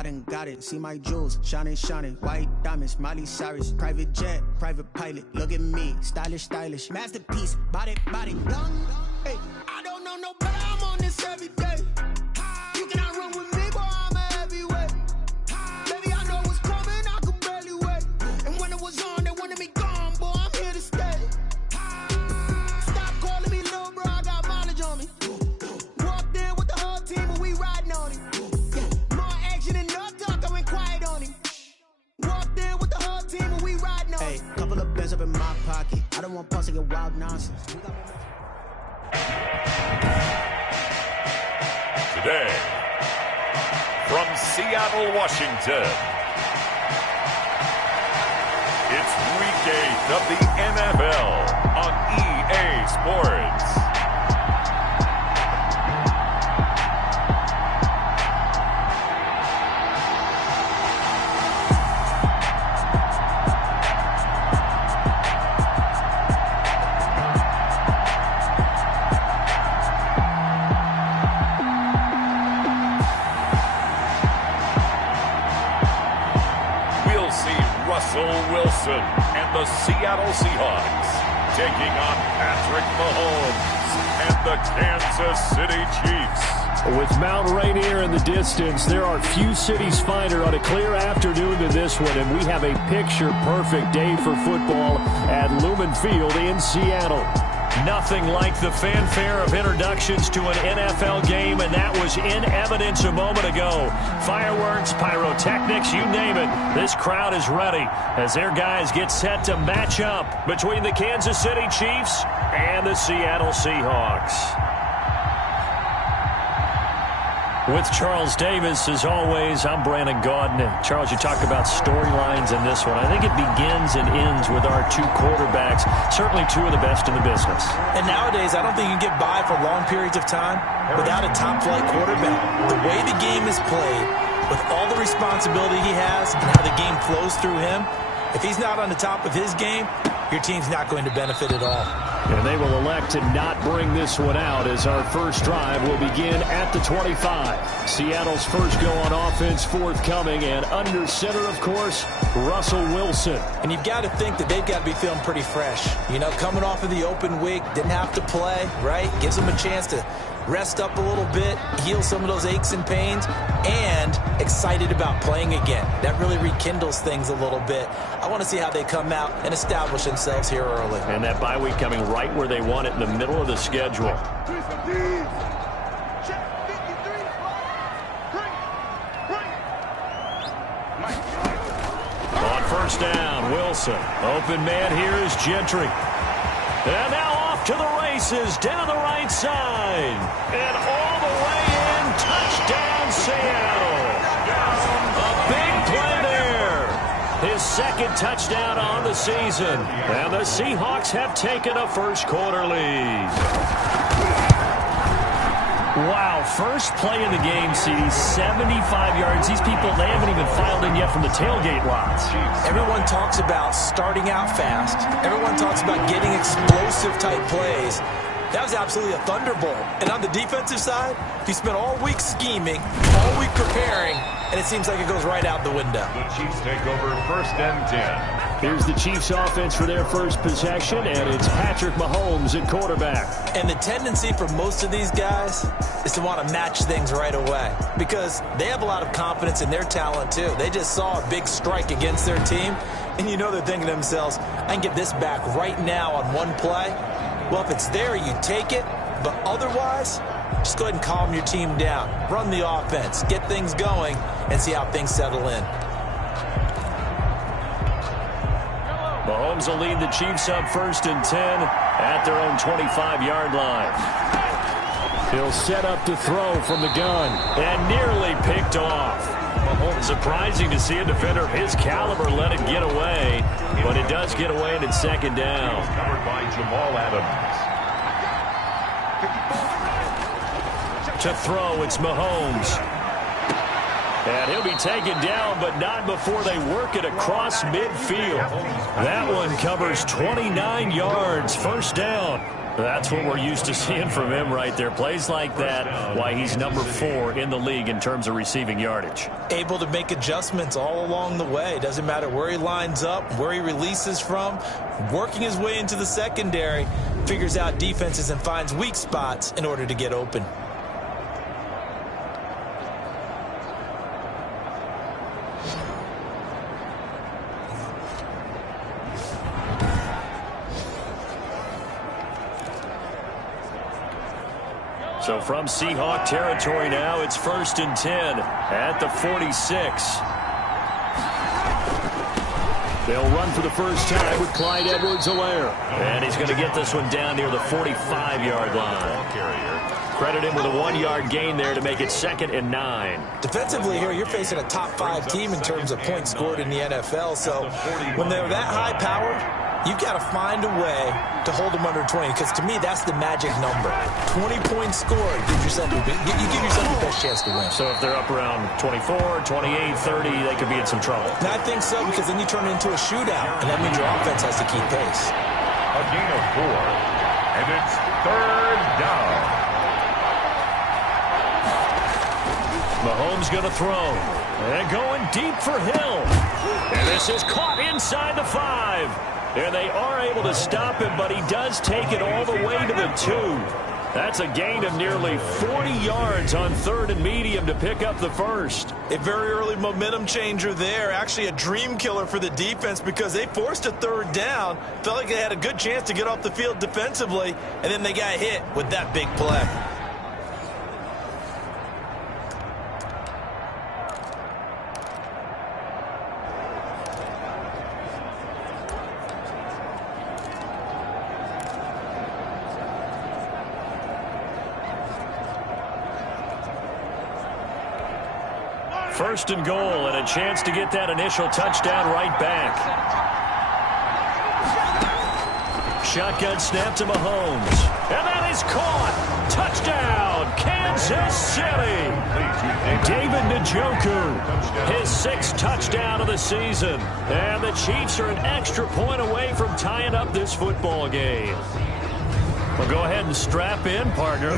I done got it, see my jewels, shining, shining. White diamonds, Miley Cyrus. Private jet, private pilot. Look at me, stylish, stylish. Masterpiece, body, body. Hey, I don't know no better, I'm on this every day. You cannot run with me, boy, I'm a heavyweight. Baby, I know what's coming, I could barely wait. And when it was on, they wanted me gone, boy, I'm here to stay. Stop calling me little bro, I got mileage on me. Walked in with the whole team and we riding on him. Yeah, more action and no talk, I went quiet on him. Walked in with the whole team and we riding on him. Hey, couple of bands up in my pocket. I don't want pause to get wild nonsense. Today, from Seattle, Washington, it's Week 8 of the NFL on EA Sports. Russell Wilson and the Seattle Seahawks taking on Patrick Mahomes and the Kansas City Chiefs. With Mount Rainier in the distance, there are few cities finer on a clear afternoon than this one, and we have a picture-perfect day for football at Lumen Field in Seattle. Nothing like the fanfare of introductions to an NFL game, and that was in evidence a moment ago. Fireworks, pyrotechnics, you name it. This crowd is ready as their guys get set to match up between the Kansas City Chiefs and the Seattle Seahawks. With Charles Davis, as always, I'm Brandon Gaudin. Charles, you talk about storylines in this one. I think it begins and ends with our two quarterbacks, certainly two of the best in the business. And nowadays, I don't think you can get by for long periods of time without a top-flight quarterback. The way the game is played, with all the responsibility he has and how the game flows through him, if he's not on the top of his game, your team's not going to benefit at all. And they will elect to not bring this one out as our first drive will begin at the 25. Seattle's first go on offense forthcoming, and under center, of course, Russell Wilson. And you've got to think that they've got to be feeling pretty fresh. You know, coming off of the open week, didn't have to play, right? Gives them a chance to rest up a little bit, heal some of those aches and pains, and excited about playing again. That really rekindles things a little bit. I want to see how they come out and establish themselves here early. And that bye week coming right where they want it, in the middle of the schedule. On first down, Wilson. Open man here is Gentry. And now off to the races, down the right side. And all the way in, touchdown Seattle. A big play there. His second touchdown on the season. And the Seahawks have taken a first quarter lead. Wow, first play of the game, CD, 75 yards. These people, they haven't even filed in yet from the tailgate lots. Everyone talks about starting out fast. Everyone talks about getting explosive-type plays. That was absolutely a thunderbolt. And on the defensive side, he spent all week scheming, all week preparing, and it seems like it goes right out the window. The Chiefs take over first and 10. Here's the Chiefs offense for their first possession, and it's Patrick Mahomes at quarterback. And the tendency for most of these guys is to want to match things right away because they have a lot of confidence in their talent too. They just saw a big strike against their team, and you know they're thinking to themselves, I can get this back right now on one play. Well, if it's there, you take it, but otherwise, just go ahead and calm your team down. Run the offense, get things going, and see how things settle in. Mahomes will lead the Chiefs up first and 10 at their own 25-yard line. He'll set up to throw from the gun and nearly picked off. Surprising to see a defender of his caliber let it get away, but it does get away and it's second down. Covered by Jamal Adams. To throw, it's Mahomes. And he'll be taken down, but not before they work it across midfield. That one covers 29 yards, first down. That's what we're used to seeing from him right there. Plays like that, why he's number 4 in the league in terms of receiving yardage. Able to make adjustments all along the way. Doesn't matter where he lines up, where he releases from. Working his way into the secondary, figures out defenses and finds weak spots in order to get open. So from Seahawk territory now, it's 1st and 10 at the 46. They'll run for the first time with Clyde Edwards-Helaire. And he's going to get this one down near the 45-yard line. Credit him with a 1-yard gain there to make it 2nd and 9. Defensively here, you're facing a top 5 team in terms of points scored in the NFL. So when they're that high-powered, you've got to find a way to hold them under 20, because to me, that's the magic number. 20 points scored, you give yourself the best chance to win. So if they're up around 24, 28, 30, they could be in some trouble. And I think so, because then you turn it into a shootout, and that means your offense has to keep pace. A gain of 4, and it's 3rd down. Mahomes going to throw. And going deep for Hill. And this is caught inside the 5. And they are able to stop him, but he does take it all the way to the 2. That's a gain of nearly 40 yards on 3rd and medium to pick up the first. A very early momentum changer there. Actually a dream killer for the defense, because they forced a 3rd down. Felt like they had a good chance to get off the field defensively, and then they got hit with that big play. First and goal, and a chance to get that initial touchdown right back. Shotgun snap to Mahomes. And that is caught. Touchdown, Kansas City. David Njoku, his 6th touchdown of the season. And the Chiefs are an extra point away from tying up this football game. Well, go ahead and strap in, partner.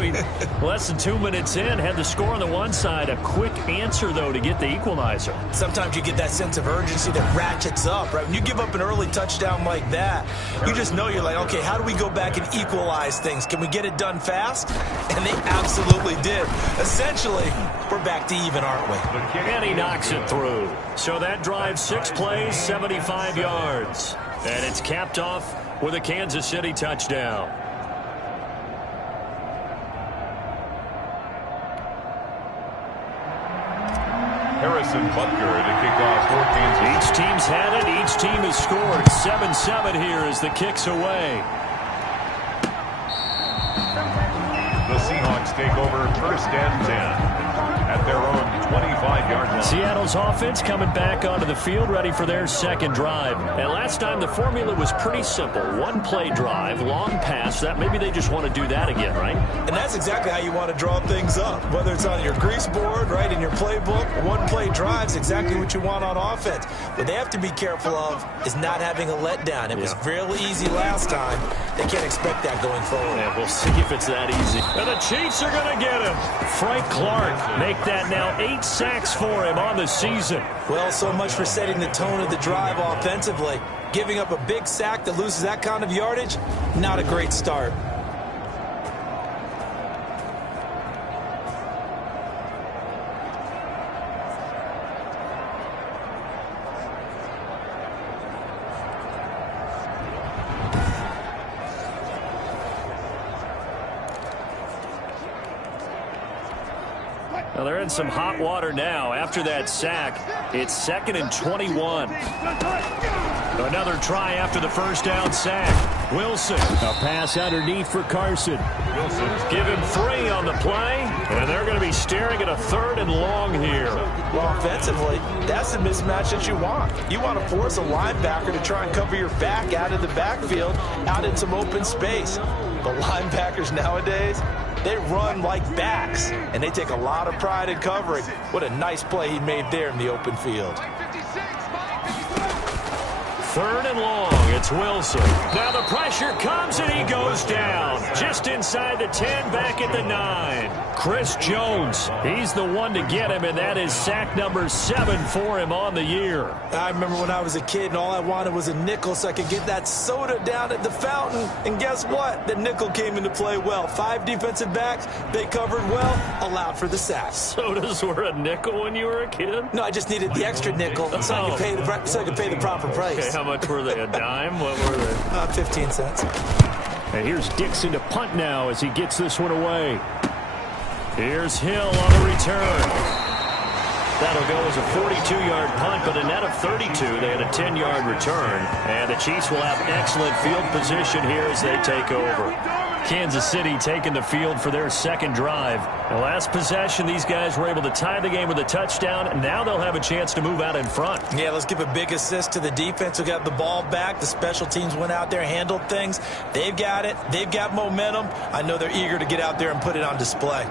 Less than 2 minutes in, had the score on the one side. A quick answer, though, to get the equalizer. Sometimes you get that sense of urgency that ratchets up, right? When you give up an early touchdown like that, you just know you're like, okay, how do we go back and equalize things? Can we get it done fast? And they absolutely did. Essentially, we're back to even, aren't we? And he knocks it through. So that drive, 6 plays, 75 yards. And it's capped off with a Kansas City touchdown. Harrison Butker to kick off for Kansas. Each team's had it. Each team has scored. 7-7 here as the kick's away. The Seahawks take over 1st and 10 at their own 25-yard line. Seattle's offense coming back onto the field, ready for their 2nd drive. And last time the formula was pretty simple. 1-play drive, long pass. That maybe they just want to do that again, right? And that's exactly how you want to draw things up. Whether it's on your grease board, right, in your playbook, 1-play drive's exactly what you want on offense. What they have to be careful of is not having a letdown. It was fairly easy last time. They can't expect that going forward. Yeah, we'll see if it's that easy. And the Chiefs are going to get him. Frank Clark make that now 8 sacks for him on the season. Well, so much for setting the tone of the drive offensively. Giving up a big sack that loses that kind of yardage, not a great start. Well, they're in some hot water now. After that sack, it's 2nd and 21. Another try after the first down sack. Wilson. A pass underneath for Carson. Wilson's given 3 on the play, and they're going to be staring at a 3rd and long here. Well, offensively, that's the mismatch that you want. You want to force a linebacker to try and cover your back out of the backfield, out in some open space. The linebackers nowadays, they run like backs, and they take a lot of pride in covering. What a nice play he made there in the open field. 3rd and long. It's Wilson. Now the pressure comes and he goes down. Just inside the 10, back at the 9. Chris Jones, he's the one to get him, and that is sack number 7 for him on the year. I remember when I was a kid and all I wanted was a nickel so I could get that soda down at the fountain. And guess what? The nickel came into play well. 5 defensive backs, they covered well, allowed for the sacks. Sodas were a nickel when you were a kid? No, I just needed the extra nickel so I could pay the proper price. Okay, how much were they? A dime? What were they? 15 cents. And here's Dixon to punt now as he gets this one away. Here's Hill on the return. That'll go as a 42-yard punt, but a net of 32. They had a 10-yard return. And the Chiefs will have excellent field position here as they take over. Kansas City taking the field for their second drive. The last possession, these guys were able to tie the game with a touchdown, and now they'll have a chance to move out in front. Yeah, let's give a big assist to the defense who got the ball back. The special teams went out there, handled things. They've got it. They've got momentum. I know they're eager to get out there and put it on display.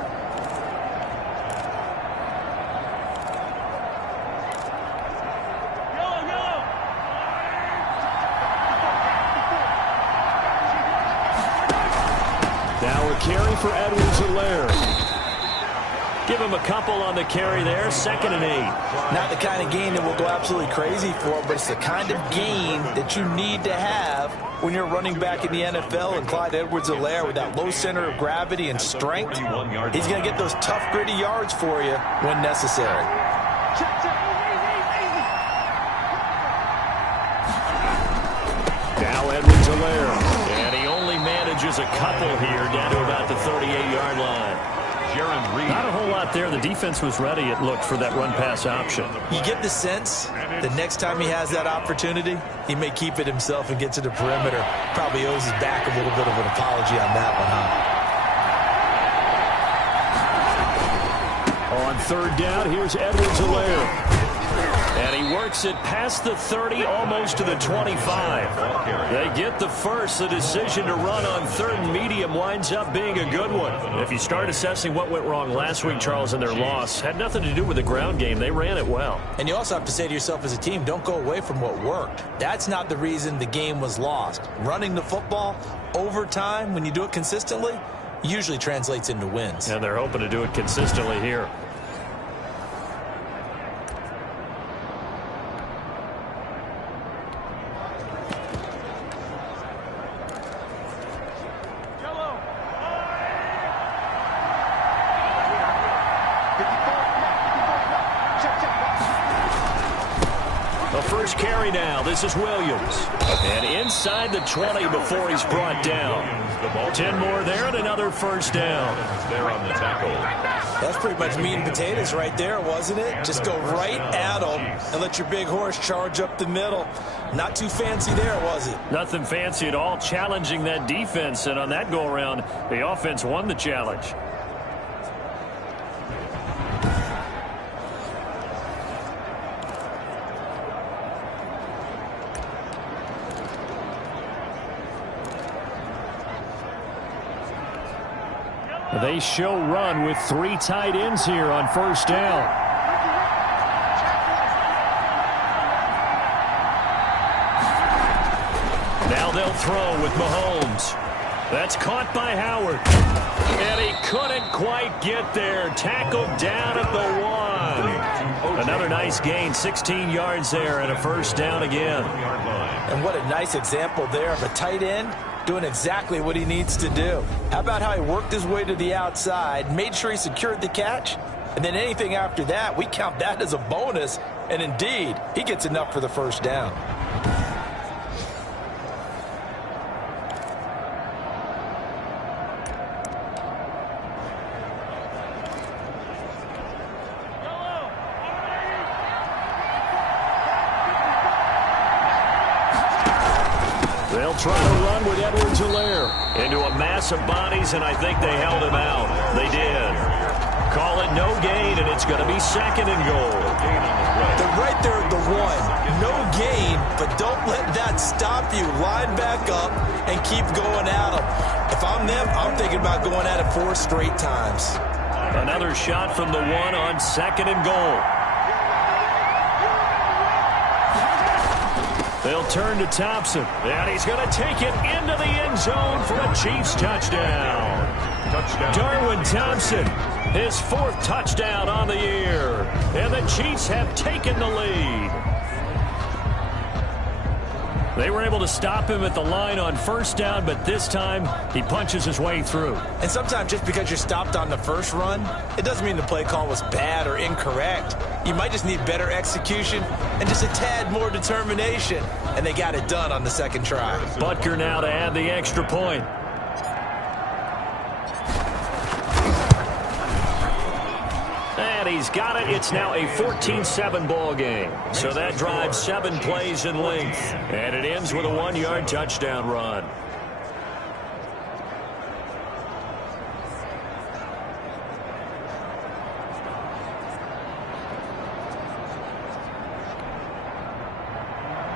Carry for Edwards-Helaire. Give him a couple on the carry there. 2nd and 8. Not the kind of gain that we'll go absolutely crazy for, but it's the kind of gain that you need to have when you're running back in the NFL. And Clyde Edwards-Helaire, with that low center of gravity and strength, he's going to get those tough, gritty yards for you when necessary. Now Edwards-Helaire. Manages a couple here down to about the 38-yard line. Not a whole lot there. The defense was ready, it looked, for that run-pass option. You get the sense that next time he has that opportunity, he may keep it himself and get to the perimeter. Probably owes his back a little bit of an apology on that one, huh? On 3rd down, here's Edwards-Helaire. And he works it past the 30, almost to the 25. They get the first. The decision to run on 3rd and medium winds up being a good one. If you start assessing what went wrong last week, Charles, in their loss, had nothing to do with the ground game. They ran it well. And you also have to say to yourself as a team, don't go away from what worked. That's not the reason the game was lost. Running the football over time, when you do it consistently, usually translates into wins. And they're hoping to do it consistently here. First carry now. This is Williams. And inside the 20 before he's brought down. 10 more there and another first down. There on the tackle. That's pretty much meat and potatoes right there, wasn't it? Just go right at them and let your big horse charge up the middle. Not too fancy there, was it? Nothing fancy at all. Challenging that defense. And on that go-around, the offense won the challenge. They show run with 3 tight ends here on 1st down. Now they'll throw with Mahomes. That's caught by Howard. And he couldn't quite get there. Tackled down at the 1. Another nice gain, 16 yards there and a 1st down again. And what a nice example there of a tight end doing exactly what he needs to do. How about how he worked his way to the outside, made sure he secured the catch, and then anything after that, we count that as a bonus. And indeed, he gets enough for the 1st down. They'll try to run with Edwards-Helaire into a mass of bodies, and I think they held him out. They did. Call it no gain, and it's going to be 2nd and goal. They're right there at the 1. No gain, but don't let that stop you. Line back up and keep going at them. If I'm them, I'm thinking about going at it 4 straight times. Another shot from the 1 on 2nd and goal. They'll turn to Thompson, and he's going to take it into the end zone for a Chiefs touchdown. Darwin Thompson, his 4th touchdown on the year, and the Chiefs have taken the lead. They were able to stop him at the line on 1st down, but this time he punches his way through. And sometimes just because you're stopped on the first run, it doesn't mean the play call was bad or incorrect. You might just need better execution and just a tad more determination. And they got it done on the 2nd try. Butker now to add the extra point. And he's got it. It's now a 14-7 ball game. So that drives 7 plays in length. And it ends with a 1-yard touchdown run.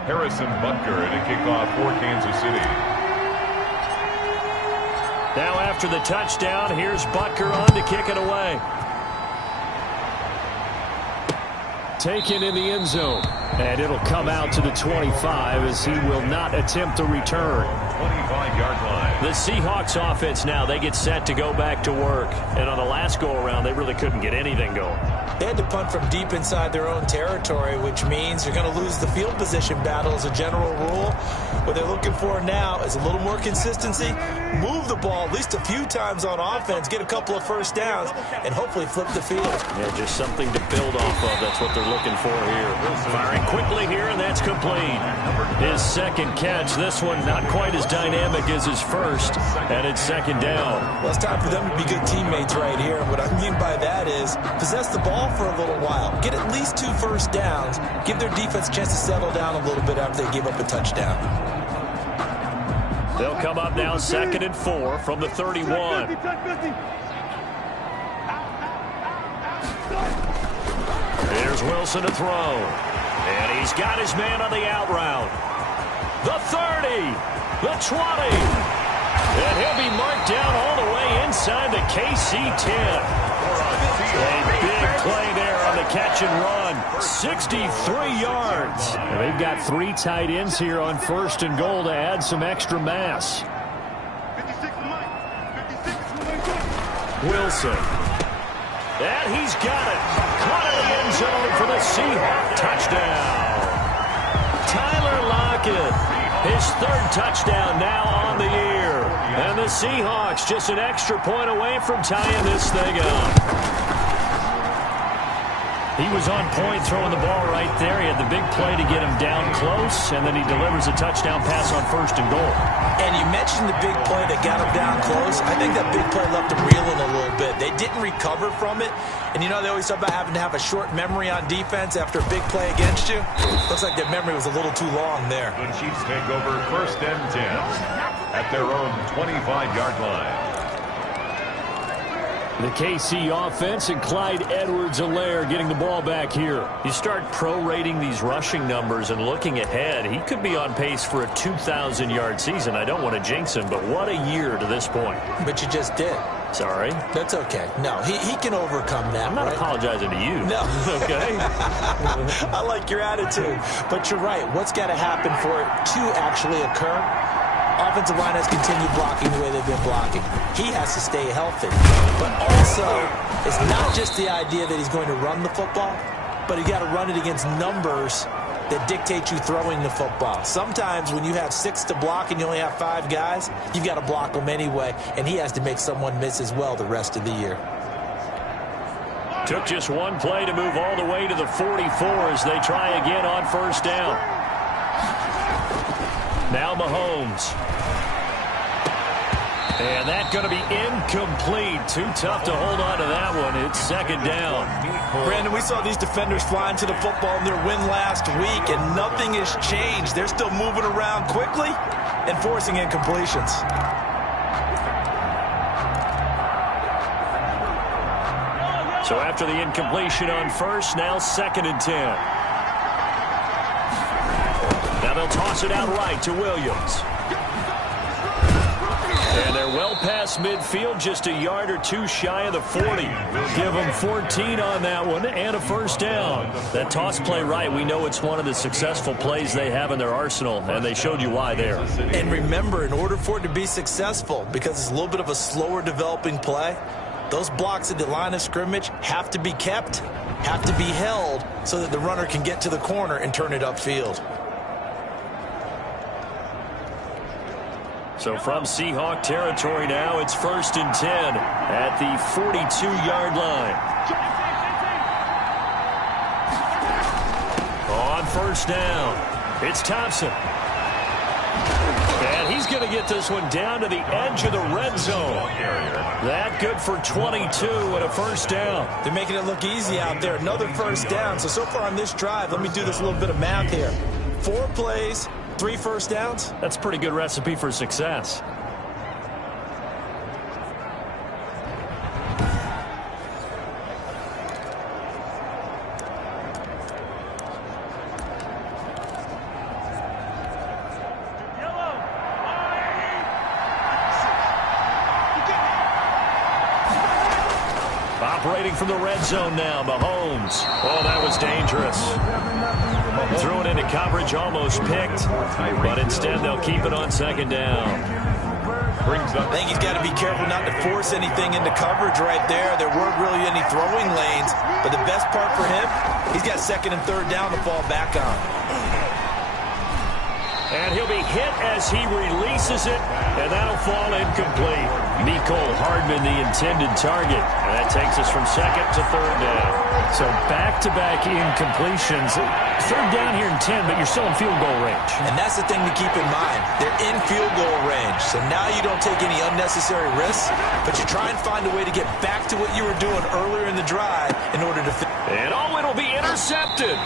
Harrison Butker to kick off for Kansas City. Now after the touchdown, here's Butker on to kick it away. Taken in the end zone. And it'll come out to the 25 as he will not attempt a return. 25-yard line. The Seahawks offense now, they get set to go back to work. And on the last go-around, they really couldn't get anything going. They had to punt from deep inside their own territory, which means you're going to lose the field position battle as a general rule. What they're looking for now is a little more consistency, move the ball at least a few times on offense, get a couple of 1st downs, and hopefully flip the field. Yeah, just something to build off of. That's what they're looking for here. Firing quickly here, and that's complete. His 2nd catch. This one not quite as dynamic as his 1st, and it's 2nd down. Well, it's time for them to be good teammates right here. And what I mean by that is possess the ball for a little while. Get at least 2 1st downs. Give their defense a chance to settle down a little bit after they give up a touchdown. They'll come up now 2nd and 4 from the 31. Here's Wilson to throw. And he's got his man on the out route. The 30. The 20. And he'll be marked down all the way inside the KC 10. A big play there on the catch and run. 63 yards. And they've got 3 tight ends here on 1st and goal to add some extra mass. Wilson. And he's got it. Caught in the end zone for the Seahawks touchdown. Tyler Lockett. His 3rd touchdown now on the year. And the Seahawks just an extra point away from tying this thing up. He was on point throwing the ball right there. He had the big play to get him down close, and then he delivers a touchdown pass on 1st and goal. And you mentioned the big play that got him down close. I think that big play left him reeling a little bit. They didn't recover from it. And you know they always talk about having to have a short memory on defense after a big play against you. Looks like their memory was a little too long there. The Chiefs take over 1st and 10 at their own 25-yard line. The KC offense and Clyde Edwards-Helaire getting the ball back here. You start prorating these rushing numbers and looking ahead, he could be on pace for a 2,000-yard season. I don't want to jinx him, but what a year to this point. But you just did. Sorry. That's okay. No, he can overcome that. I'm not apologizing to you. No. Okay. I like your attitude. But you're right. What's got to happen for it to actually occur? Offensive line has continued blocking the way they've been blocking. He has to stay healthy. But also, it's not just the idea that he's going to run the football, but you got to run it against numbers that dictate you throwing the football. Sometimes when you have 6 to block and you only have 5 guys, you've got to block them anyway, and he has to make someone miss as well the rest of the year. Took just one play to move all the way to the 44 as they try again on 1st down. Now Mahomes. And that's going to be incomplete. Too tough to hold on to that one. It's 2nd down. Brandon, we saw these defenders flying to the football in their win last week, and nothing has changed. They're still moving around quickly and forcing incompletions. So after the incompletion on 1st, now 2nd and 10. Now they'll toss it out right to Williams. And they're well past midfield, just a yard or two shy of the 40. Give them 14 on that one and a first down. That toss play right, we know it's one of the successful plays they have in their arsenal, and they showed you why there. And remember, in order for it to be successful, because it's a little bit of a slower developing play, those blocks at the line of scrimmage have to be kept, have to be held, so that the runner can get to the corner and turn it upfield. So from Seahawk territory now, it's 1st and 10 at the 42-yard line. On first down, it's Thompson. And he's going to get this one down to the edge of the red zone. That good for 22 and a first down. They're making it look easy out there. Another first down. So far on this drive, let me do this little bit of math here. 4 plays, 3 first downs. That's a pretty good recipe for success. Operating from the red zone now, Mahomes. Oh, that was dangerous. Threw it into coverage, almost picked, but instead they'll keep it on second down. I think he's got to be careful not to force anything into coverage right there. There weren't really any throwing lanes, but the best part for him, he's got second and third down to fall back on. And he'll be hit as he releases it, and that'll fall incomplete. Nicole Hardman, the intended target. And that takes us from second to third down. So back-to-back incompletions. Third down here in 10, but you're still in field goal range. And that's the thing to keep in mind. They're in field goal range. So now you don't take any unnecessary risks, but you try and find a way to get back to what you were doing earlier in the drive in order to fit. And it'll be intercepted.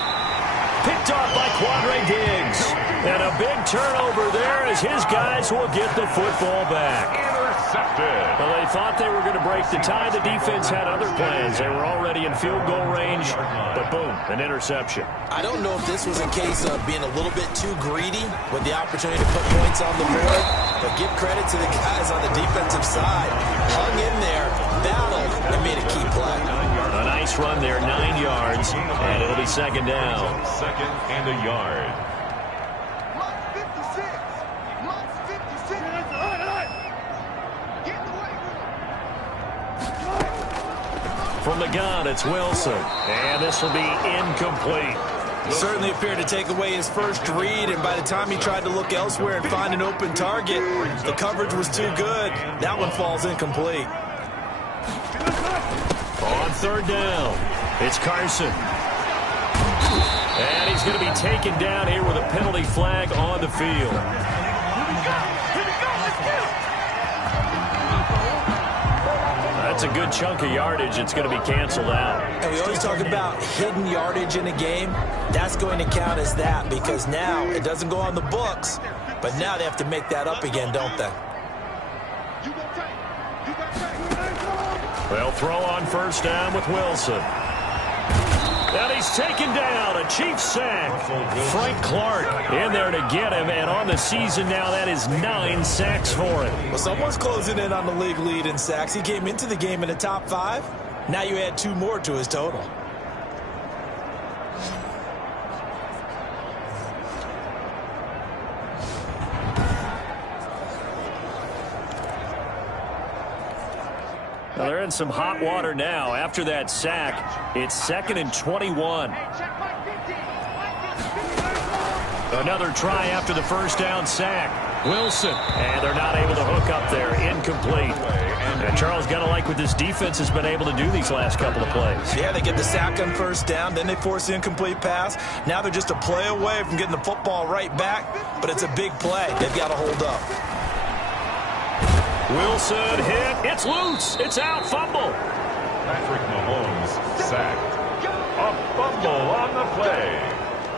Picked off by Quandre Diggs. And a big turnover there as his guys will get the football back. Intercepted. Well, they thought they were going to break the tie. The defense had other plans. They were already in field goal range, but boom, an interception. I don't know if this was a case of being a little bit too greedy with the opportunity to put points on the board, but give credit to the guys on the defensive side. Hung in there, battled, and made a key play. A nice run there, 9 yards, and it'll be second down. Second and a yard. From the gun, it's Wilson. And this will be incomplete. Certainly appeared to take away his first read, and by the time he tried to look elsewhere and find an open target, the coverage was too good. That one falls incomplete. On third down, it's Carson. And he's going to be taken down here with a penalty flag on the field. That's a good chunk of yardage. It's going to be canceled out. And we always talk about hidden yardage in a game. That's going to count as that because now it doesn't go on the books, but now they have to make that up again, don't they? They'll throw on first down with Wilson. And he's taken down, a Chiefs sack. Frank Clark in there to get him, and on the season now, that is 9 sacks for him. Well, someone's closing in on the league lead in sacks. He came into the game in the top 5. Now you add 2 more to his total. Well, they're in some hot water now. After that sack, it's second and 21. Another try after the first down sack. Wilson. And they're not able to hook up there. Incomplete. And Charles, got to like what this defense has been able to do these last couple of plays. Yeah, they get the sack on first down, then they force the incomplete pass. Now they're just a play away from getting the football right back, but it's a big play. They've got to hold up. Wilson hit. It's loose. It's out. Fumble. Patrick Mahomes sacked. A fumble on the play.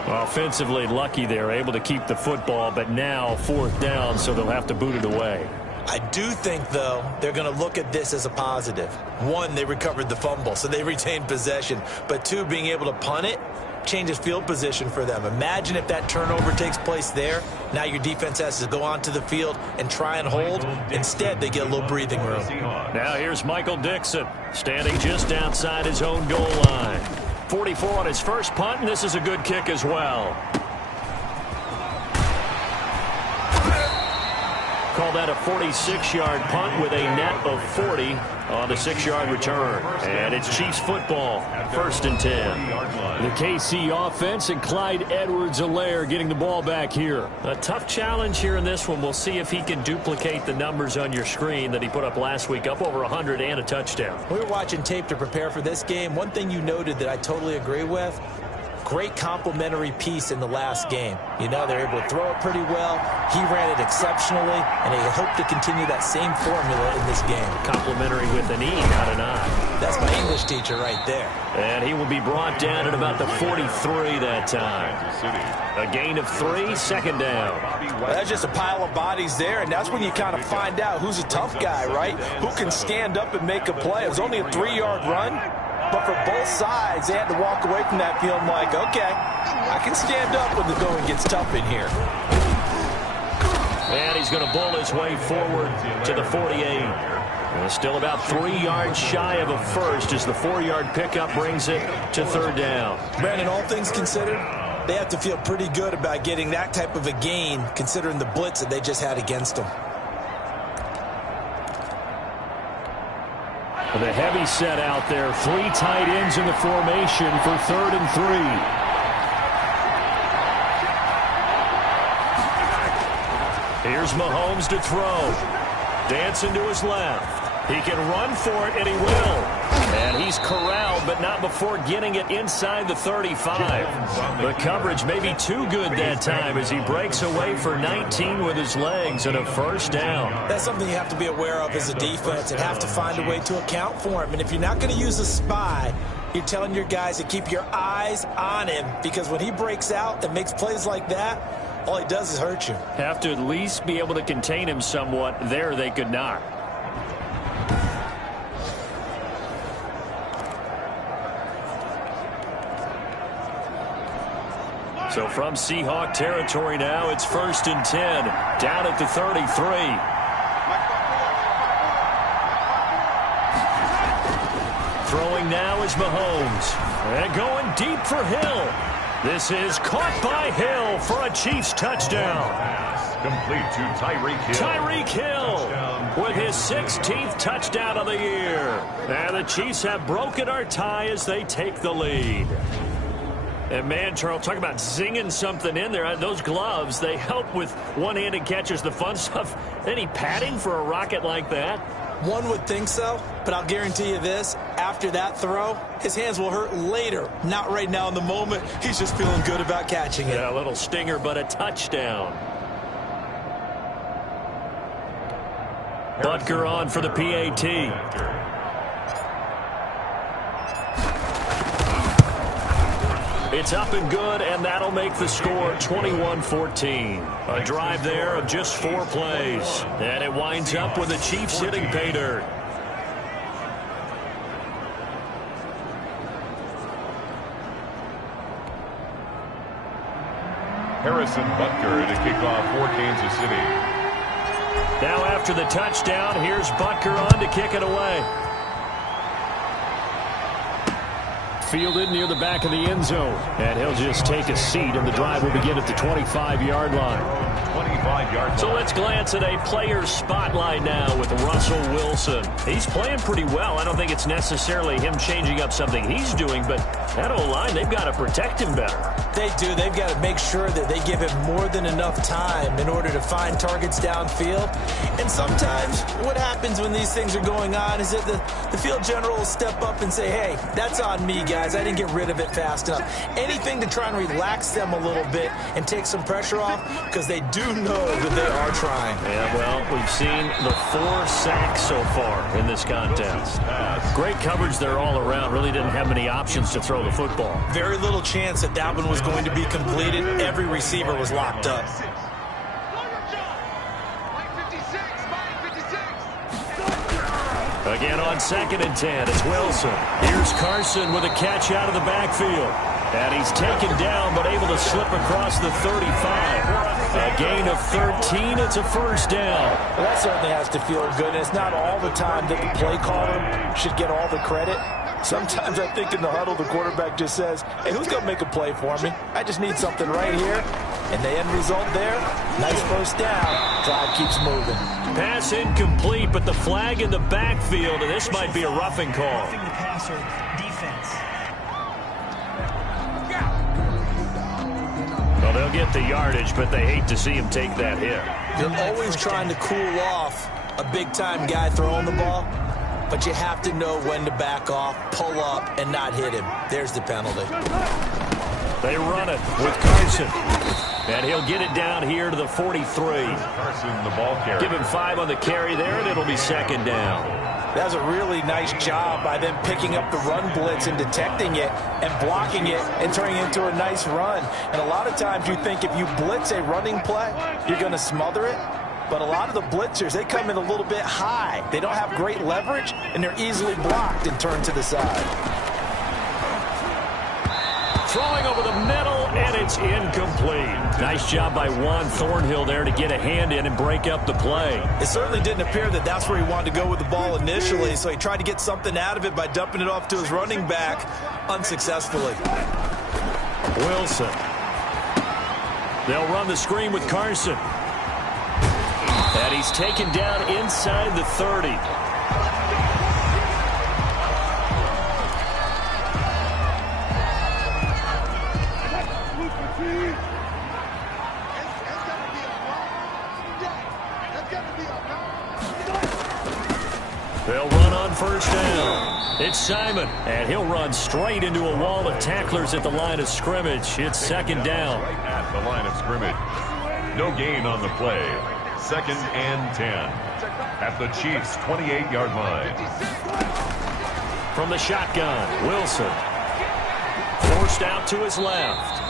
Offensively lucky they're able to keep the football, but now fourth down, so they'll have to boot it away. I do think, though, they're going to look at this as a positive. 1, they recovered the fumble, so they retained possession. But 2, being able to punt it, changes field position for them. Imagine if that turnover takes place there. Now your defense has to go onto the field and try and hold. Instead, they get a little breathing room. Now here's Michael Dixon, standing just outside his own goal line. 44 on his first punt, and this is a good kick as well. Call that a 46-yard punt with a net of 40 on the 6-yard return. And it's Chiefs football, 1st and 10. The KC offense and Clyde Edwards-Helaire getting the ball back here. A tough challenge here in this one. We'll see if he can duplicate the numbers on your screen that he put up last week, up over 100 and a touchdown. We were watching tape to prepare for this game. One thing you noted that I totally agree with, great complimentary piece in the last game. You know, they're able to throw it pretty well. He ran it exceptionally, and they hope to continue that same formula in this game. Complimentary with an E, not an I. That's my English teacher right there. And he will be brought down at about the 43 that time. A gain of 3, 2nd down. Well, that's just a pile of bodies there, and that's when you kind of find out who's a tough guy, right? Who can stand up and make a play. It was only a 3-yard run. But for both sides, they had to walk away from that feeling like, okay, I can stand up when the going gets tough in here. And he's going to bull his way forward to the 48. And still about 3 yards shy of a first as the 4-yard pickup brings it to 3rd down. Brandon, all things considered, they have to feel pretty good about getting that type of a gain considering the blitz that they just had against them. The heavy set out there. 3 tight ends in the formation for 3rd and 3. Here's Mahomes to throw. Dancing to his left. He can run for it, and he will. And he's corralled, but not before getting it inside the 35. The coverage may be too good that time as he breaks away for 19 with his legs and a 1st down. That's something you have to be aware of as a defense and have to find a way to account for him. And if you're not going to use a spy, you're telling your guys to keep your eyes on him, because when he breaks out and makes plays like that, all he does is hurt you. Have to at least be able to contain him somewhat. There they could not. So from Seahawk territory now, it's 1st and 10, down at the 33. Throwing now is Mahomes. And going deep for Hill. This is caught by Hill for a Chiefs touchdown. Complete to Tyreek Hill. Tyreek Hill with his 16th touchdown of the year. And the Chiefs have broken our tie as they take the lead. And man, Charles, talk about zinging something in there. Those gloves, they help with one-handed catches, the fun stuff. Any padding for a rocket like that? One would think so, but I'll guarantee you this. After that throw, his hands will hurt later. Not right now in the moment. He's just feeling good about catching it. Yeah, a little stinger, but a touchdown. Butker on for the PAT. It's up and good, and that'll make the score 21-14. A drive there of just 4 plays. And it winds up with the Chiefs hitting pay dirt. Harrison Butker to kick off for Kansas City. Now after the touchdown, here's Butker on to kick it away. Fielded near the back of the end zone. And he'll just take a seat, and the drive will begin at the 25-yard line. 25-yard line. So let's glance at a player's spotlight now with Russell Wilson. He's playing pretty well. I don't think it's necessarily him changing up something he's doing, but that O-line, they've got to protect him better. They do. They've got to make sure that they give him more than enough time in order to find targets downfield. And sometimes what happens when these things are going on is that the field general will step up and say, hey, that's on me, guys. I didn't get rid of it fast enough. Anything to try and relax them a little bit and take some pressure off, because they do know that they are trying. Yeah, well, we've seen the 4 sacks so far in this contest. Great coverage there all around. Really didn't have many options to throw the football. Very little chance that that one was going to be completed. Every receiver was locked up. Again on 2nd and 10, it's Wilson. Here's Carson with a catch out of the backfield. And he's taken down, but able to slip across the 35. A gain of 13. It's a first down. Well, that certainly has to feel good. And it's not all the time that the play caller should get all the credit. Sometimes I think in the huddle, the quarterback just says, hey, who's going to make a play for me? I just need something right here. And the end result there, nice first down. Drive keeps moving. Pass incomplete, but the flag in the backfield, and this might be a roughing call. Roughing the passer, defense. Well, they'll get the yardage, but they hate to see him take that hit. You're always trying to cool off a big-time guy throwing the ball, but you have to know when to back off, pull up, and not hit him. There's the penalty. They run it with Carson. And he'll get it down here to the 43. Carson, the ball carrier. Give him 5 on the carry there, and it'll be second down. That was a really nice job by them picking up the run blitz and detecting it and blocking it and turning it into a nice run. And a lot of times you think if you blitz a running play, you're going to smother it. But a lot of the blitzers, they come in a little bit high. They don't have great leverage, and they're easily blocked and turned to the side. Throwing over the middle, and it's incomplete. Nice job by Juan Thornhill there to get a hand in and break up the play. It certainly didn't appear that that's where he wanted to go with the ball initially, so he tried to get something out of it by dumping it off to his running back unsuccessfully. Wilson. They'll run the screen with Carson. And he's taken down inside the 30. They'll run on first down. It's Simon, and he'll run straight into a wall of tacklers at the line of scrimmage. It's second down. Right at the line of scrimmage. No gain on the play. 2nd and 10 at the Chiefs' 28-yard line. From the shotgun, Wilson. Forced out to his left.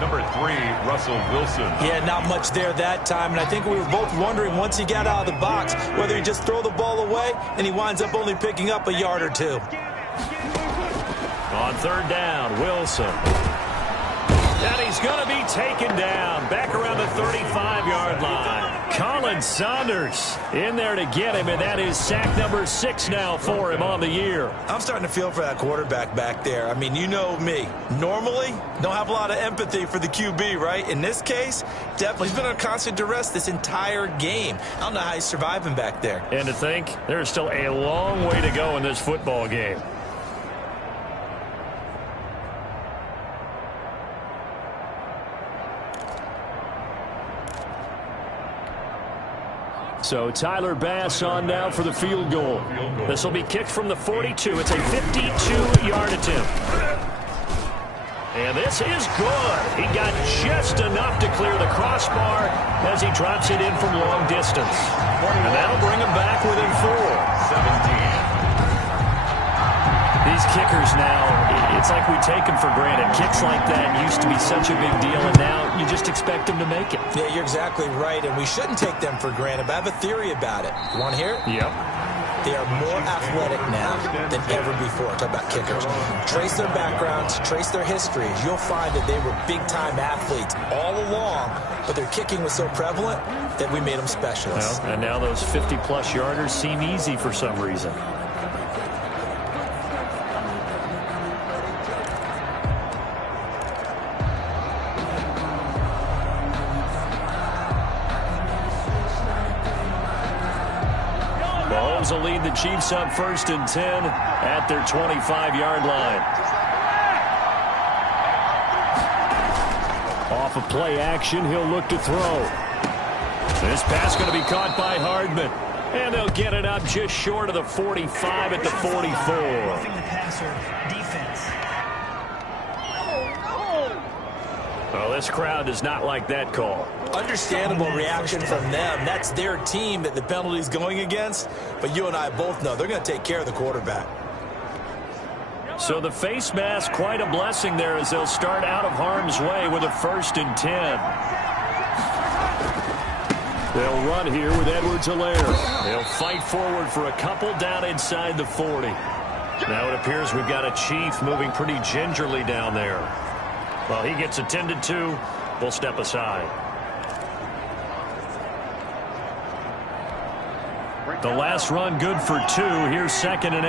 Number 3, Russell Wilson. Yeah, not much there that time, and I think we were both wondering once he got out of the box whether he'd just throw the ball away, and he winds up only picking up a yard or two. On third down, Wilson. And he's going to be taken down back around the 35-yard line. Colin Saunders in there to get him, and that is sack number 6 now for him on the year. I'm starting to feel for that quarterback back there. I mean, you know me. Normally, don't have a lot of empathy for the QB, right? In this case, definitely he's been under constant duress this entire game. I don't know how he's surviving back there. And to think, there's still a long way to go in this football game. So Tyler Bass on now for the field goal. This will be kicked from the 42. It's a 52-yard attempt. And this is good. He got just enough to clear the crossbar as he drops it in from long distance. And that'll bring him back within 4. 17. These kickers now, it's like we take them for granted. Kicks like that used to be such a big deal, and now you just expect them to make it. Yeah, you're exactly right, and we shouldn't take them for granted, but I have a theory about it. You want to hear it? Yep. They are more athletic now than ever before. Talk about kickers. Trace their backgrounds, trace their histories. You'll find that they were big-time athletes all along, but their kicking was so prevalent that we made them specialists. Well, and now those 50-plus yarders seem easy for some reason. Mahomes will lead the Chiefs up 1st and 10 at their 25-yard line. Off of play action, he'll look to throw. This pass going to be caught by Hardman. And they'll get it up just short of the 45 at the 44. Roughing the passer, defense. Well, this crowd does not like that call. Understandable reaction from them. That's their team that the penalty's going against. But you and I both know they're going to take care of the quarterback. So the face mask, quite a blessing there as they'll start out of harm's way with a 1st and 10. They'll run here with Edwards-Helaire. They'll fight forward for a couple down inside the 40. Now it appears we've got a Chief moving pretty gingerly down there. Well, he gets attended to. We'll step aside. The last run good for 2. Here's 2nd and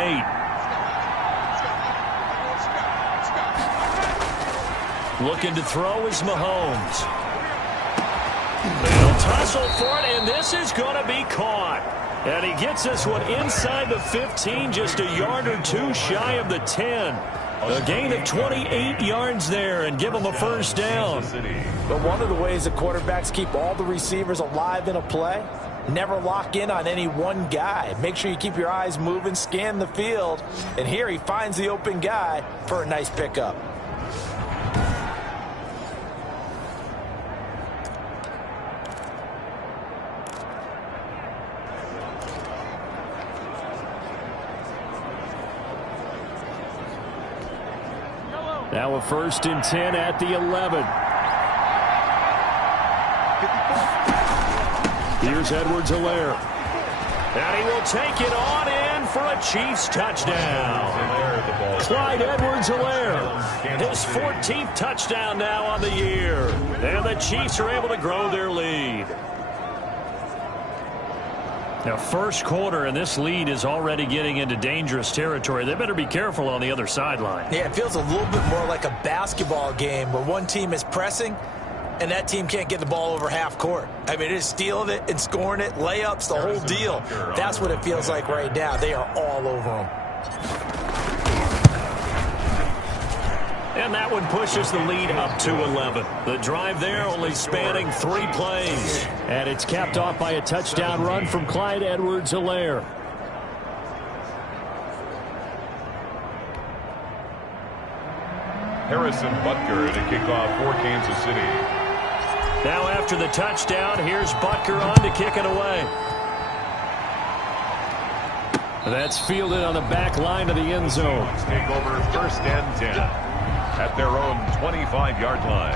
8. Looking to throw is Mahomes. They'll tussle for it, and this is going to be caught. And he gets this one inside the 15, just a yard or 2 shy of the 10. A gain of 28 yards there and give him a first down. But one of the ways the quarterbacks keep all the receivers alive in a play, never lock in on any one guy. Make sure you keep your eyes moving, scan the field. And here he finds the open guy for a nice pickup. Now a 1st and 10 at the 11. Here's Edwards-Helaire. And he will take it on in for a Chiefs touchdown. Clyde Edwards-Helaire, his 14th touchdown now on the year. And the Chiefs are able to grow their lead. Now, first quarter, and this lead is already getting into dangerous territory. They better be careful on the other sideline. Yeah, it feels a little bit more like a basketball game where one team is pressing and that team can't get the ball over half court. I mean, they're stealing it and scoring it, layups, the whole deal. That's what it feels like right now. They are all over them. And that one pushes the lead up to 11. The drive there only spanning 3 plays. And it's capped off by a touchdown run from Clyde Edwards-Helaire. Harrison Butker to kick off for Kansas City. Now after the touchdown, here's Butker on to kick it away. That's fielded on the back line of the end zone. Take over 1st and 10 at their own 25-yard line.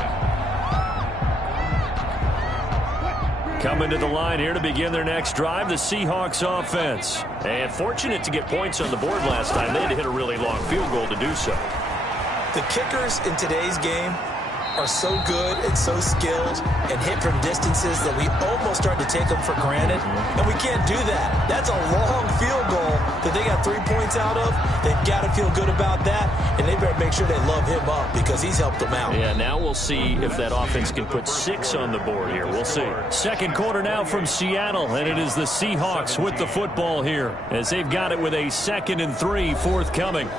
Coming to the line here to begin their next drive, the Seahawks offense. And fortunate to get points on the board last time. They had to hit a really long field goal to do so. The kickers in today's game are so good and so skilled and hit from distances that we almost start to take them for granted. And we can't do that. That's a long field goal that they got 3 points out of. They've got to feel good about that, and they better make sure they love him up because he's helped them out. Yeah, now we'll see if that offense can put 6 on the board here. We'll see. Second quarter now from Seattle, and it is the Seahawks with the football here as they've got it with a 2nd and 3 forthcoming.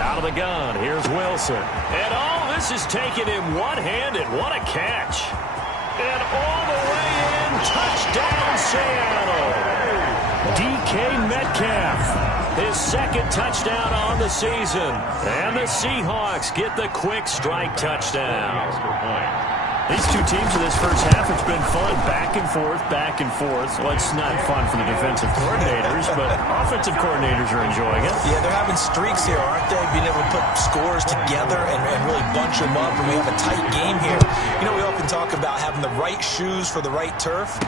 Out of the gun, here's Wilson. And all this is taken him one-handed. What a catch. And all the way in, touchdown Seattle. DK Metcalf, his second touchdown on the season. And the Seahawks get the quick strike touchdown. These two teams in this first half, it's been fun. Back and forth, back and forth. Well, it's not fun for the defensive coordinators, but offensive coordinators are enjoying it. Yeah, they're having streaks here, aren't they? Being able to put scores together and really bunch them up, and we have a tight game here. You know, we often talk about having the right shoes for the right turf.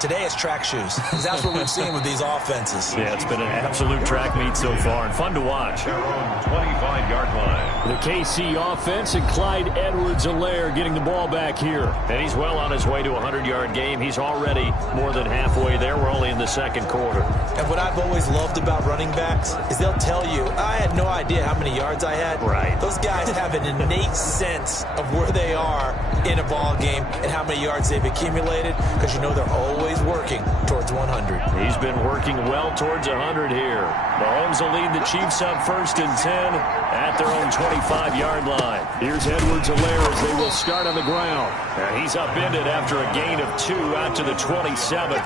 Today it's track shoes. That's what we've seen with these offenses. Yeah, it's been an absolute track meet so far and fun to watch. Their own 25-yard line. The KC offense and Clyde Edwards-Helaire getting the ball back here. And he's well on his way to a 100-yard game. He's already more than halfway there. We're only in the second quarter. And what I've always loved about running backs is they'll tell you, I had no idea how many yards I had. Right. Those guys have an innate sense of where they are in a ball game and how many yards they've accumulated, because you know they're always working towards 100. He's been working well towards 100 here. Mahomes will lead the Chiefs up 1st and 10 at their own 25-yard line. Here's Edwards-Helaire as they will start on the ground. And he's upended after a gain of 2 out to the 27.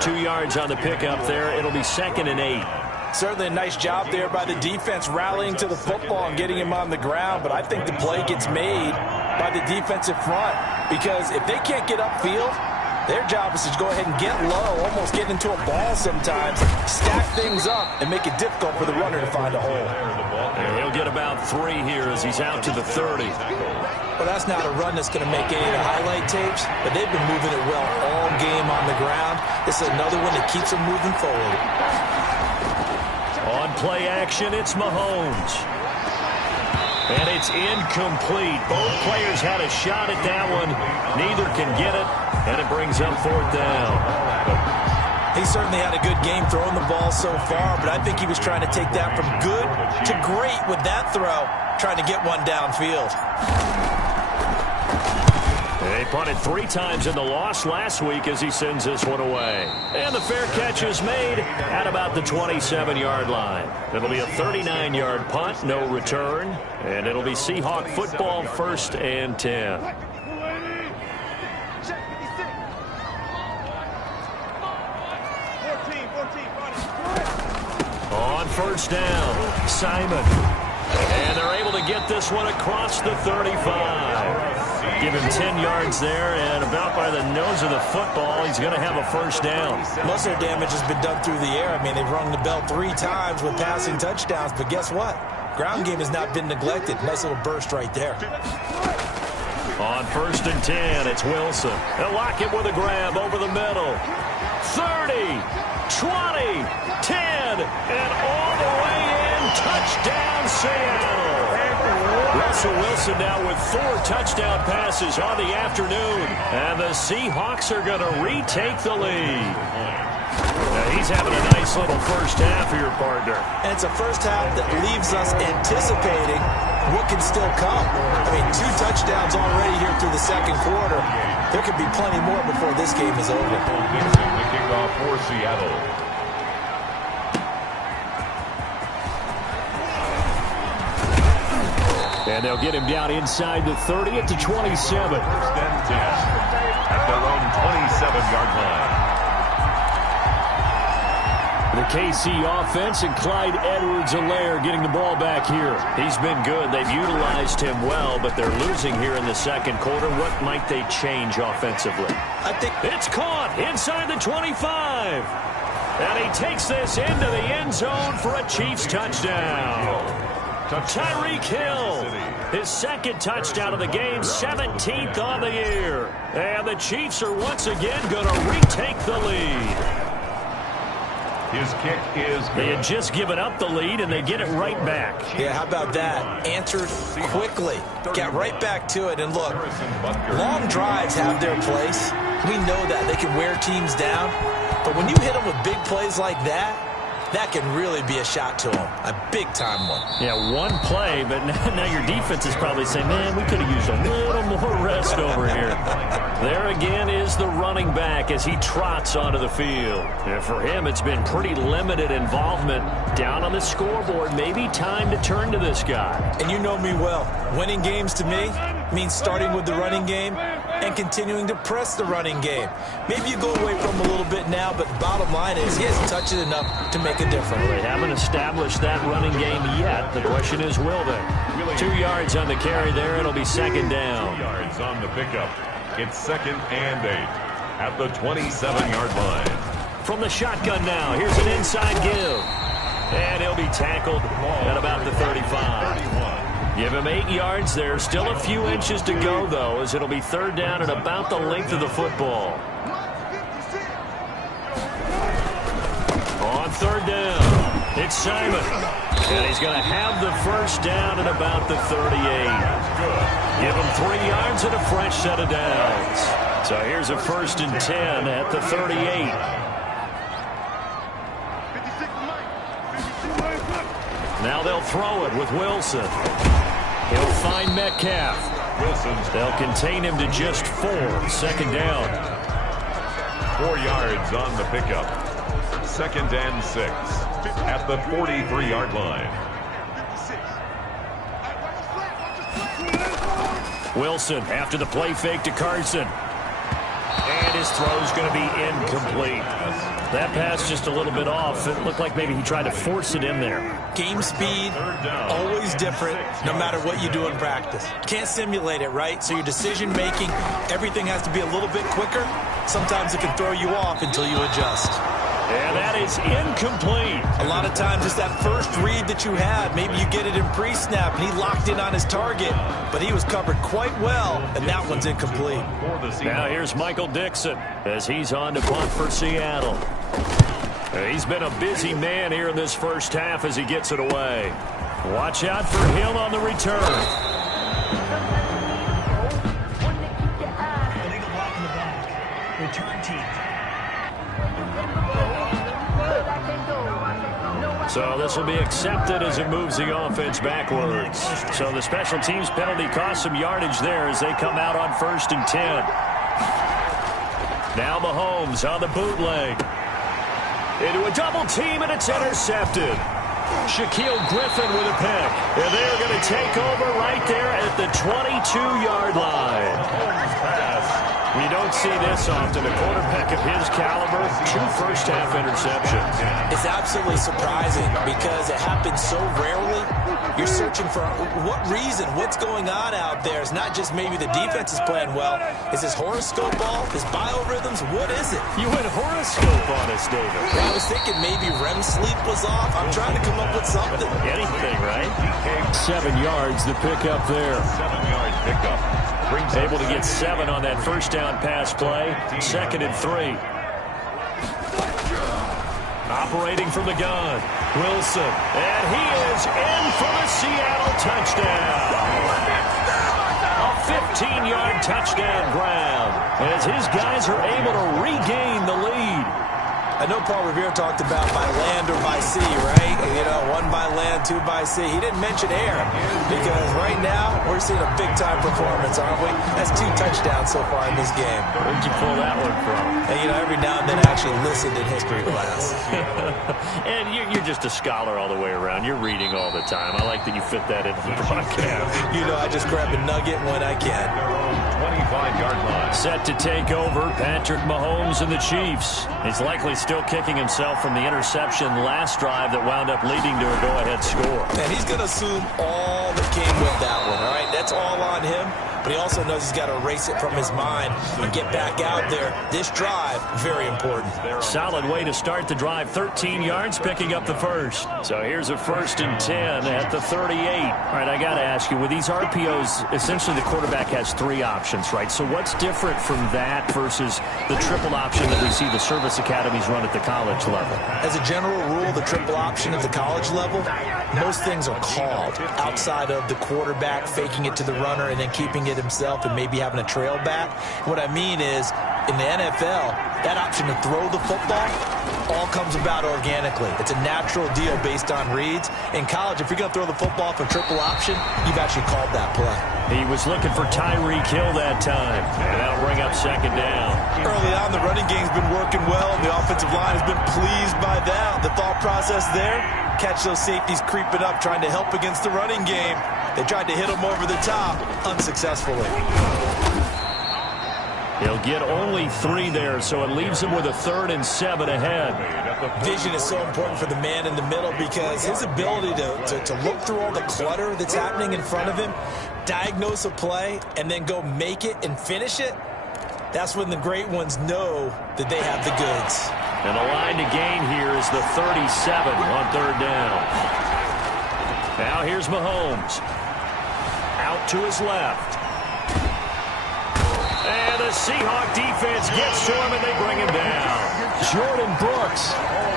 2 yards on the pickup there. It'll be 2nd and 8. Certainly a nice job there by the defense rallying to the football and getting him on the ground, but I think the play gets made by the defensive front, because if they can't get upfield, their job is to go ahead and get low, almost get into a ball sometimes, stack things up, and make it difficult for the runner to find a hole. And he'll get about 3 here as he's out to the 30. Well, that's not a run that's going to make any of the highlight tapes, but they've been moving it well all game on the ground. This is another one that keeps them moving forward. On play action, it's Mahomes. And it's incomplete. Both players had a shot at that one. Neither can get it, and it brings up 4th down. He certainly had a good game throwing the ball so far, but I think he was trying to take that from good to great with that throw, trying to get one downfield. They punted 3 times in the loss last week as he sends this one away. And the fair catch is made at about the 27-yard line. It'll be a 39-yard punt, no return. And it'll be Seahawk football 1st and 10. On 1st down, Simon. And they're able to get this one across the 35. Give him 10 yards there, and about by the nose of the football, he's going to have a 1st down. Most of their damage has been done through the air. I mean, they've rung the bell 3 times with passing touchdowns, but guess what? Ground game has not been neglected. Nice little burst right there. On 1st and 10, it's Wilson. They'll lock it with a grab over the middle. 30, 20, 10, and all the way in. Touchdown, Seattle. Russell Wilson now with 4 touchdown passes on the afternoon. And the Seahawks are going to retake the lead. Now he's having a nice little first half here, partner. And it's a first half that leaves us anticipating what can still come. I mean, 2 touchdowns already here through the second quarter. There could be plenty more before this game is over. Dixon, the kickoff for Seattle. And they'll get him down inside the 30 at the 27. 1st and 10 at their own 27-yard line. The KC offense and Clyde Edwards-Helaire getting the ball back here. He's been good. They've utilized him well, but they're losing here in the second quarter. What might they change offensively? I think it's caught inside the 25. And he takes this into the end zone for a Chiefs touchdown. Tyreek Hill, his 2nd touchdown of the game, 17th on the year. And the Chiefs are once again going to retake the lead. His kick is good. They had just given up the lead, and they get it right back. Yeah, how about that? Answered quickly. Got right back to it. And look, long drives have their place. We know that. They can wear teams down. But when you hit them with big plays like that, that can really be a shot to him, a big-time one. Yeah, one play, but now your defense is probably saying, man, we could have used a little more rest over here. There again is the running back as he trots onto the field. And for him, it's been pretty limited involvement down on the scoreboard. Maybe time to turn to this guy. And you know me well. Winning games to me means starting with the running game and continuing to press the running game. Maybe you go away from him a little bit now, but the bottom line is he hasn't touched it enough to make a difference. Well, they haven't established that running game yet. The question is, will they? 2 yards on the carry there. It'll be second down. 2 yards on the pickup. It's 2nd and 8 at the 27-yard line. From the shotgun now, here's an inside give. And he'll be tackled at about the 35. Give him 8 yards there. Still a few inches to go, though, as it'll be third down at about the length of the football. On third down, it's Simon. And he's going to have the first down at about the 38. Give him 3 yards and a fresh set of downs. So here's a 1st and 10 at the 38. Now they'll throw it with Wilson. He'll find Metcalf. They'll contain him to just 4. 2nd down. 4 yards on the pickup. 2nd and 6 at the 43-yard line. Wilson after the play fake to Carson. And his throw's going to be incomplete. That pass just a little bit off. It looked like maybe he tried to force it in there. Game speed, always different, no matter what you do in practice. Can't simulate it, right? So your decision-making, everything has to be a little bit quicker. Sometimes it can throw you off until you adjust. And that is incomplete. A lot of times it's that first read that you have. Maybe you get it in pre-snap, and he locked in on his target, but he was covered quite well, and that one's incomplete. Now here's Michael Dixon as he's on to punt for Seattle. He's been a busy man here in this first half as he gets it away. Watch out for him on the return. Return team. So this will be accepted as it moves the offense backwards. So the special teams penalty cost some yardage there as they come out on 1st and 10. Now Mahomes on the bootleg. Into a double team, and it's intercepted. Shaquille Griffin with a pick. And they're going to take over right there at the 22-yard line. We don't see this often. A quarterback of his caliber, 2 first-half interceptions. It's absolutely surprising because it happens so rarely. You're searching for what reason, what's going on out there. It's not just maybe the defense is playing well. Is his horoscope off? His biorhythms? What is it? You went horoscope on us, David. Well, I was thinking maybe REM sleep was off. I'm trying to come up with something. Anything, right? 7 yards, the pickup there. 7-yard pickup. Able to get 7 on that first down pass play. 2nd and 3. Operating from the gun, Wilson. And he is in for the Seattle touchdown. A 15-yard touchdown grab as his guys are able to regain the lead. I know Paul Revere talked about by land or by sea, right? You know, 1 by land, 2 by sea. He didn't mention air because right now we're seeing a big-time performance, aren't we? That's 2 touchdowns so far in this game. Where'd you pull that one from? And, you know, every now and then I actually listened in history class. And you're just a scholar all the way around. You're reading all the time. I like that you fit that into the broadcast. You know, I just grab a nugget when I can. 25-yard line. Set to take over, Patrick Mahomes and the Chiefs. He's likely still kicking himself from the interception last drive that wound up leading to a go-ahead score. And he's going to assume all that came with that one, all right? That's all on him. But he also knows he's got to erase it from his mind and get back out there. This drive, very important. Solid way to start the drive. 13 yards, picking up the first. So here's a 1st and 10 at the 38. All right, I got to ask you, with these RPOs, essentially the quarterback has 3 options, right? So what's different from that versus the triple option that we see the service academies run at the college level? As a general rule, the triple option at the college level, most things are called outside of the quarterback faking it to the runner and then keeping it differentiate himself and maybe having a trail back. What I mean is, in the NFL, that option to throw the football all comes about organically. It's a natural deal based on reads. In college, if you're going to throw the football for triple option, you've actually called that play. He was looking for Tyreek Hill that time, and that'll bring up second down. Early on, the running game's been working well, and the offensive line has been pleased by that. The thought process there, catch those safeties creeping up, trying to help against the running game. They tried to hit them over the top, unsuccessfully. He'll get only 3 there, so it leaves him with a 3rd and 7 ahead. Vision is so important for the man in the middle because his ability to look through all the clutter that's happening in front of him, diagnose a play, and then go make it and finish it, that's when the great ones know that they have the goods. And the line to gain here is the 37 on 3rd down. Now here's Mahomes. Out to his left. And the Seahawk defense gets to him, and they bring him down. Jordan Brooks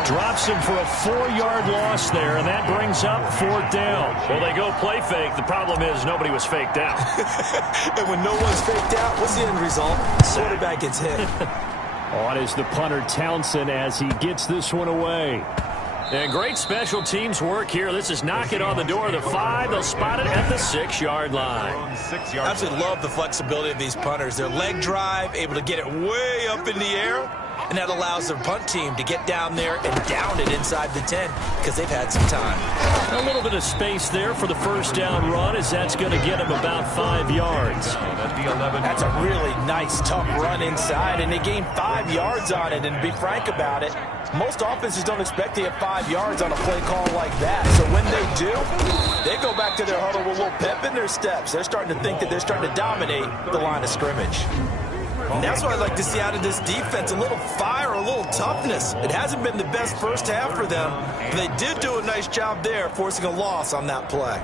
drops him for a 4-yard loss there, and that brings up 4th down. Well, they go play fake. The problem is nobody was faked out. And when no one's faked out, what's the end result? Quarterback gets hit. On is the punter Townsend as he gets this one away. And great special teams work here. This is knocking on the door of the 5. They'll spot it at the 6-yard line. I absolutely love the flexibility of these punters. Their leg drive, able to get it way up in the air, and that allows their punt team to get down there and down it inside the 10 because they've had some time. A little bit of space there for the first down run as that's going to get them about 5 yards. That's a really nice, tough run inside, and they gained 5 yards on it. And to be frank about it, most offenses don't expect to get 5 yards on a play call like that. So when they do, they go back to their huddle with a little pep in their steps. They're starting to think that they're starting to dominate the line of scrimmage. And that's what I'd like to see out of this defense, a little fire, a little toughness. It hasn't been the best first half for them, but they did do a nice job there, forcing a loss on that play.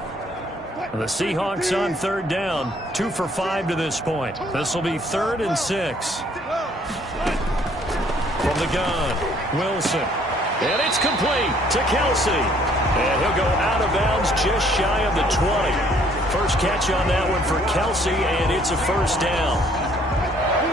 The Seahawks on 3rd down, 2 for 5 to this point. This will be 3rd and 6. From the gun, Wilson. And it's complete to Kelsey. And he'll go out of bounds just shy of the 20. First catch on that one for Kelsey, and it's a first down.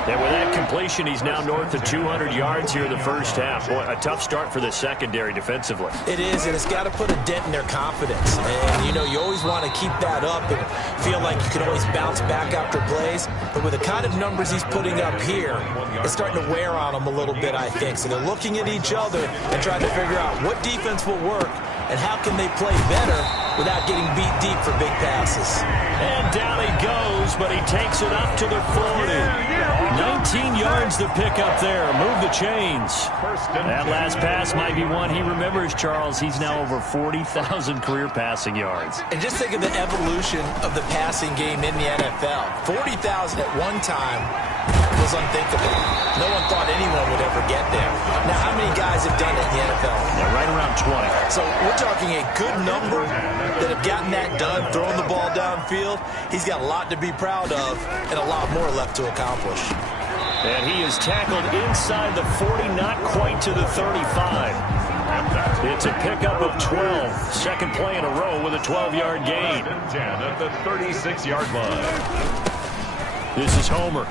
And with that completion, he's now north of 200 yards here in the first half. Boy, a tough start for the secondary defensively. It is, and it's got to put a dent in their confidence. And, you know, you always want to keep that up and feel like you can always bounce back after plays. But with the kind of numbers he's putting up here, it's starting to wear on them a little bit, I think. So they're looking at each other and trying to figure out what defense will work and how can they play better without getting beat deep for big passes. And down he goes, but he takes it up to the 40. 19 yards to pick up there. Move the chains. That last pass might be one he remembers, Charles. He's now over 40,000 career passing yards. And just think of the evolution of the passing game in the NFL. 40,000 at one time was unthinkable. No one thought anyone would ever get there. Now, how many guys have done it in the NFL? Yeah, right around 20. So we're talking a good number that have gotten that done, throwing the ball downfield. He's got a lot to be proud of and a lot more left to accomplish. And he is tackled inside the 40, not quite to the 35. It's a pickup of 12. Second play in a row with a 12-yard gain. 10 at the 36-yard line. This is Homer.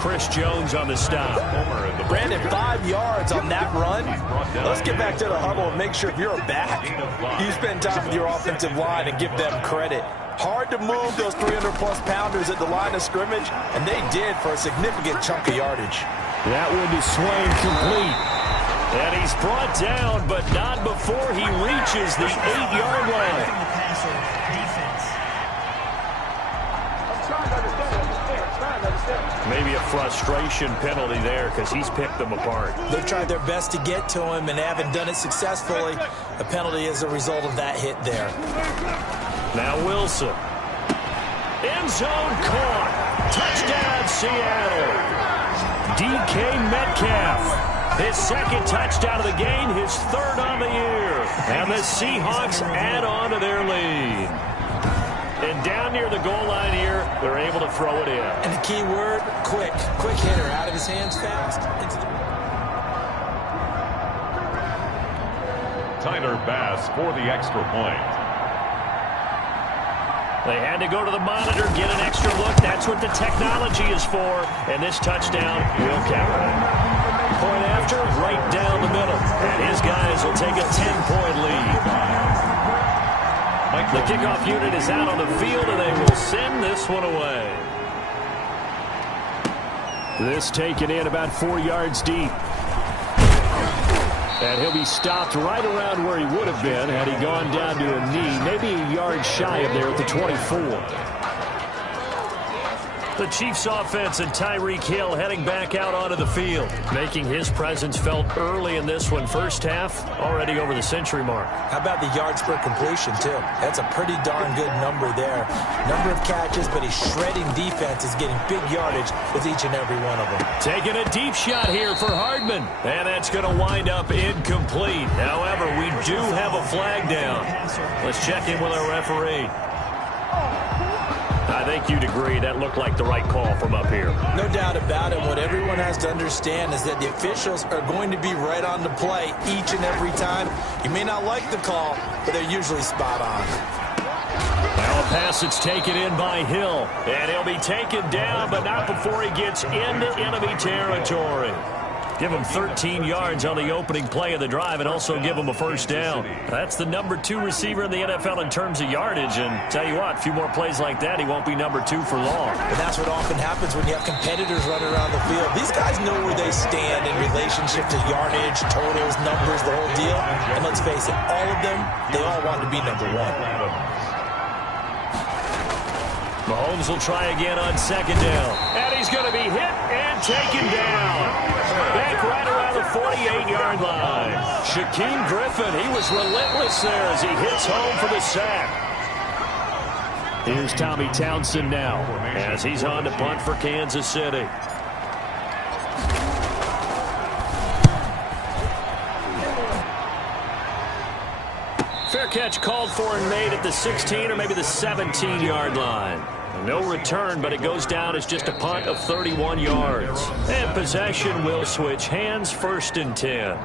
Chris Jones on the stop. Brandon, 5 yards on that run. Let's get back to the huddle and make sure if you're a back, you spend time with your offensive line and give them credit. Hard to move those 300-plus pounders at the line of scrimmage, and they did for a significant chunk of yardage. That one is swung complete. And he's brought down, but not before he reaches the 8-yard line. Maybe a frustration penalty there because he's picked them apart. They've tried their best to get to him and haven't done it successfully. A penalty is a result of that hit there. Now Wilson. End zone caught. Touchdown, Seattle. DK Metcalf. His second touchdown of the game, his third on the year. And the Seahawks add on to their lead. And down near the goal line here, they're able to throw it in. And the key word, quick. Quick hitter, out of his hands fast. Tyler Bass for the extra point. They had to go to the monitor, get an extra look. That's what the technology is for. And this touchdown will count. Point after, right down the middle. And his guys will take a 10-point lead. The kickoff unit is out on the field, and they will send this one away. This taken in about 4 yards deep. And he'll be stopped right around where he would have been had he gone down to a knee, maybe a yard shy of there at the 24. The Chiefs offense and Tyreek Hill heading back out onto the field, making his presence felt early in this one. First half, already over the century mark. How about the yards per completion, too? That's a pretty darn good number there. Number of catches, but he's shredding defense, is getting big yardage with each and every one of them. Taking a deep shot here for Hardman, and that's going to wind up incomplete. However, we do have a flag down. Let's check in with our referee. I think you'd agree that looked like the right call from up here. No doubt about it. What everyone has to understand is that the officials are going to be right on the play each and every time. You may not like the call, but they're usually spot on. Now a pass that's taken in by Hill, and he'll be taken down, but not before he gets into enemy territory. Give him 13 yards on the opening play of the drive and also give him a first down. That's the number 2 receiver in the NFL in terms of yardage. And tell you what, a few more plays like that, he won't be number 2 for long. And that's what often happens when you have competitors running around the field. These guys know where they stand in relationship to yardage, totals, numbers, the whole deal. And let's face it, all of them, they all want to be number 1. Mahomes will try again on second down. And he's going to be hit and taken down. Back right around the 48-yard line. Shaquem Griffin, he was relentless there as he hits home for the sack. Here's Tommy Townsend now as he's on to punt for Kansas City. Fair catch called for and made at the 16 or maybe the 17-yard line. No return, but it goes down as just a punt of 31 yards. And possession will switch hands, 1st and 10.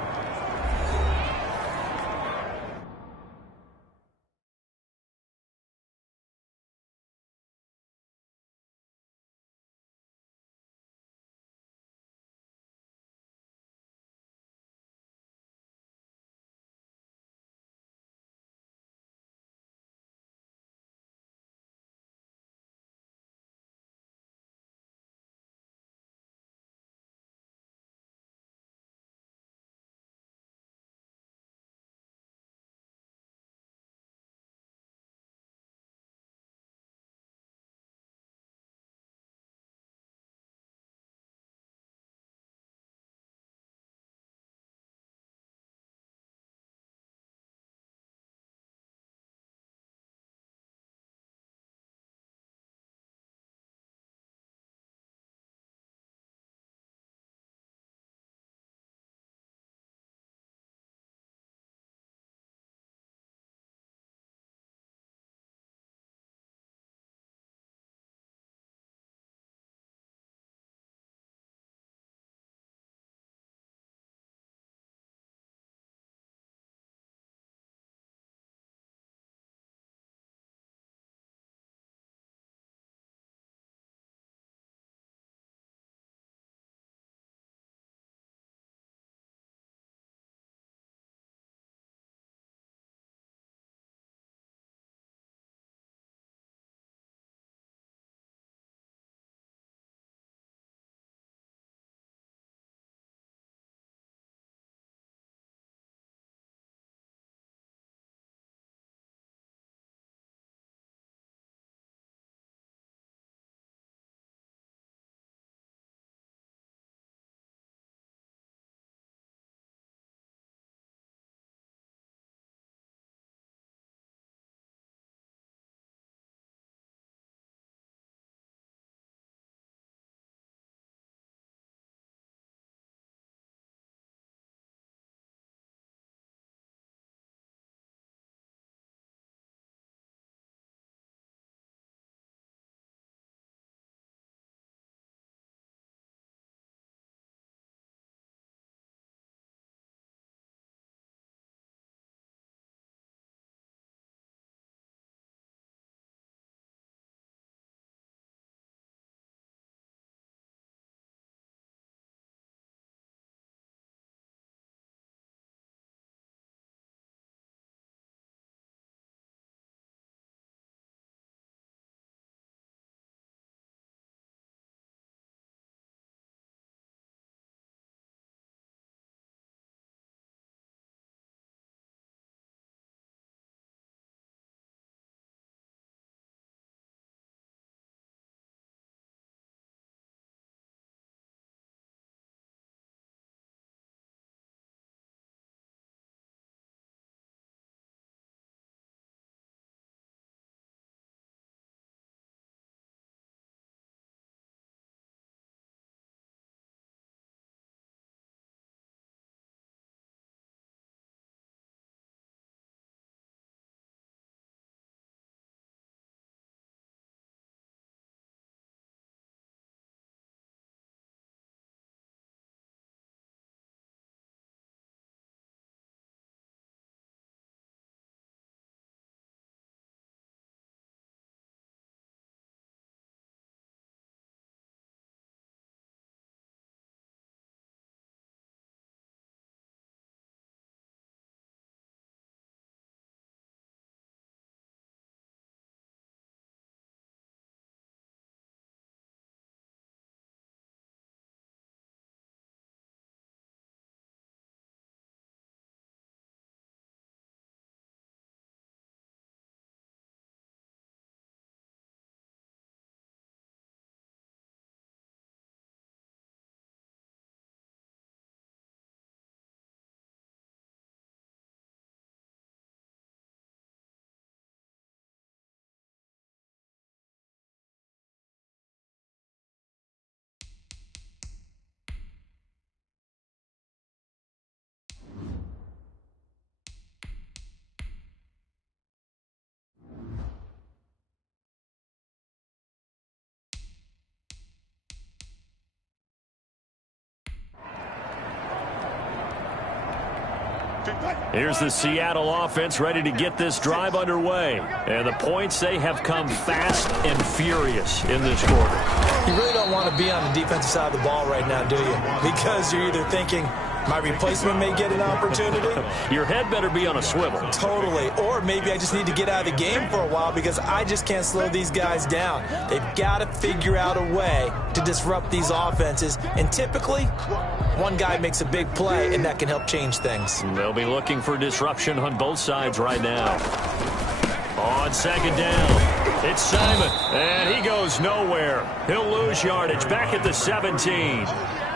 Here's the Seattle offense ready to get this drive underway. And the points, they have come fast and furious in this quarter. You really don't want to be on the defensive side of the ball right now, do you? Because you're either thinking, my replacement may get an opportunity. Your head better be on a swivel. Totally. Or maybe I just need to get out of the game for a while because I just can't slow these guys down. They've got to figure out a way to disrupt these offenses. And typically, one guy makes a big play, and that can help change things. They'll be looking for disruption on both sides right now. On second down, it's Simon, and he goes nowhere. He'll lose yardage back at the 17.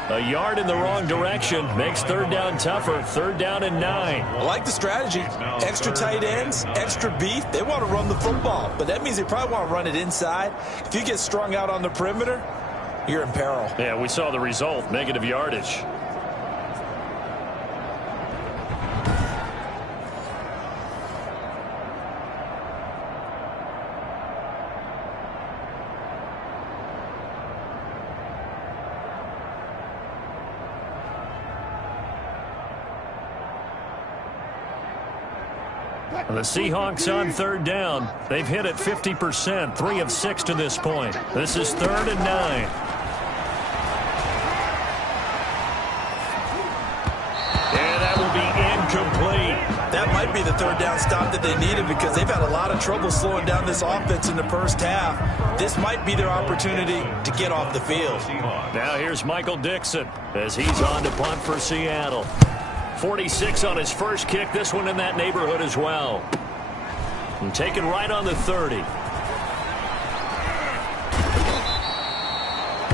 A yard in the wrong direction makes third down tougher. Third down and 9. I like the strategy. Extra tight ends, extra beef. They want to run the football, but that means they probably want to run it inside. If you get strung out on the perimeter, you're in peril. Yeah, we saw the result, negative yardage. The Seahawks on third down. They've hit it 50%, 3 of 6 to this point. This is 3rd and 9. And that will be incomplete. That might be the third down stop that they needed because they've had a lot of trouble slowing down this offense in the first half. This might be their opportunity to get off the field. Now here's Michael Dixon as he's on to punt for Seattle. 46 on his first kick, this one in that neighborhood as well. And taken right on the 30.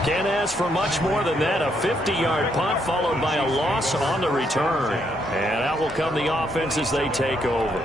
Can't ask for much more than that. A 50-yard punt followed by a loss on the return. And out will come the offense as they take over.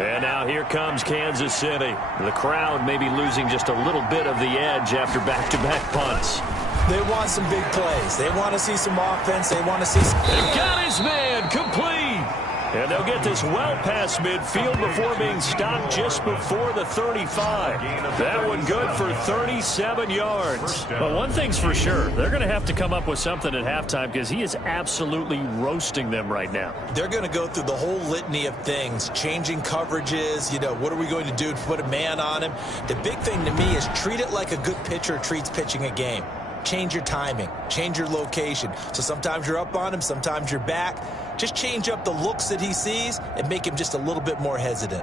And now here comes Kansas City. The crowd may be losing just a little bit of the edge after back-to-back punts. They want some big plays. They want to see some offense. They want to see some... They've got his man complete. And they'll get this well past midfield before being stopped just before the 35. That one good for 37 yards. But one thing's for sure, they're going to have to come up with something at halftime because he is absolutely roasting them right now. They're going to go through the whole litany of things, changing coverages, what are we going to do to put a man on him? The big thing to me is treat it like a good pitcher treats pitching a game. Change your timing, change your location. So sometimes you're up on him, sometimes you're back. Just change up the looks that he sees and make him just a little bit more hesitant.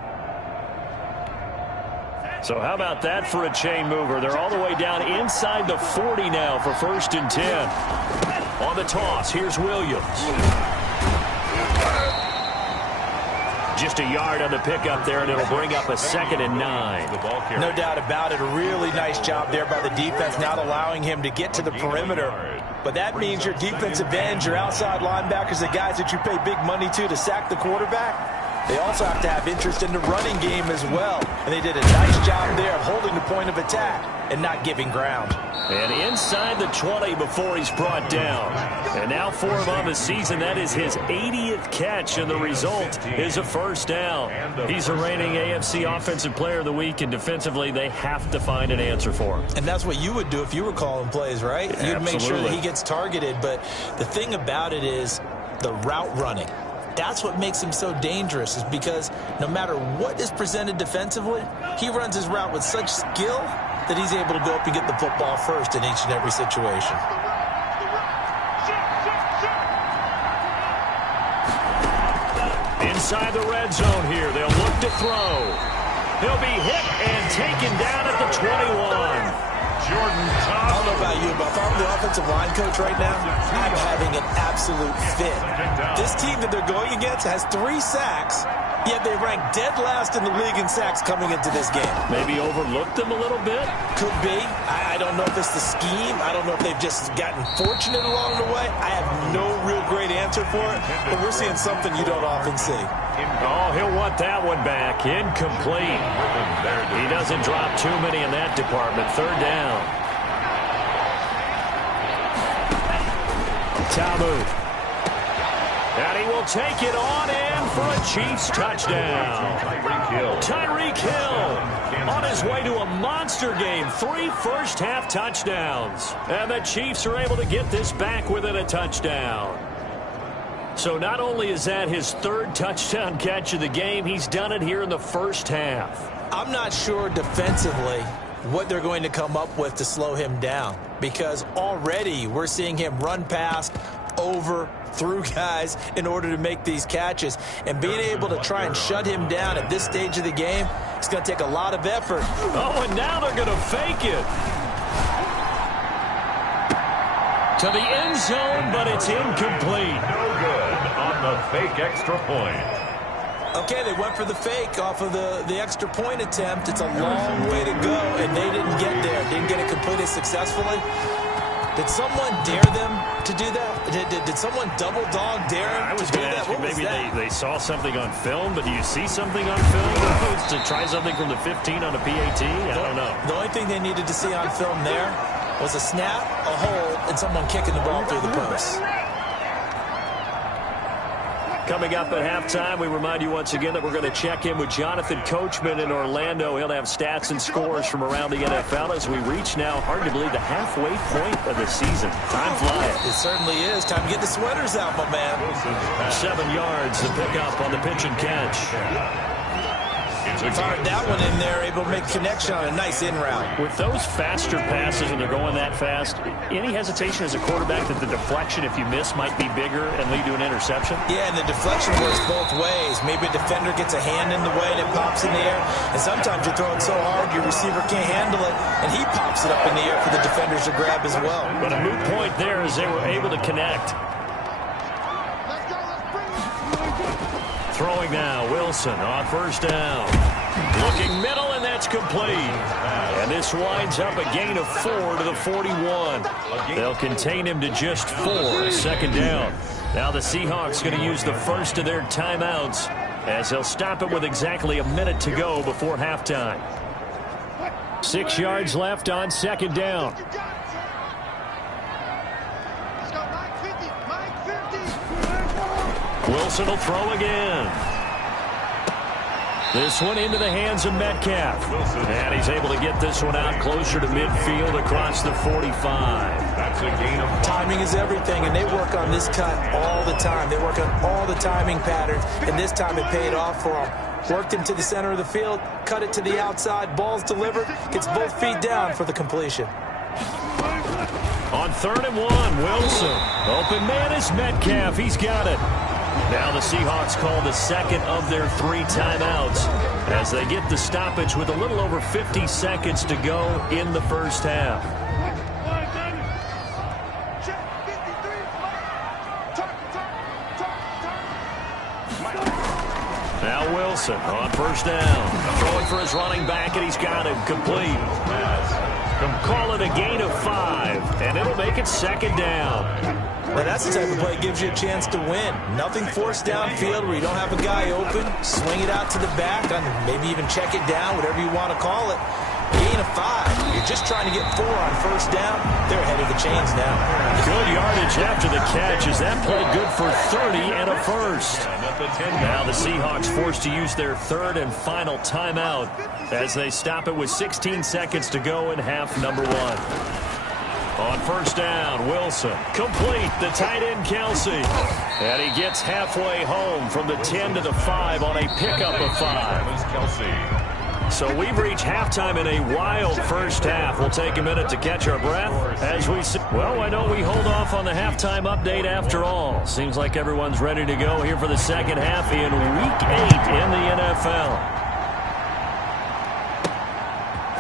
So how about that for a chain mover? They're all the way down inside the 40 now for 1st and 10. On the toss, here's Williams. Just a yard on the pickup there, and it'll bring up a 2nd and 9. No doubt about it. A really nice job there by the defense, not allowing him to get to the perimeter. But that means your defensive ends, your outside linebackers, the guys that you pay big money to sack the quarterback, they also have to have interest in the running game as well. And they did a nice job there of holding the point of attack and not giving ground. And inside the 20 before he's brought down. And now for him on the season, that is his 80th catch, and the result is a 1st down. He's the reigning AFC Offensive Player of the Week, and defensively they have to find an answer for him. And that's what you would do if you were calling plays, right? Yeah, you'd make sure that he gets targeted. But the thing about it is the route running. That's what makes him so dangerous, is because no matter what is presented defensively, he runs his route with such skill that he's able to go up and get the football first in each and every situation. Inside the red zone here, they'll look to throw. He'll be hit and taken down at the 21. I don't know about you, but if I'm the offensive line coach right now, I'm having an absolute fit. This team that they're going against has 3 sacks, yet they rank dead last in the league in sacks coming into this game. Maybe overlooked them a little bit? Could be. I don't know if it's the scheme. I don't know if they've just gotten fortunate along the way. I have no real great answer for it, but we're seeing something you don't often see. Oh, he'll want that one back. Incomplete. He doesn't drop too many in that department. 3rd down. Tamu. And he will take it on in for a Chiefs touchdown. Tyreek Hill on his way to a monster game. 3 first-half touchdowns. And the Chiefs are able to get this back within a touchdown. So not only is that his third touchdown catch of the game, he's done it here in the first half. I'm not sure defensively what they're going to come up with to slow him down, because already we're seeing him run past, over, through guys in order to make these catches. And being able to try and shut him down at this stage of the game, it's going to take a lot of effort. Oh, and now they're going to fake it. To the end zone, but it's incomplete. No good on the fake extra point. Okay, they went for the fake off of the extra point attempt. It's a long way to go, and they didn't get there. Didn't get it completed successfully. Did someone dare them to do that? Did someone double dog dare them? I was going to ask you, maybe they saw something on film, but do you see something on film to try something from the 15 on a PAT? I don't know. The only thing they needed to see on film there was a snap, a hold, and someone kicking the ball through the post. Coming up at halftime, we remind you once again that we're going to check in with Jonathan Coachman in Orlando. He'll have stats and scores from around the NFL as we reach now, hard to believe, the halfway point of the season. Time flying. It certainly is. Time to get the sweaters out, my man. 7 yards to pick up on the pitch and catch. Fired that one in there, able to make connection on a nice in route. With those faster passes when they're going that fast, any hesitation as a quarterback that the deflection, if you miss, might be bigger and lead to an interception? Yeah, and the deflection works both ways. Maybe a defender gets a hand in the way and it pops in the air. And sometimes you're throwing so hard your receiver can't handle it, and he pops it up in the air for the defenders to grab as well. But a moot point there as they were able to connect. Throwing now, Wilson on first down. Looking middle, and that's complete. And this winds up a gain of 4 to the 41. They'll contain him to just 4, second down. Now the Seahawks going to use the first of their timeouts as they'll stop it with exactly a minute to go before halftime. 6 yards left on second down. Wilson will throw again. This one into the hands of Metcalf. And he's able to get this one out closer to midfield across the 45. That's a gain of 5. Timing is everything, and they work on this cut all the time. They work on all the timing patterns, and this time it paid off for them. Worked him to the center of the field, cut it to the outside, ball's delivered, gets both feet down for the completion. On 3rd and 1, Wilson. Open man is Metcalf. He's got it. Now the Seahawks call the second of their 3 timeouts as they get the stoppage with a little over 50 seconds to go in the first half. Now Wilson on first down. Throwing for his running back, and he's got him complete. Call it a gain of 5, and it'll make it second down. Well, that's the type of play that gives you a chance to win. Nothing forced downfield where you don't have a guy open. Swing it out to the back, maybe even check it down, whatever you want to call it. Gain of 5. You're just trying to get 4 on first down. They're ahead of the chains now. Good yardage after the catch. Is that play good for 30 and a first? Now the Seahawks forced to use their 3rd and final timeout as they stop it with 16 seconds to go in half number 1. On first down, Wilson. Complete, the tight end, Kelsey. And he gets halfway home from the 10 to the 5 on a pickup of 5. So we've reached halftime in a wild first half. We'll take a minute to catch our breath as we see. Well, why don't we hold off on the halftime update after all? Seems like everyone's ready to go here for the second half in Week 8 in the NFL.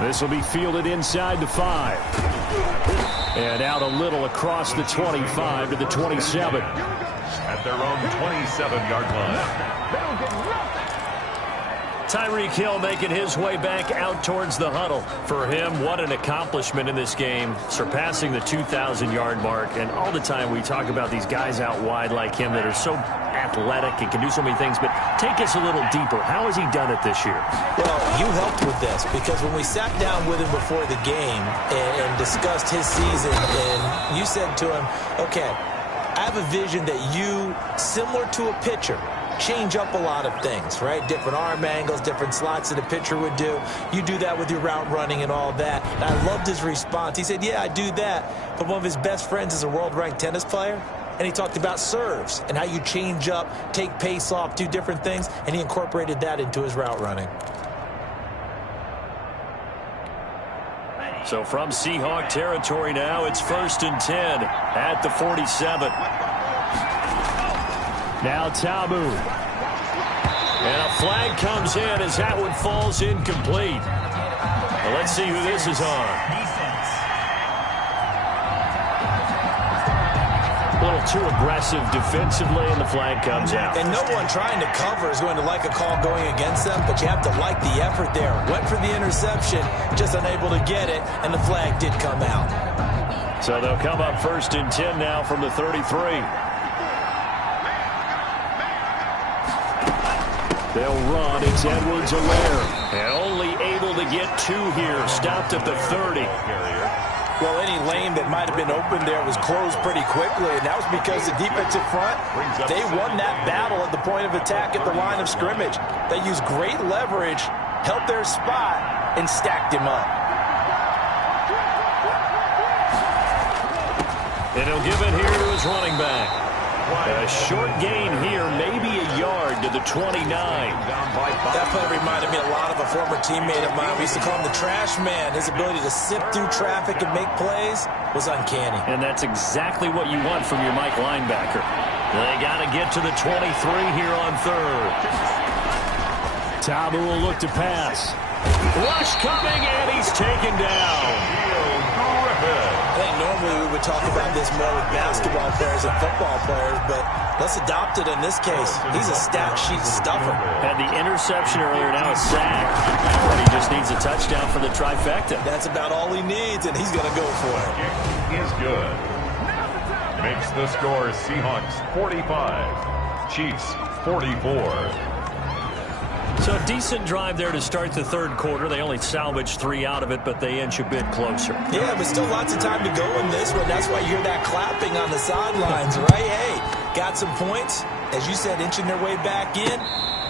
This will be fielded inside the 5. And out a little across the 25 to the 27. At their own 27-yard line. Tyreek Hill making his way back out towards the huddle. For him, what an accomplishment in this game, surpassing the 2,000-yard mark. And all the time we talk about these guys out wide like him that are so athletic and can do so many things. But take us a little deeper. How has he done it this year? Well, you helped with this because when we sat down with him before the game and discussed his season, and you said to him, okay, I have a vision that you, similar to a pitcher, change up a lot of things, right? Different arm angles, different slots that a pitcher would do. You do that with your route running and all that. And I loved his response. He said, yeah, I do that. But one of his best friends is a world-ranked tennis player. and he talked about serves and how you change up, take pace off, do different things, and he incorporated that into his route running. So from Seahawk territory now, it's 1st and 10 at the 47. Now Tabu. And a flag comes in as that one falls incomplete. Well, let's see who this is on. A little too aggressive defensively, and the flag comes out. And no one trying to cover is going to like a call going against them, but you have to like the effort there. Went for the interception, just unable to get it, and the flag did come out. So they'll come up 1st and 10 now from the 33. They'll run. It's Edwards-Helaire. And only able to get 2 here. Stopped at the 30. Well, any lane that might have been open there was closed pretty quickly, and that was because the defensive front, they won that battle at the point of attack at the line of scrimmage. They used great leverage, held their spot, and stacked him up. And he'll give it here to his running back. A short gain here, maybe a yard to the 29. That play reminded me a lot of a former teammate of mine. We used to call him the trash man. His ability to sift through traffic and make plays was uncanny. And that's exactly what you want from your Mike linebacker. They got to get to the 23 here on 3rd. Tabu will look to pass. Rush coming, and he's taken down. I think normally we would talk about this more with basketball players and football players, but let's adopt it in this case. He's a stat sheet stuffer. Had the interception earlier, now a sack. But he just needs a touchdown for the trifecta. That's about all he needs, and he's going to go for it. Kick is good. Makes the score Seahawks 45, Chiefs 44. So a decent drive there to start the 3rd quarter. They only salvaged 3 out of it, but they inch a bit closer. Yeah, but still lots of time to go in this one. That's why you hear that clapping on the sidelines, right? Hey, got some points. As you said, inching their way back in.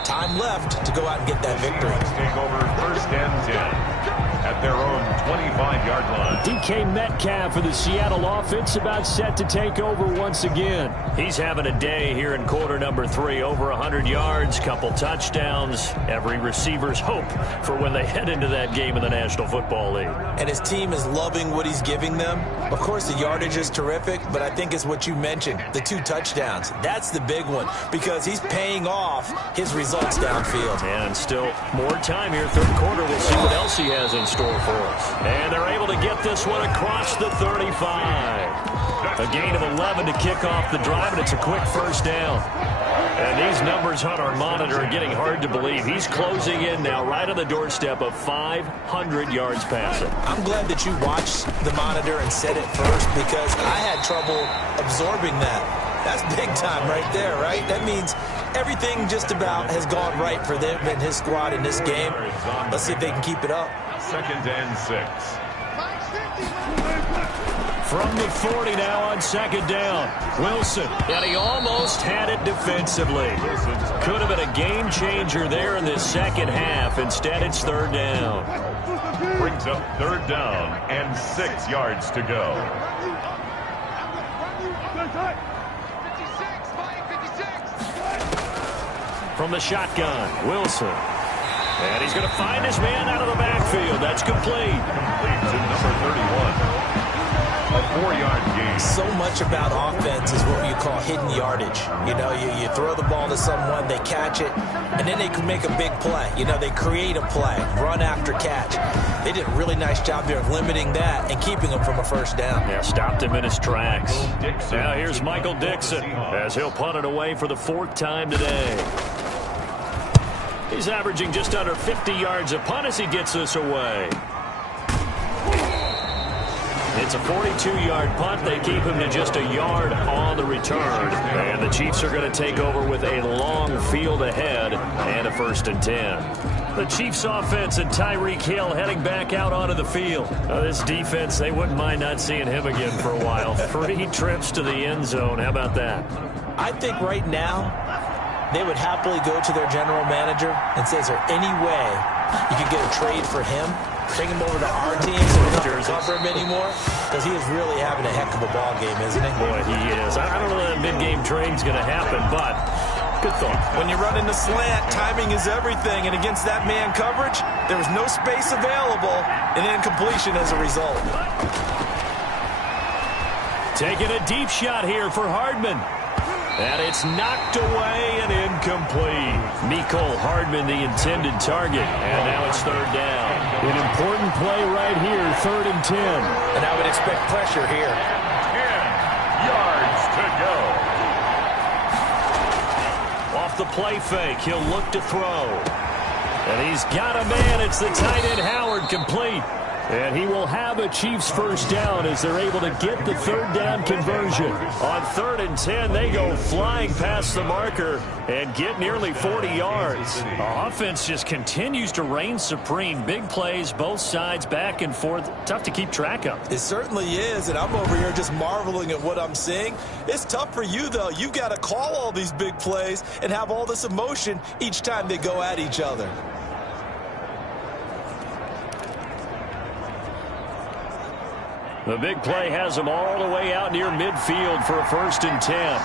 Time left to go out and get that victory. Take over 1st and 10 at their own 25-yard line. DK Metcalf for the Seattle offense about set to take over once again. He's having a day here in quarter number 3. Over 100 yards, couple touchdowns. Every receiver's hope for when they head into that game in the National Football League. And his team is loving what he's giving them. Of course, the yardage is terrific, but I think it's what you mentioned, the 2 touchdowns. That's the big one because he's paying off his results downfield. And still more time here, 3rd quarter. We'll see what else he has in store for us. And they're able to get this one across the 35. A gain of 11 to kick off the drive, and it's a quick 1st down. And these numbers on our monitor are getting hard to believe. He's closing in now right on the doorstep of 500 yards passing. I'm glad that you watched the monitor and said it first because I had trouble absorbing that. That's big time right there, right? That means everything just about has gone right for them and his squad in this game. Let's see if they can keep it up. 2nd and 6. From the 40 now on 2nd down. Wilson, and he almost had it defensively. Could have been a game changer there in this 2nd half. Instead, it's 3rd down. Brings up 3rd down and 6 yards to go. From the shotgun, Wilson. And he's going to find his man out of the backfield. That's complete. Complete to number 31. A 4-yard gain. So much about offense is what you call hidden yardage. You know, you throw the ball to someone, they catch it, and then they can make a big play. You know, they create a play, run after catch. They did a really nice job there of limiting that and keeping him from a 1st down. Yeah, stopped him in his tracks. Now here's Michael Dixon as he'll punt it away for the 4th time today. He's averaging just under 50 yards a punt as he gets this away. It's a 42-yard punt. They keep him to just a yard on the return. And the Chiefs are going to take over with a long field ahead and a 1st and 10. The Chiefs offense and Tyreek Hill heading back out onto the field. This defense, they wouldn't mind not seeing him again for a while. 3 trips to the end zone. How about that? I think right now they would happily go to their general manager and say, is there any way you could get a trade for him? bring him over to our team so we don't cover him anymore? Because he is really having a heck of a ball game, isn't he? Boy, he is. I don't know that mid-game train's going to happen, but good thought. When you're running the slant, timing is everything, and against that man coverage, there was no space available, and incompletion as a result. Taking a deep shot here for Hardman. And it's knocked away and incomplete. Mecole Hardman, the intended target. And now it's third down. An important play right here, 3rd and 10. And I would expect pressure here. 10 yards to go. Off the play fake, he'll look to throw. And he's got a man. It's the tight end Howard, complete. And he will have a Chiefs first down as they're able to get the 3rd down conversion. On 3rd and 10, they go flying past the marker and get nearly 40 yards. The offense just continues to reign supreme. Big plays, both sides, back and forth. Tough to keep track of. It certainly is, and I'm over here just marveling at what I'm seeing. It's tough for you, though. You've got to call all these big plays and have all this emotion each time they go at each other. The big play has him all the way out near midfield for a 1st and 10.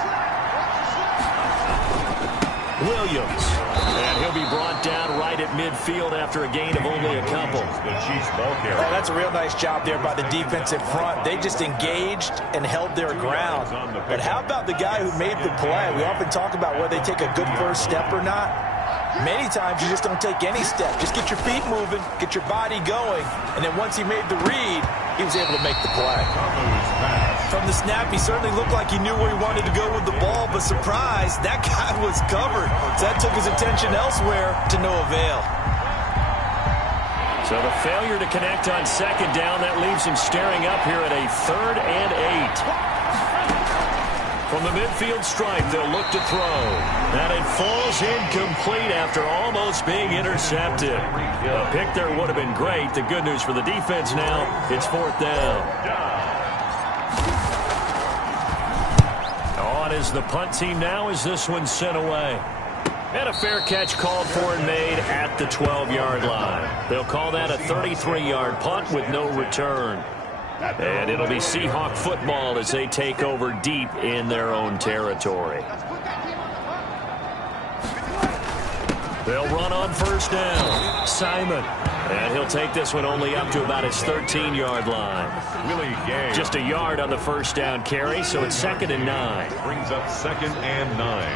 Williams. And he'll be brought down right at midfield after a gain of only a couple. The Chiefs ball carrier. Oh, that's a real nice job there by the defensive front. They just engaged and held their ground. But how about the guy who made the play? We often talk about whether they take a good first step or not. Many times you just don't take any step. Just get your feet moving, get your body going, and then once he made the read, he was able to make the play. From the snap, he certainly looked like he knew where he wanted to go with the ball, but surprise, that guy was covered. So that took his attention elsewhere to no avail. So the failure to connect on 2nd down, that leaves him staring up here at a 3rd and 8. From the midfield stripe, they'll look to throw. And it falls incomplete after almost being intercepted. A pick there would have been great. The good news for the defense now, it's 4th down. On is the punt team now as this one's sent away. And a fair catch called for and made at the 12-yard line. They'll call that a 33-yard punt with no return. And it'll be Seahawk football as they take over deep in their own territory. They'll run on 1st down. Simon. And he'll take this one only up to about his 13-yard line. Just a yard on the 1st down carry, so it's 2nd and 9. Brings up 2nd and 9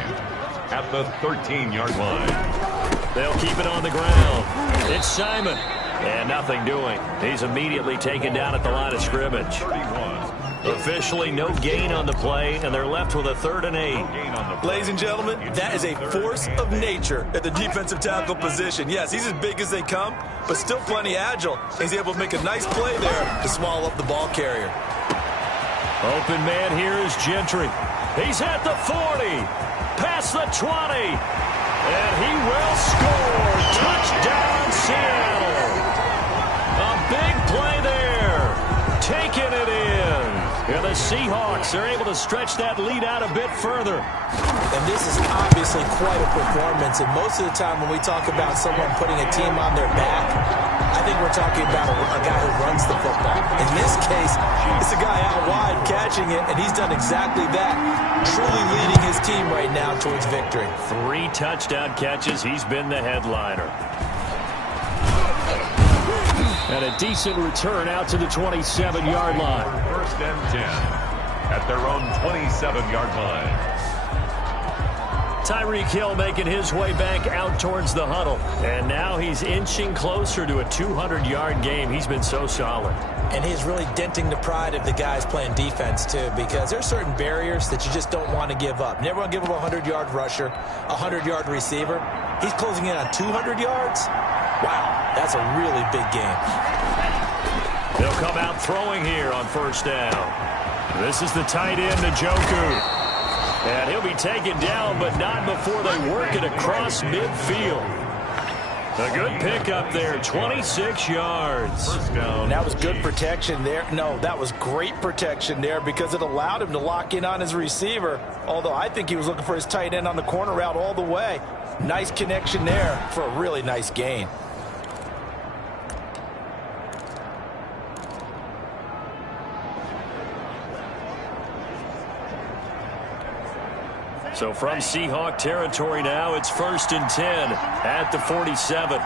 at the 13-yard line. They'll keep it on the ground. It's Simon. And nothing doing. He's immediately taken down at the line of scrimmage. 31. Officially no gain on the play, and they're left with a 3rd and 8. Ladies and gentlemen, that is a force of nature at the defensive tackle position. Yes, he's as big as they come, but still plenty agile. He's able to make a nice play there to swallow up the ball carrier. Open man here is Gentry. He's at the 40, past the 20, and he will score. Touchdown, Seattle. A big play there. Taking it in. And the Seahawks are able to stretch that lead out a bit further. And this is obviously quite a performance. And most of the time when we talk about someone putting a team on their back, I think we're talking about a guy who runs the football. In this case, it's a guy out wide catching it, and he's done exactly that. Truly leading his team right now towards victory. 3 touchdown catches. He's been the headliner. And a decent return out to the 27-yard line. 1st and 10 at their own 27-yard line. Tyreek Hill making his way back out towards the huddle. And now he's inching closer to a 200-yard game. He's been so solid. And he's really denting the pride of the guys playing defense, too, because there's certain barriers that you just don't want to give up. Never want to give up a 100-yard rusher, a 100-yard receiver. He's closing in on 200 yards. Wow, that's a really big game. They'll come out throwing here on 1st down. This is the tight end, Njoku. And he'll be taken down, but not before they work it across midfield. A good pickup there, 26 yards. 1st down. And that was good protection there. No, that was great protection there because it allowed him to lock in on his receiver. Although I think he was looking for his tight end on the corner route all the way. Nice connection there for a really nice gain. So from Seahawk territory now, it's 1st and 10 at the 47.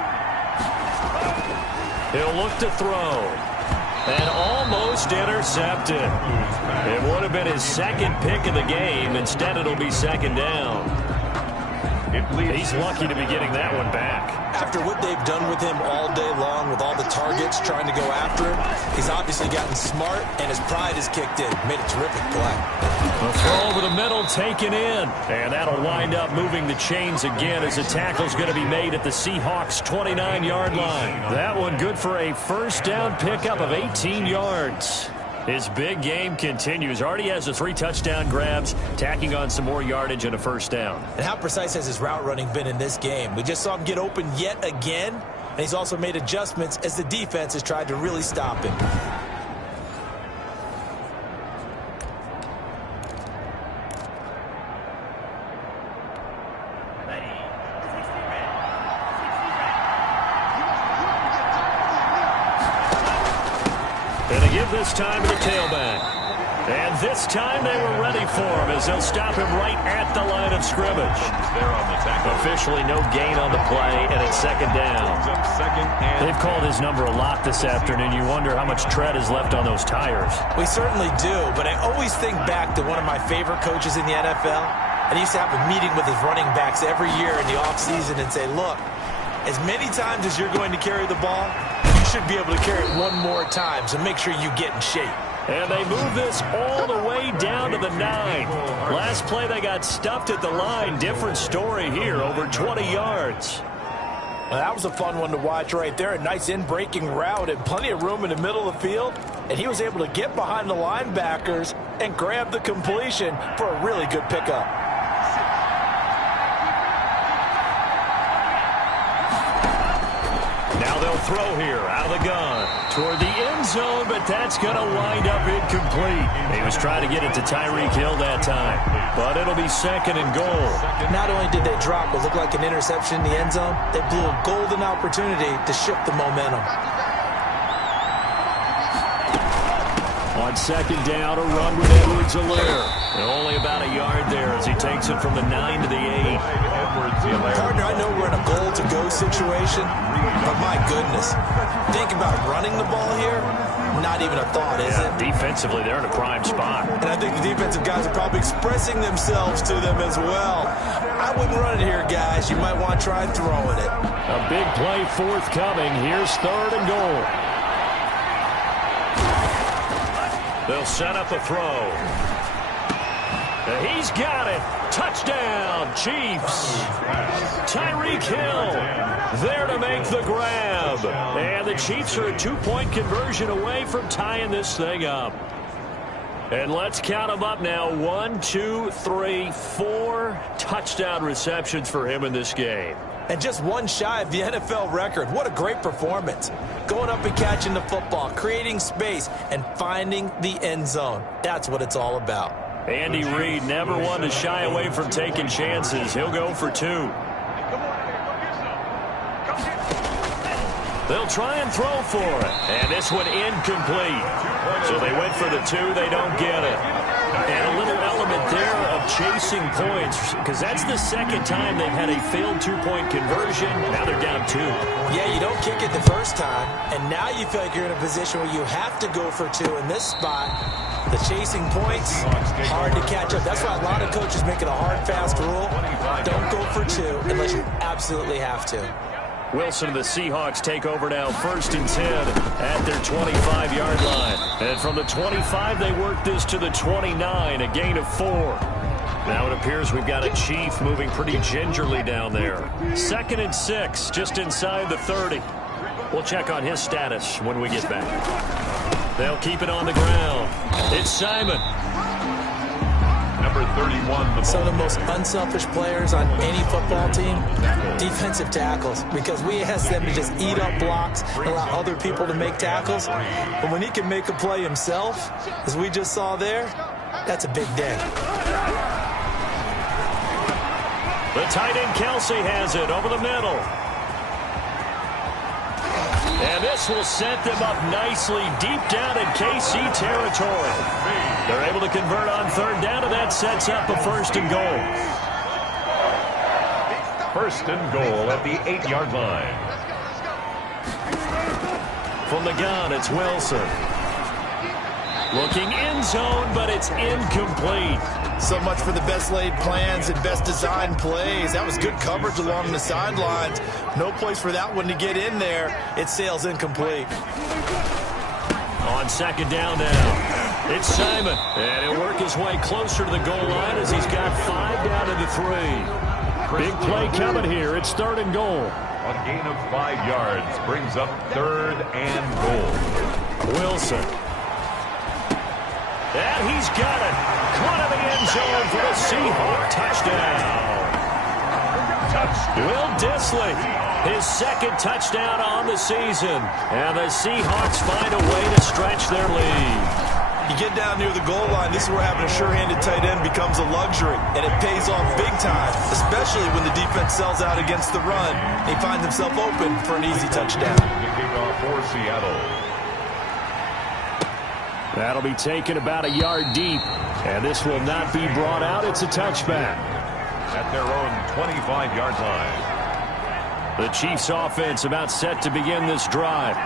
He'll look to throw. And almost intercepted. It would have been his second pick of the game. Instead, it'll be 2nd down. He's lucky to be getting that one back. After what they've done with him all day long, with all the targets trying to go after him, he's obviously gotten smart, and his pride has kicked in. Made a terrific play. A throw over the middle, taken in. And that'll wind up moving the chains again as the tackle's going to be made at the Seahawks' 29-yard line. That one good for a 1st down pickup of 18 yards. His big game continues. Already has the 3 touchdown grabs, tacking on some more yardage and a 1st down. And how precise has his route running been in this game? We just saw him get open yet again, and he's also made adjustments as the defense has tried to really stop him. This time to the tailback. And this time they were ready for him as they'll stop him right at the line of scrimmage. Officially no gain on the play, and it's 2nd down. They've called his number a lot this afternoon. You wonder how much tread is left on those tires. We certainly do, but I always think back to one of my favorite coaches in the NFL, and he used to have a meeting with his running backs every year in the offseason and say, look, as many times as you're going to carry the ball, you should be able to carry it one more time, so make sure you get in shape. And they move this all the way down to the 9. Last play they got stuffed at the line. Different story here, over 20 yards. Well, that was a fun one to watch right there. A nice in-breaking route and plenty of room in the middle of the field. And he was able to get behind the linebackers and grab the completion for a really good pickup. Now they'll throw here out of the gun toward the end zone, but that's going to wind up incomplete. He was trying to get it to Tyreek Hill that time, but it'll be 2nd and goal. Not only did they drop what looked like an interception in the end zone, they blew a golden opportunity to shift the momentum. On 2nd down, a run with Edwards-Helaire. Only about a yard there as he takes it from the 9 to the 8. Partner, I know we're in a goal-to-go situation, but my goodness, think about running the ball here. Not even a thought, is it? Defensively, they're in a prime spot. And I think the defensive guys are probably expressing themselves to them as well. I wouldn't run it here, guys. You might want to try throwing it. A big play forthcoming. Here's 3rd and goal. They'll set up a throw. He's got it. Touchdown, Chiefs. Tyreek Hill there to make the grab. And the Chiefs are a 2-point conversion away from tying this thing up. And let's count them up now. 1, 2, 3, 4 touchdown receptions for him in this game. And just one shy of the NFL record. What a great performance. Going up and catching the football, creating space, and finding the end zone. That's what it's all about. Andy Reid never one to shy away from taking chances. He'll go for 2. They'll try and throw for it. And this one incomplete. So they went for the 2. They don't get it. And a little element there of chasing points, because that's the 2nd time they've had a failed 2-point conversion. Now they're down 2. Yeah, you don't kick it the first time, and now you feel like you're in a position where you have to go for 2 in this spot. The chasing points, hard to catch up. That's why a lot of coaches make it a hard, fast rule. Don't go for 2 unless you absolutely have to. Wilson and the Seahawks take over now, 1st and 10 at their 25-yard line. And from the 25, they work this to the 29, a gain of 4. Now it appears we've got a Chief moving pretty gingerly down there. 2nd and 6, just inside the 30. We'll check on his status when we get back. They'll keep it on the ground. It's Simon. Number 31. Some of the most unselfish players on any football team, defensive tackles, because we ask them to just eat up blocks and allow other people to make tackles. But when he can make a play himself, as we just saw there, that's a big day. The tight end Kelsey has it over the middle. And this will set them up nicely deep down in KC territory. They're able to convert on third down, and that sets up a 1st and goal. 1st and goal at the 8-yard line. From the gun, it's Wilson. Looking end zone, but it's incomplete. So much for the best laid plans and best designed plays. That was good coverage along the sidelines. No place for that one to get in there. It sails incomplete. On 2nd down now, it's Simon. And he'll work his way closer to the goal line as he's got 5 down to the 3. Big play coming here. It's 3rd and goal. A gain of 5 yards brings up 3rd and goal. Wilson. And he's got it. Caught in the end zone for the Seahawks touchdown. Will Dissly, his 2nd touchdown on the season. And the Seahawks find a way to stretch their lead. You get down near the goal line, this is where having a sure-handed tight end becomes a luxury, and it pays off big time, especially when the defense sells out against the run. He finds himself open for an easy touchdown. The kickoff for Seattle. That'll be taken about a yard deep, and this will not be brought out. It's a touchback. At their own 25-yard line. The Chiefs offense about set to begin this drive.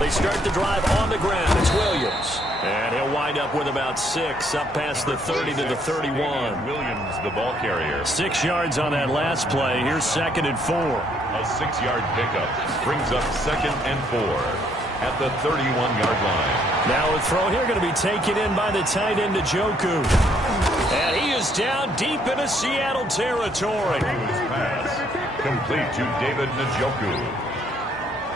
They start the drive on the ground. It's Williams. And he'll wind up with about 6 up past the 30 to the 31. Williams, the ball carrier. 6 yards on that last play. Here's 2nd and 4. A 6-yard pickup brings up 2nd and 4 at the 31-yard line. Now a throw here going to be taken in by the tight end Njoku. And he is down deep into Seattle territory. Pass complete to David Njoku.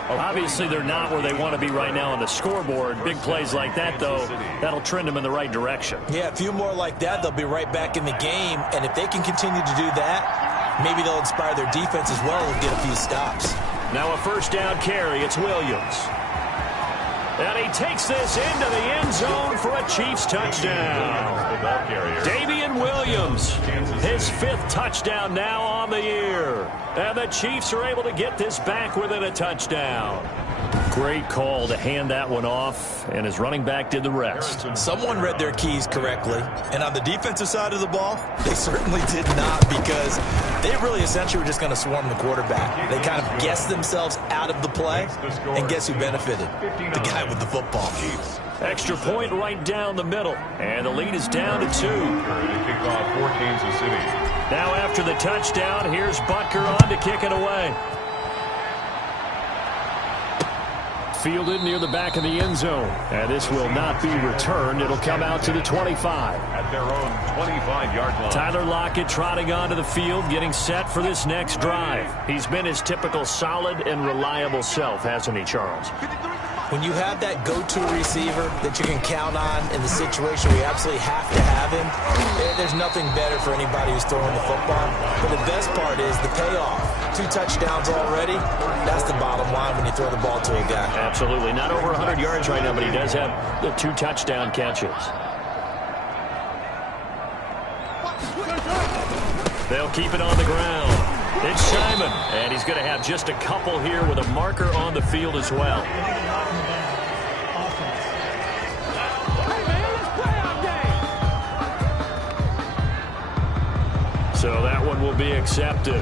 Obviously, they're not where they want to be right now on the scoreboard. Big plays like that, though, that'll trend them in the right direction. Yeah, a few more like that, they'll be right back in the game. And if they can continue to do that, maybe they'll inspire their defense as well and get a few stops. Now a 1st down carry. It's Williams. And he takes this into the end zone for a Chiefs touchdown. Damian Williams, his 5th touchdown now on the year. And the Chiefs are able to get this back within a touchdown. Great call to hand that one off, and his running back did the rest. Someone read their keys correctly, and on the defensive side of the ball, they certainly did not, because they really essentially were just going to swarm the quarterback. They kind of guessed themselves out of the play, and guess who benefited? The guy with the football. Extra point right down the middle, and the lead is down to 2. Kickoff for Kansas City. Now after the touchdown, here's Butker on to kick it away. Fielded near the back of the end zone, and this will not be returned. It'll come out to the 25. At their own 25-yard line. Tyler Lockett trotting onto the field, getting set for this next drive. He's been his typical solid and reliable self, hasn't he, Charles? When you have that go-to receiver that you can count on in the situation where you absolutely have to have him, there's nothing better for anybody who's throwing the football. But the best part is the payoff. 2 touchdowns already. That's the bottom line when you throw the ball to a guy. Absolutely. Not over 100 yards right now, but he does have the 2 touchdown catches. They'll keep it on the ground. It's Simon, and he's going to have just a couple here with a marker on the field as well. So that one will be accepted.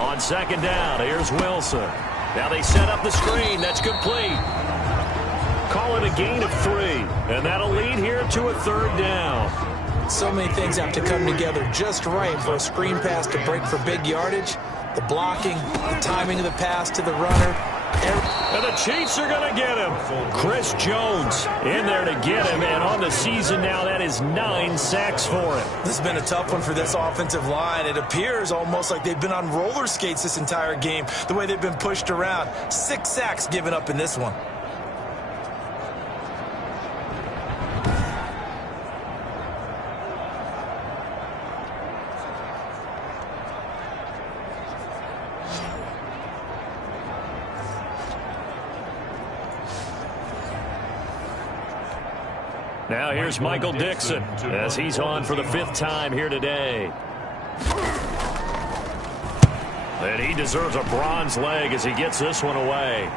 On 2nd down, here's Wilson. Now they set up the screen. That's complete. Call it a gain of 3, and that'll lead here to a 3rd down. So many things have to come together just right for a screen pass to break for big yardage. The blocking, the timing of the pass to the runner. And the Chiefs are going to get him. Chris Jones in there to get him, and on the season now, that is 9 sacks for him. This has been a tough one for this offensive line. It appears almost like they've been on roller skates this entire game, the way they've been pushed around. 6 sacks given up in this one. Now here's Michael Dixon as he's on for the 5th time here today. And he deserves a bronze leg as he gets this one away.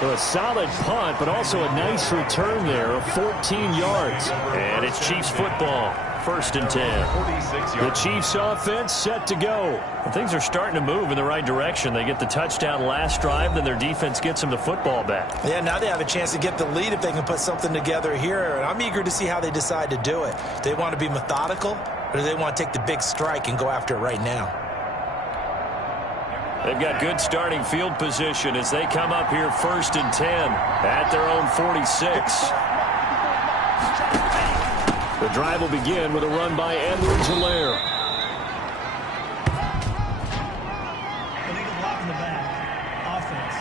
So a solid punt, but also a nice return there of 14 yards. And it's Chiefs football. 1st and 10. The Chiefs offense set to go. And things are starting to move in the right direction. They get the touchdown last drive, then their defense gets them the football back. Yeah, now they have a chance to get the lead if they can put something together here. And I'm eager to see how they decide to do it. Do they want to be methodical, or do they want to take the big strike and go after it right now? They've got good starting field position as they come up here 1st and 10 at their own 46. The drive will begin with a run by Edwards-Helaire. Illegal block in the back. Offense.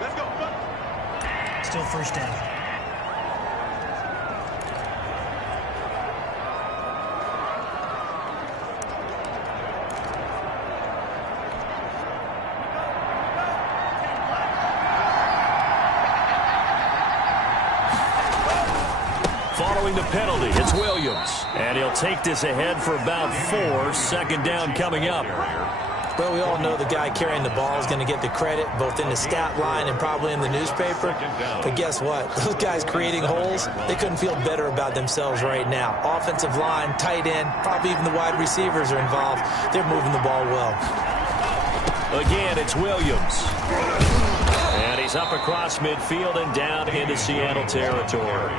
Let's go. Still 1st down. Following the penalty, it's Williams. And he'll take this ahead for about 4. 2nd down coming up. Well, we all know the guy carrying the ball is going to get the credit, both in the stat line and probably in the newspaper. But guess what? Those guys creating holes, they couldn't feel better about themselves right now. Offensive line, tight end, probably even the wide receivers are involved. They're moving the ball well. Again, it's Williams. And he's up across midfield and down into Seattle territory.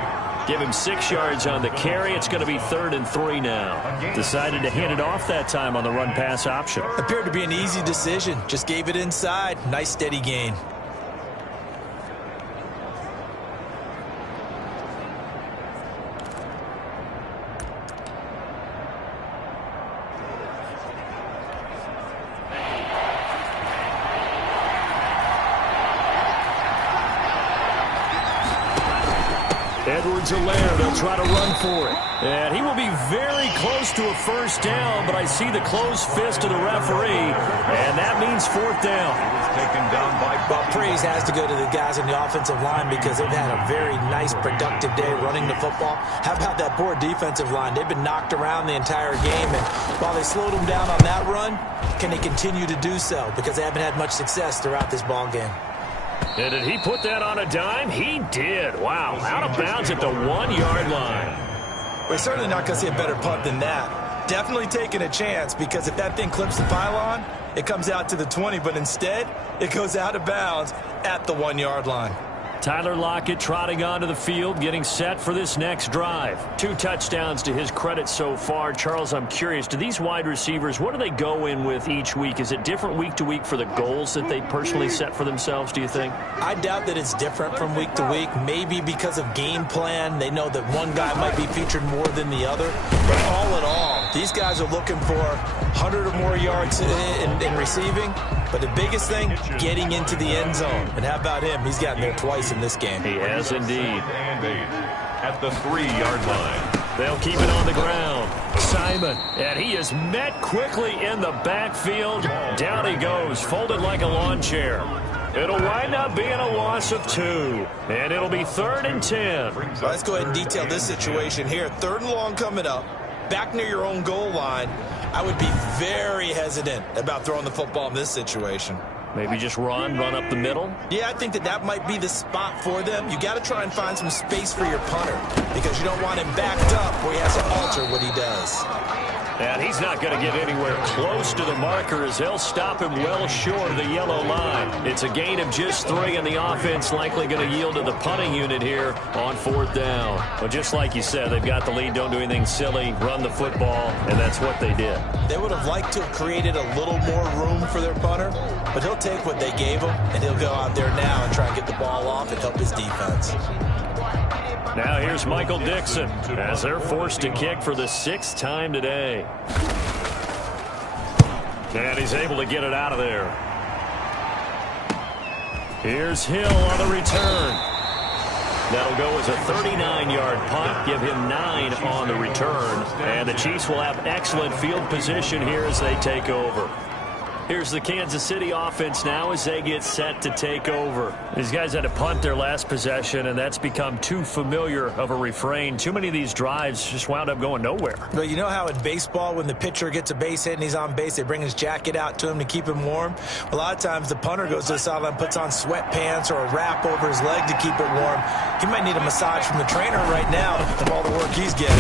Give him 6 yards on the carry. It's going to be 3rd and 3 now. Decided to hand it off that time on the run-pass option. Appeared to be an easy decision. Just gave it inside. Nice steady gain. Edwards-Helaire, they'll try to run for it. And he will be very close to a 1st down, but I see the closed fist of the referee, and that means 4th down. Taken down by Well, praise has to go to the guys in the offensive line because they've had a very nice, productive day running the football. How about that poor defensive line? They've been knocked around the entire game, and while they slowed them down on that run, can they continue to do so? Because they haven't had much success throughout this ball game. And did he put that on a dime? He did. Wow, out of bounds at the 1-yard line. We're certainly not going to see a better punt than that. Definitely taking a chance, because if that thing clips the pylon, it comes out to the 20, but instead, it goes out of bounds at the 1-yard line. Tyler Lockett trotting onto the field, getting set for this next drive. 2 touchdowns to his credit so far. Charles, I'm curious, do these wide receivers, what do they go in with each week? Is it different week to week for the goals that they personally set for themselves, do you think? I doubt that it's different from week to week. Maybe because of game plan, they know that one guy might be featured more than the other. But all in all, these guys are looking for 100 or more yards in receiving. But the biggest thing, getting into the end zone. And how about him? He's gotten there twice in this game. He has indeed. At the 3-yard line. They'll keep it on the ground. Simon, and he is met quickly in the backfield. Down he goes, folded like a lawn chair. It'll wind up being a loss of 2. And it'll be 3rd and 10. Well, let's go ahead and detail this situation here. 3rd and long coming up. Back near your own goal line. I would be very hesitant about throwing the football in this situation. Maybe just run up the middle? Yeah, I think that might be the spot for them. You got to try and find some space for your punter because you don't want him backed up where he has to alter what he does. And he's not going to get anywhere close to the marker as they'll stop him well short of the yellow line. It's a gain of just 3, and the offense likely going to yield to the punting unit here on 4th down. But just like you said, they've got the lead. Don't do anything silly. Run the football, and that's what they did. They would have liked to have created a little more room for their punter, but he'll take what they gave him, and he'll go out there now and try and get the ball off and help his defense. Now here's Michael Dixon as they're forced to kick for the 6th time today. And he's able to get it out of there. Here's Hill on the return. That'll go as a 39-yard punt, give him 9 on the return. And the Chiefs will have excellent field position here as they take over. Here's the Kansas City offense now as they get set to take over. These guys had to punt their last possession, and that's become too familiar of a refrain. Too many of these drives just wound up going nowhere. But you know how in baseball, when the pitcher gets a base hit and he's on base, they bring his jacket out to him to keep him warm? A lot of times the punter goes to the sideline, puts on sweatpants or a wrap over his leg to keep it warm. He might need a massage from the trainer right now from all the work he's getting.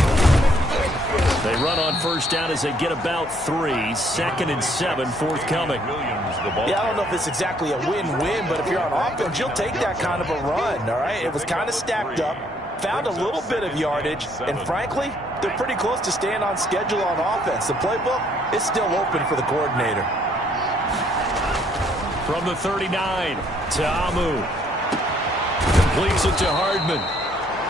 They run on first down as they get about 3. 2nd and 7, forthcoming. Yeah, I don't know if it's exactly a win-win, but if you're on offense, you'll take that kind of a run, all right? It was kind of stacked up, found a little bit of yardage, and frankly, they're pretty close to staying on schedule on offense. The playbook is still open for the coordinator. From the 39, Ta'amu completes it to Hardman.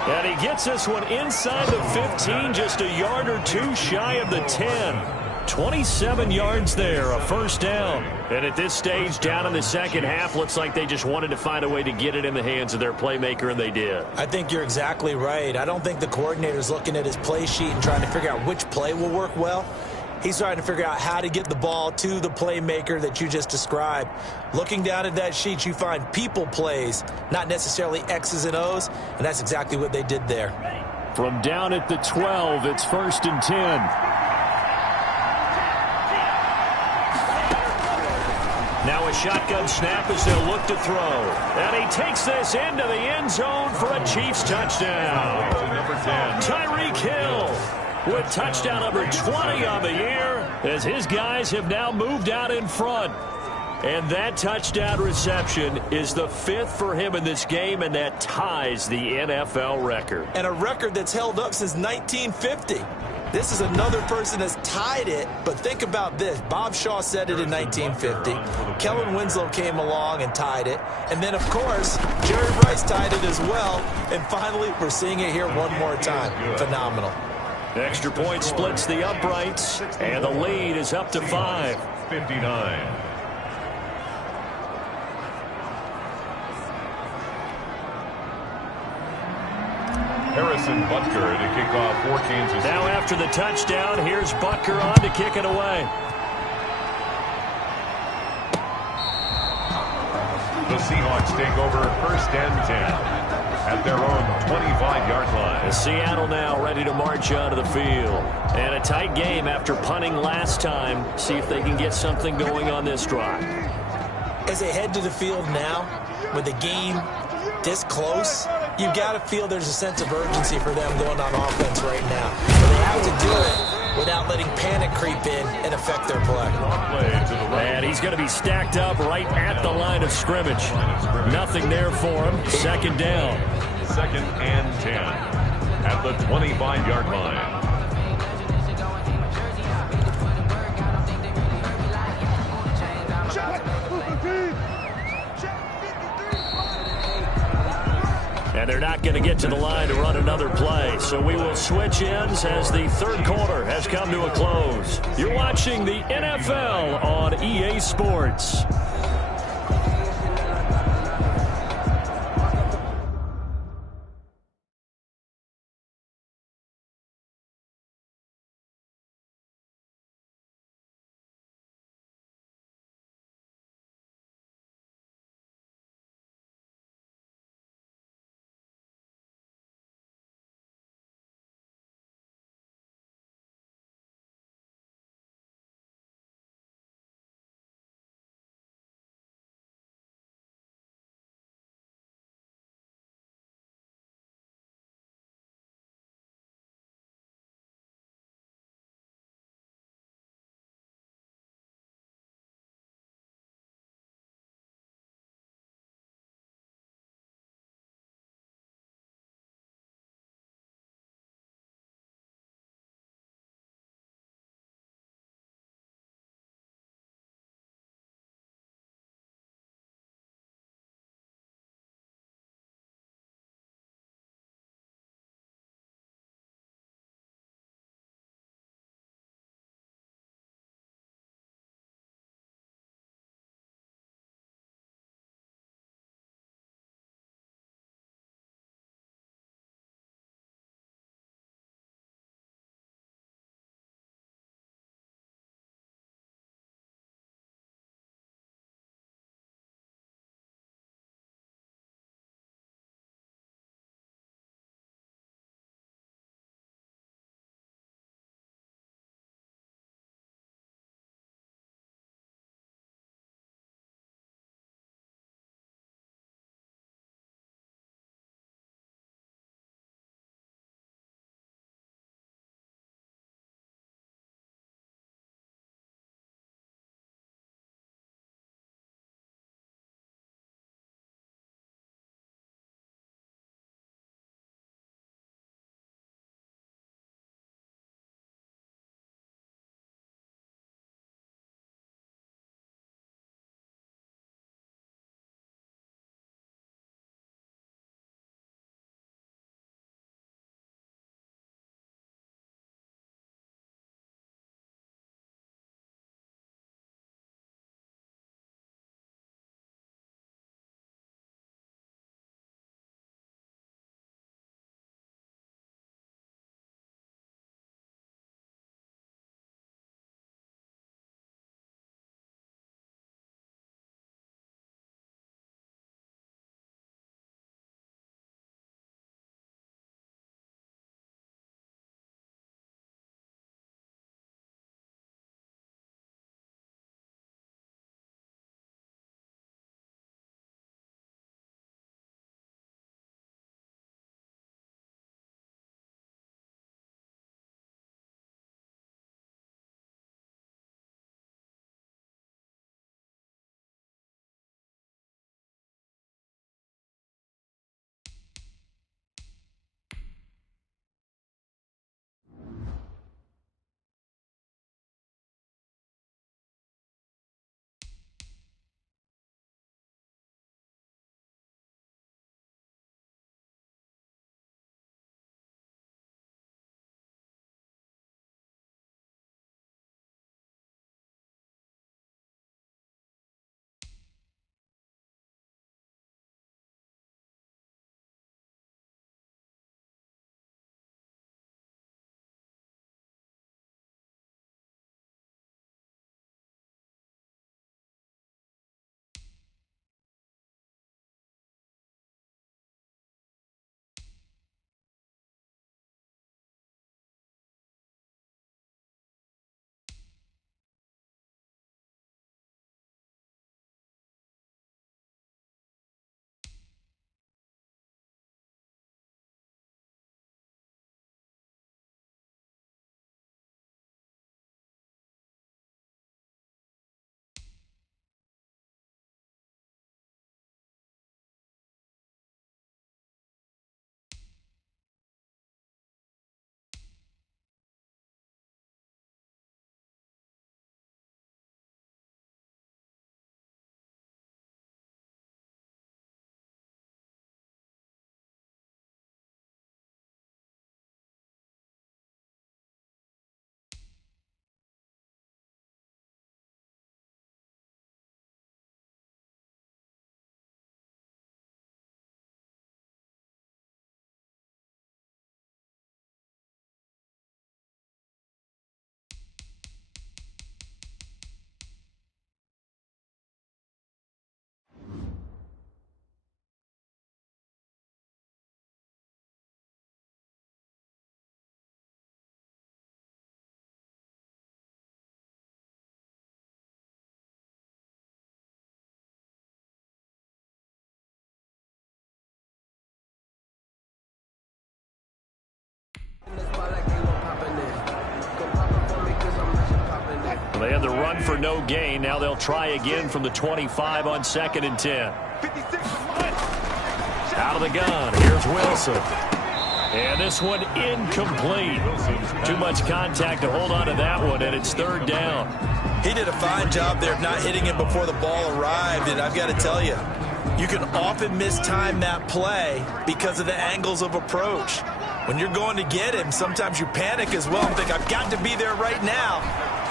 And he gets this one inside the 15, just a yard or two shy of the 10. 27 yards there, a first down. And at this stage, down in the second half, looks like they just wanted to find a way to get it in the hands of their playmaker, and they did. I think you're exactly right. I don't think the coordinator's looking at his play sheet and trying to figure out which play will work well. He's trying to figure out how to get the ball to the playmaker that you just described. Looking down at that sheet, you find people plays, not necessarily X's and O's, and that's exactly what they did there. From down at the 12, it's 1st and 10. Now a shotgun snap as they'll look to throw. And he takes this into the end zone for a Chiefs touchdown. Number 10, Tyreek Hill with touchdown number 20 on the year as his guys have now moved out in front. And that touchdown reception is the 5th for him in this game, and that ties the NFL record. And a record that's held up since 1950. This is another person that's tied it, but think about this. Bob Shaw said it in 1950. Kellen Winslow came along and tied it. And then, of course, Jerry Rice tied it as well. And finally, we're seeing it here one more time. Phenomenal. Extra point splits the uprights, and the lead is up to 5. 59. Harrison Butker to kick off for Kansas City. Now after the touchdown, here's Butker on to kick it away. The Seahawks take over 1st and 10 at their own 25-yard line. Seattle now ready to march onto the field. And a tight game after punting last time. See if they can get something going on this drive. As they head to the field now, with the game this close, you've got to feel there's a sense of urgency for them going on offense right now. But they have to do it without letting panic creep in and affect their play. And he's going to be stacked up right at the line of scrimmage. Nothing there for him. 2nd down. 2nd and 10 at the 25-yard line. And they're not going to get to the line to run another play. So we will switch ends as the 3rd quarter has come to a close. You're watching the NFL on EA Sports. Well, they had the run for no gain. Now they'll try again from the 25 on 2nd and 10. Out of the gun. Here's Wilson. And this one incomplete. Too much contact to hold on to that one, and it's 3rd down. He did a fine job there of not hitting it before the ball arrived, and I've got to tell you, you can often mistime that play because of the angles of approach. When you're going to get him, sometimes you panic as well and think, I've got to be there right now.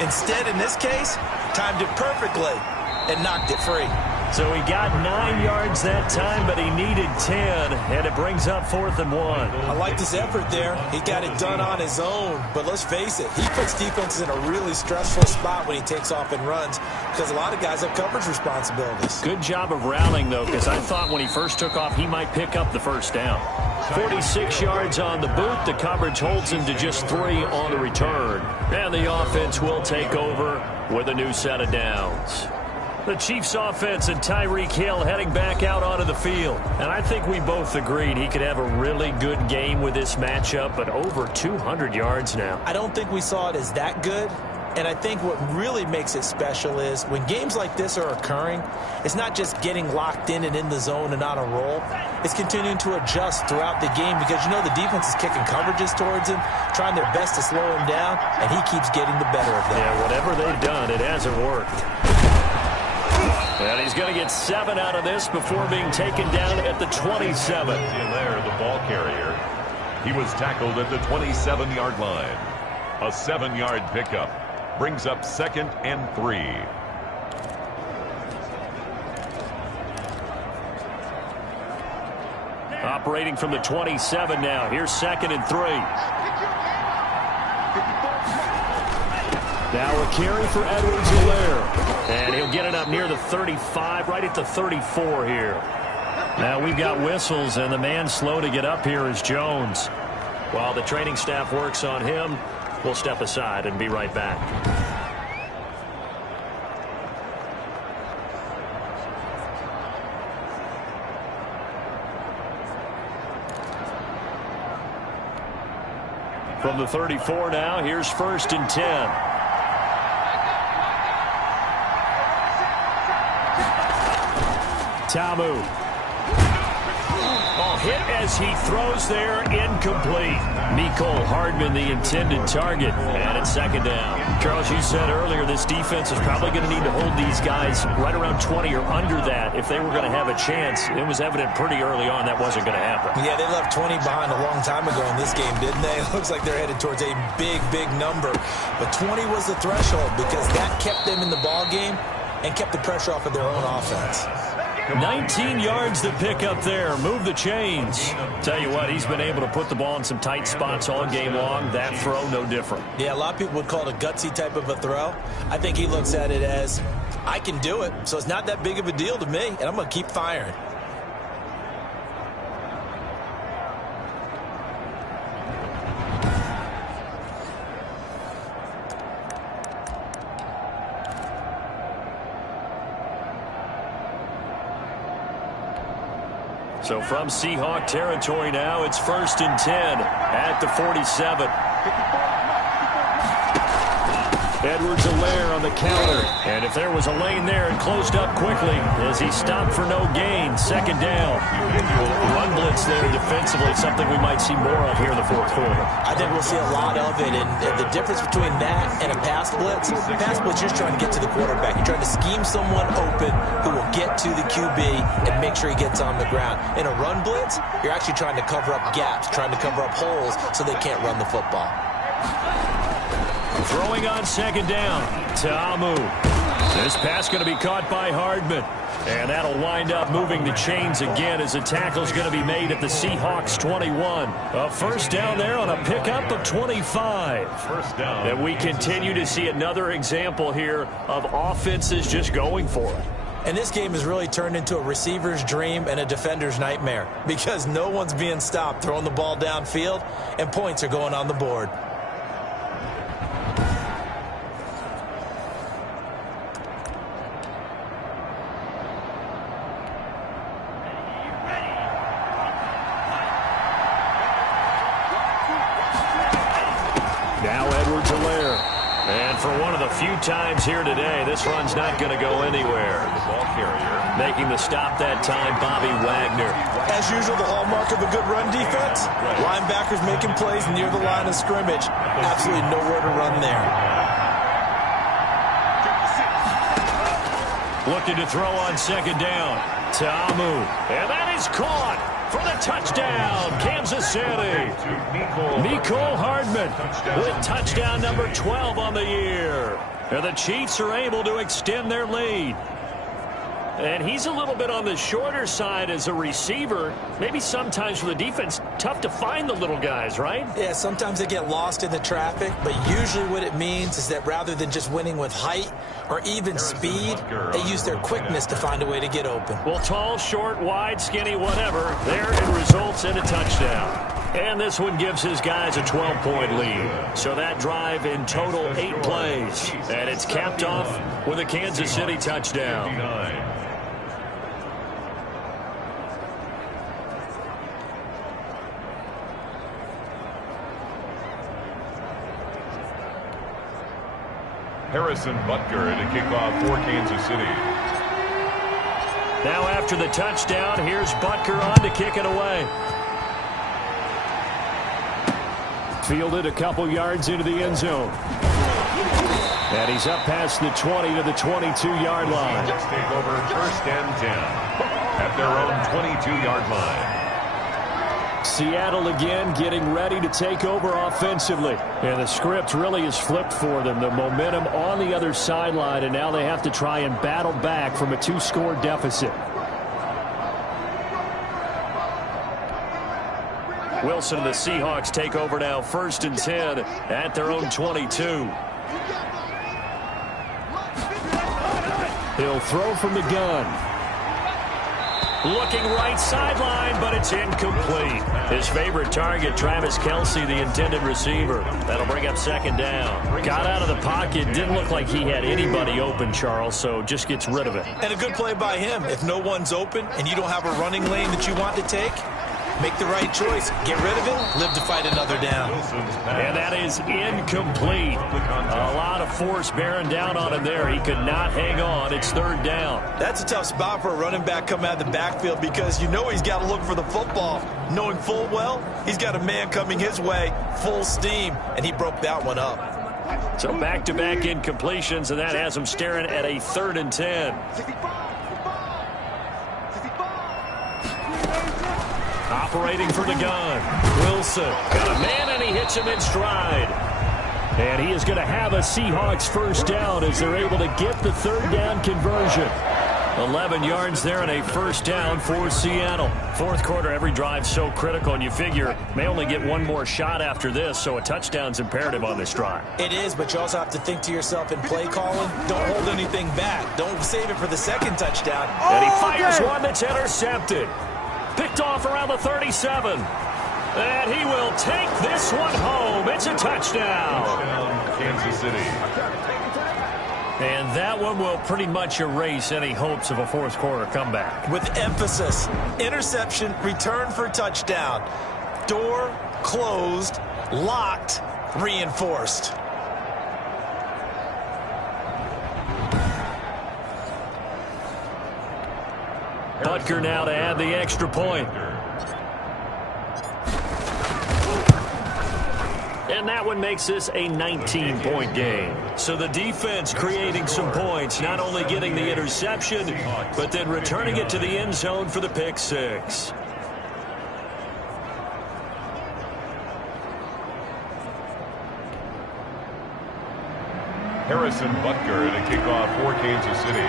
Instead, in this case, timed it perfectly and knocked it free. So he got 9 yards that time, but he needed 10, and it brings up 4th and 1. I like this effort there. He got it done on his own, but let's face it, he puts defenses in a really stressful spot when he takes off and runs because a lot of guys have coverage responsibilities. Good job of rallying, though, because I thought when he first took off, he might pick up the 1st down. 46 yards on the boot. The coverage holds him to just 3 on the return. And the offense will take over with a new set of downs. The Chiefs offense and Tyreek Hill heading back out onto the field. And I think we both agreed he could have a really good game with this matchup, but over 200 yards now. I don't think we saw it as that good. And I think what really makes it special is when games like this are occurring, it's not just getting locked in and in the zone and on a roll. It's continuing to adjust throughout the game because, you know, the defense is kicking coverages towards him, trying their best to slow him down, and he keeps getting the better of that. Yeah, whatever they've done, it hasn't worked. And he's going to get 7 out of this before being taken down at the 27. There, the ball carrier. He was tackled at the 27-yard line. A 7-yard pickup. Brings up 2nd and 3. Operating from the 27 now. Here's 2nd and 3. Now a carry for Edwards-Helaire. And he'll get it up near the 35, right at the 34 here. Now we've got whistles, and the man slow to get up here is Jones. While the training staff works on him, we'll step aside and be right back. From the 34 now, here's 1st and 10. Tamu. Hit as he throws there, incomplete. Mecole Hardman, the intended target, and it's 2nd down. Charles, you said earlier this defense is probably going to need to hold these guys right around 20 or under that if they were going to have a chance. It was evident pretty early on that wasn't going to happen. Yeah, they left 20 behind a long time ago in this game, didn't they? It looks like they're headed towards a big, big number. But 20 was the threshold because that kept them in the ball game and kept the pressure off of their own offense. 19 yards to pick up there. Move the chains. Tell you what, he's been able to put the ball in some tight spots all game long. That throw, no different. Yeah, a lot of people would call it a gutsy type of a throw. I think he looks at it as, I can do it, so it's not that big of a deal to me, and I'm going to keep firing. So from Seahawk territory now, it's 1st and 10 at the 47. Edwards-Helaire on the counter. And if there was a lane there, it closed up quickly as he stopped for no gain. 2nd down. Run blitz there defensively, something we might see more of here in the 4th quarter. I think we'll see a lot of it. And the difference between that and a pass blitz, you're just trying to get to the quarterback. You're trying to scheme someone open who will get to the QB and make sure he gets on the ground. In a run blitz, you're actually trying to cover up gaps, trying to cover up holes so they can't run the football. Throwing on 2nd down. Tamu. This pass going to be caught by Hardman. And that'll wind up moving the chains again as the tackle's going to be made at the Seahawks 21. A 1st down there on a pickup of 25. 1st down. And we continue to see another example here of offenses just going for it. And this game has really turned into a receiver's dream and a defender's nightmare because no one's being stopped throwing the ball downfield and points are going on the board. Now Edwards-Helaire. And for one of the few times here today, this run's not going to go anywhere. The ball carrier. Making the stop that time, Bobby Wagner. As usual, the hallmark of a good run defense, linebackers making plays near the line of scrimmage. Absolutely nowhere to run there. Looking to throw on second down. Ta'amu. And that is caught for the touchdown, Kansas City. Mecole Hardman with touchdown number 12 on the year. And the Chiefs are able to extend their lead. And he's a little bit on the shorter side as a receiver. Maybe sometimes for the defense, tough to find the little guys, right? Yeah, sometimes they get lost in the traffic, but usually what it means is that rather than just winning with height or even speed, they use their quickness to find a way to get open. Well, tall, short, wide, skinny, whatever, there it results in a touchdown. And this one gives his guys a 12-point lead. So that drive in total 8 plays. And it's capped off with a Kansas City touchdown. Harrison Butker to kick off for Kansas City. Now after the touchdown, here's Butker on to kick it away. Fielded a couple yards into the end zone. And he's up past the 20 to the 22-yard line. Let's take over 1st and 10 at their own 22-yard line. Seattle again getting ready to take over offensively. And the script really is flipped for them. The momentum on the other sideline, and now they have to try and battle back from a 2-score deficit. Wilson and the Seahawks take over now 1st and 10 at their own 22. He'll throw from the gun. Looking right sideline, but it's incomplete. His favorite target, Travis Kelce, the intended receiver. That'll bring up 2nd down. Got out of the pocket. Didn't look like he had anybody open, Charles, so just gets rid of it. And a good play by him. If no one's open and you don't have a running lane that you want to take, make the right choice. Get rid of it. Live to fight another down. And that is incomplete. A lot of force bearing down on him there. He could not hang on. It's 3rd down. That's a tough spot for a running back coming out of the backfield because you know he's got to look for the football. Knowing full well, he's got a man coming his way, full steam, and he broke that one up. So back-to-back incompletions, and that has him staring at a 3rd and 10. Operating for the gun. Wilson got a man, and he hits him in stride. And he is going to have a Seahawks 1st down as they're able to get the 3rd down conversion. 11 yards there and a 1st down for Seattle. 4th quarter, every drive so critical, and you figure may only get one more shot after this, so a touchdown's imperative on this drive. It is, but you also have to think to yourself in play calling, don't hold anything back. Don't save it for the 2nd touchdown. And he fires one that's intercepted. Picked off around the 37. And he will take this one home. It's a touchdown. Kansas City. And that one will pretty much erase any hopes of a 4th quarter comeback. With emphasis, interception, return for touchdown. Door closed, locked, reinforced. Butker now to add the extra point. And that one makes this a 19-point game. So the defense creating some points, not only getting the interception, but then returning it to the end zone for the pick 6. Harrison Butker to kick off for Kansas City.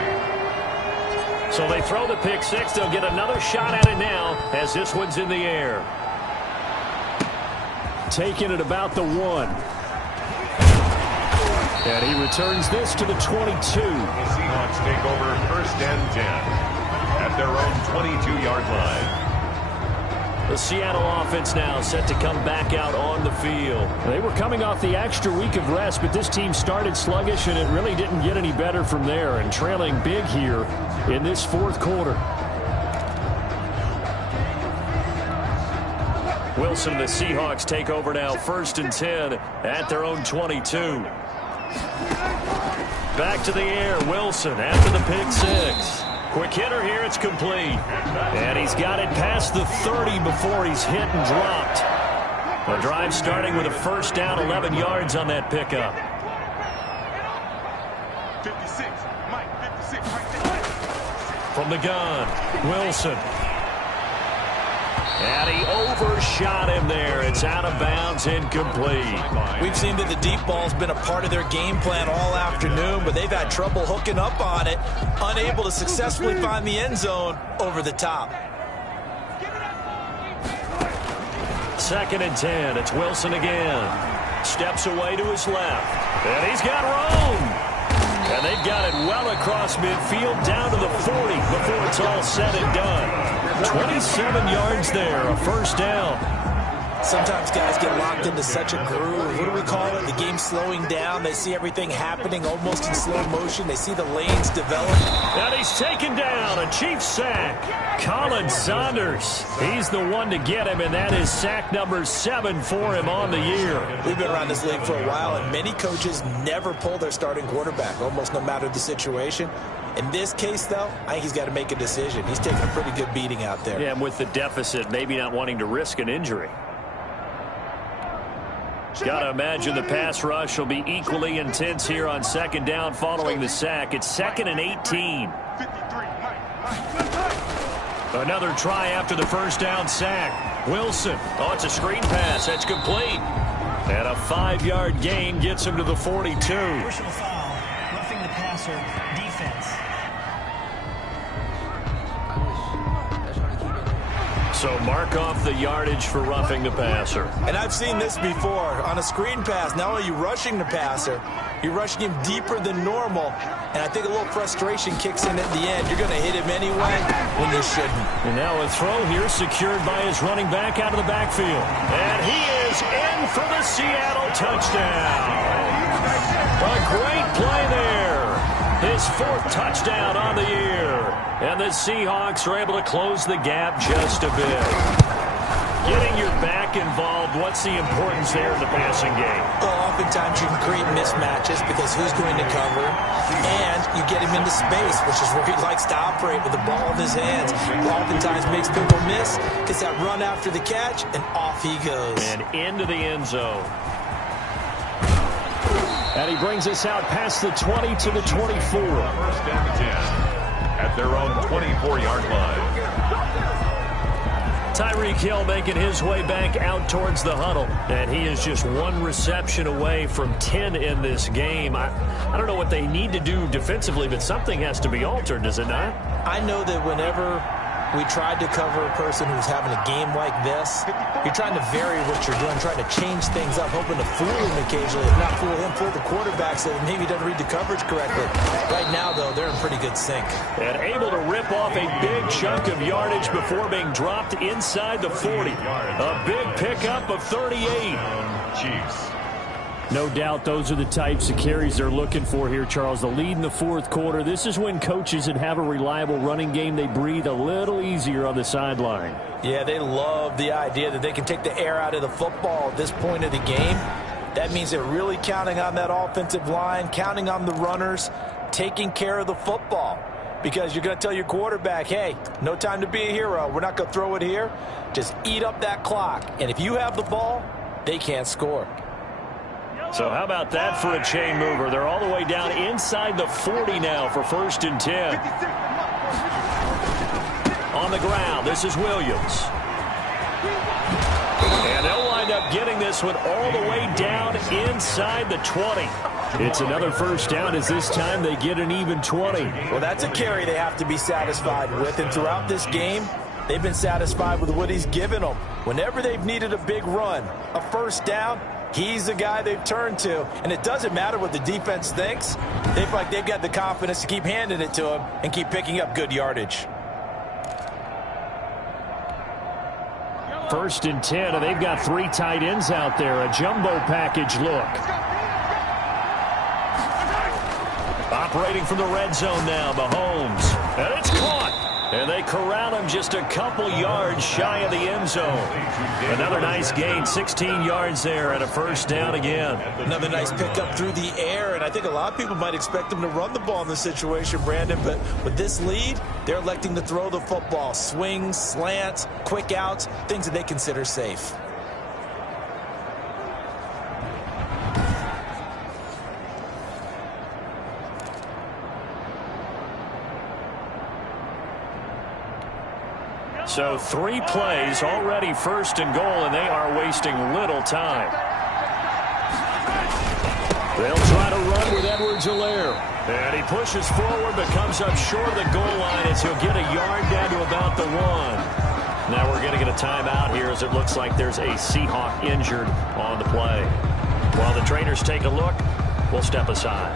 So they throw the pick 6. They'll get another shot at it now as this one's in the air. Taking it about the 1. And he returns this to the 22. The Seahawks take over 1st and 10 at their own 22-yard line. The Seattle offense now set to come back out on the field. They were coming off the extra week of rest, but this team started sluggish, and it really didn't get any better from there, and trailing big here in this 4th quarter. Wilson and the Seahawks take over now 1st and 10 at their own 22. Back to the air, Wilson after the pick six. Quick hitter here, it's complete. And he's got it past the 30 before he's hit and dropped. The drive starting with a first down, 11 yards on that pickup. 56, Mike, 56, right there. From the gun, Wilson. And he overshot him there. It's out of bounds, incomplete. We've seen that the deep ball's been a part of their game plan all afternoon, but they've had trouble hooking up on it, unable to successfully find the end zone over the top. 2nd and 10. It's Wilson again. Steps away to his left. And he's got room. And they've got it well across midfield down to the 40 before it's all said and done. 27 yards there, a first down. Sometimes guys get locked into such a groove. What do we call it? The game's slowing down. They see everything happening almost in slow motion. They see the lanes develop. And he's taken down, a Chiefs sack. Colin Saunders, he's the one to get him, and that is sack number 7 for him on the year. We've been around this league for a while, and many coaches never pull their starting quarterback, almost no matter the situation. In this case, though, I think he's got to make a decision. He's taking a pretty good beating out there. Yeah, and with the deficit, maybe not wanting to risk an injury. Got to imagine the pass rush will be equally intense here on 2nd down following the sack. It's 2nd and 18. Another try after the first down sack. Wilson. Oh, it's a screen pass. That's complete. And a 5-yard gain gets him to the 42. Personal foul, roughing the passer, defense. So mark off the yardage for roughing the passer. And I've seen this before. On a screen pass, not only are you rushing the passer, you're rushing him deeper than normal. And I think a little frustration kicks in at the end. You're going to hit him anyway when you shouldn't. And now a throw here secured by his running back out of the backfield. And he is in for the Seattle touchdown. A great play there. His 4th touchdown on the year. And the Seahawks are able to close the gap just a bit. Getting your back involved, what's the importance there in the passing game? Well, oftentimes you can create mismatches because who's going to cover, and you get him into space, which is where he likes to operate with the ball in his hands. Oftentimes makes people miss, gets that run after the catch, and off he goes. And into the end zone. And he brings us out past the 20 to the 24. 1st and 10 at their own 24-yard line. Tyreek Hill making his way back out towards the huddle. And he is just 1 reception away from 10 in this game. I don't know what they need to do defensively, but something has to be altered, does it not? I know that whenever we tried to cover a person who's having a game like this, you're trying to vary what you're doing, trying to change things up, hoping to fool him occasionally. If not fool him, fool the quarterback so that maybe he doesn't read the coverage correctly. Right now, though, they're in pretty good sync. And able to rip off a big chunk of yardage before being dropped inside the 40. A big pickup of 38. Chiefs. No doubt those are the types of carries they're looking for here, Charles. The lead in the 4th quarter. This is when coaches that have a reliable running game, they breathe a little easier on the sideline. Yeah, they love the idea that they can take the air out of the football at this point of the game. That means they're really counting on that offensive line, counting on the runners, taking care of the football. Because you're going to tell your quarterback, hey, no time to be a hero. We're not going to throw it here. Just eat up that clock. And if you have the ball, they can't score. So how about that for a chain mover? They're all the way down inside the 40 now for 1st and 10. On the ground, this is Williams. And they'll wind up getting this one all the way down inside the 20. It's another first down as this time they get an even 20. Well, that's a carry they have to be satisfied with. And throughout this game, they've been satisfied with what he's given them. Whenever they've needed a big run, a first down, he's the guy they've turned to. And it doesn't matter what the defense thinks. They feel like they've got the confidence to keep handing it to him and keep picking up good yardage. 1st and 10, and they've got 3 tight ends out there. A jumbo package look. Operating from the red zone now, Mahomes. And it's caught. And they corral him just a couple yards shy of the end zone. Another nice gain, 16 yards there and a first down again. Another nice pickup through the air, and I think a lot of people might expect them to run the ball in this situation, Brandon, but with this lead, they're electing to throw the football. Swings, slants, quick outs, things that they consider safe. So 3 plays, already first and goal, and they are wasting little time. They'll try to run with Edwards-Helaire. And he pushes forward but comes up short of the goal line as he'll get a yard down to about the 1. Now we're going to get a timeout here as it looks like there's a Seahawk injured on the play. While the trainers take a look, we'll step aside.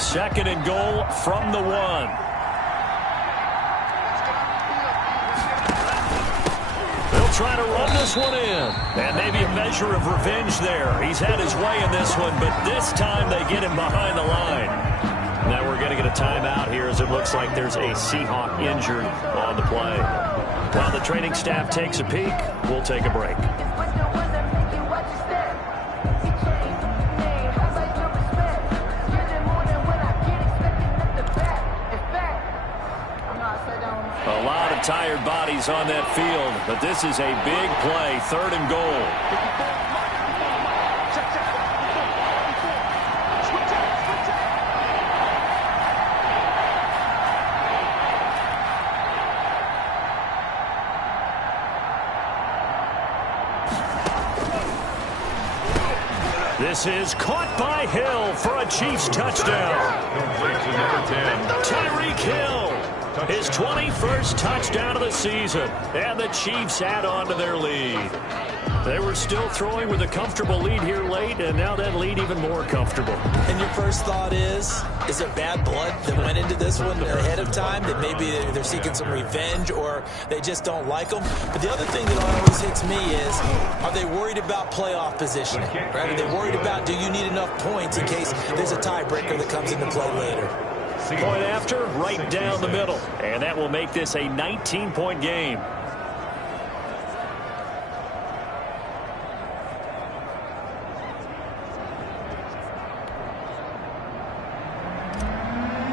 Second and goal from the 1. They'll try to run this one in. And maybe a measure of revenge there. He's had his way in this one, but this time they get him behind the line. Now we're going to get a timeout here as it looks like there's a Seahawk injured on the play. While the training staff takes a peek, we'll take a break. A lot of tired bodies on that field, but this is a big play, 3rd and goal. This is caught by Hill for a Chiefs touchdown. Tyreek Hill. His 21st touchdown of the season, and the Chiefs add on to their lead. They were still throwing with a comfortable lead here late, and now that lead even more comfortable. And your first thought is there bad blood that went into this one ahead of time, that maybe they're seeking some revenge or they just don't like them? But the other thing that always hits me is, are they worried about playoff positioning? Right? Are they worried about, do you need enough points in case there's a tiebreaker that comes into play later? Point after, right down the middle. And that will make this a 19-point game.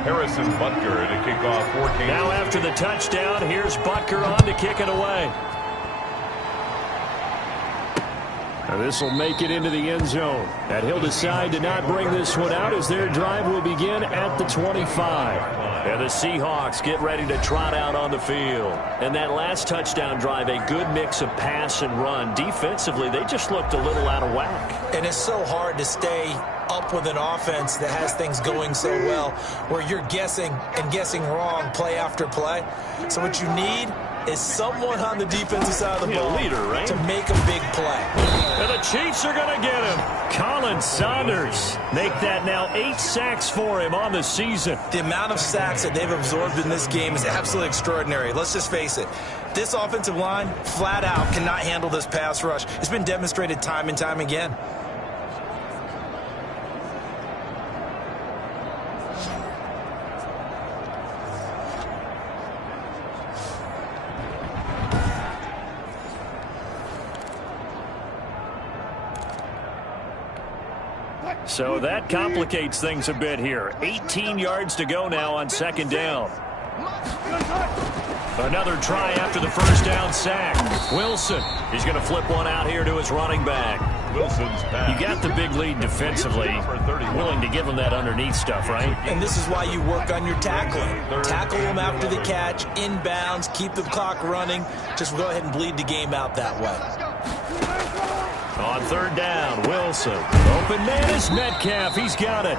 Harrison Butker to kick off for Kansas. Now after the touchdown, here's Butker on to kick it away. Now this will make it into the end zone. And he'll decide to not bring this one out as their drive will begin at the 25. And the Seahawks get ready to trot out on the field. And that last touchdown drive, a good mix of pass and run. Defensively, they just looked a little out of whack. And it's so hard to stay up with an offense that has things going so well, where you're guessing and guessing wrong play after play. So what you need is someone on the defensive side of the ball to make a big play. And the Chiefs are going to get him. Colin Saunders make that now 8 sacks for him on the season. The amount of sacks that they've absorbed in this game is absolutely extraordinary. Let's just face it. This offensive line, flat out, cannot handle this pass rush. It's been demonstrated time and time again. So that complicates things a bit here. 18 yards to go now on second down. Another try after the first down sack. Wilson, he's going to flip one out here to his running back. Wilson's back. You got the big lead defensively. Willing to give him that underneath stuff, right? And this is why you work on your tackling. Tackle them after the catch, inbounds, keep the clock running. Just go ahead and bleed the game out that way. On third down, Wilson. Open man is Metcalf. He's got it.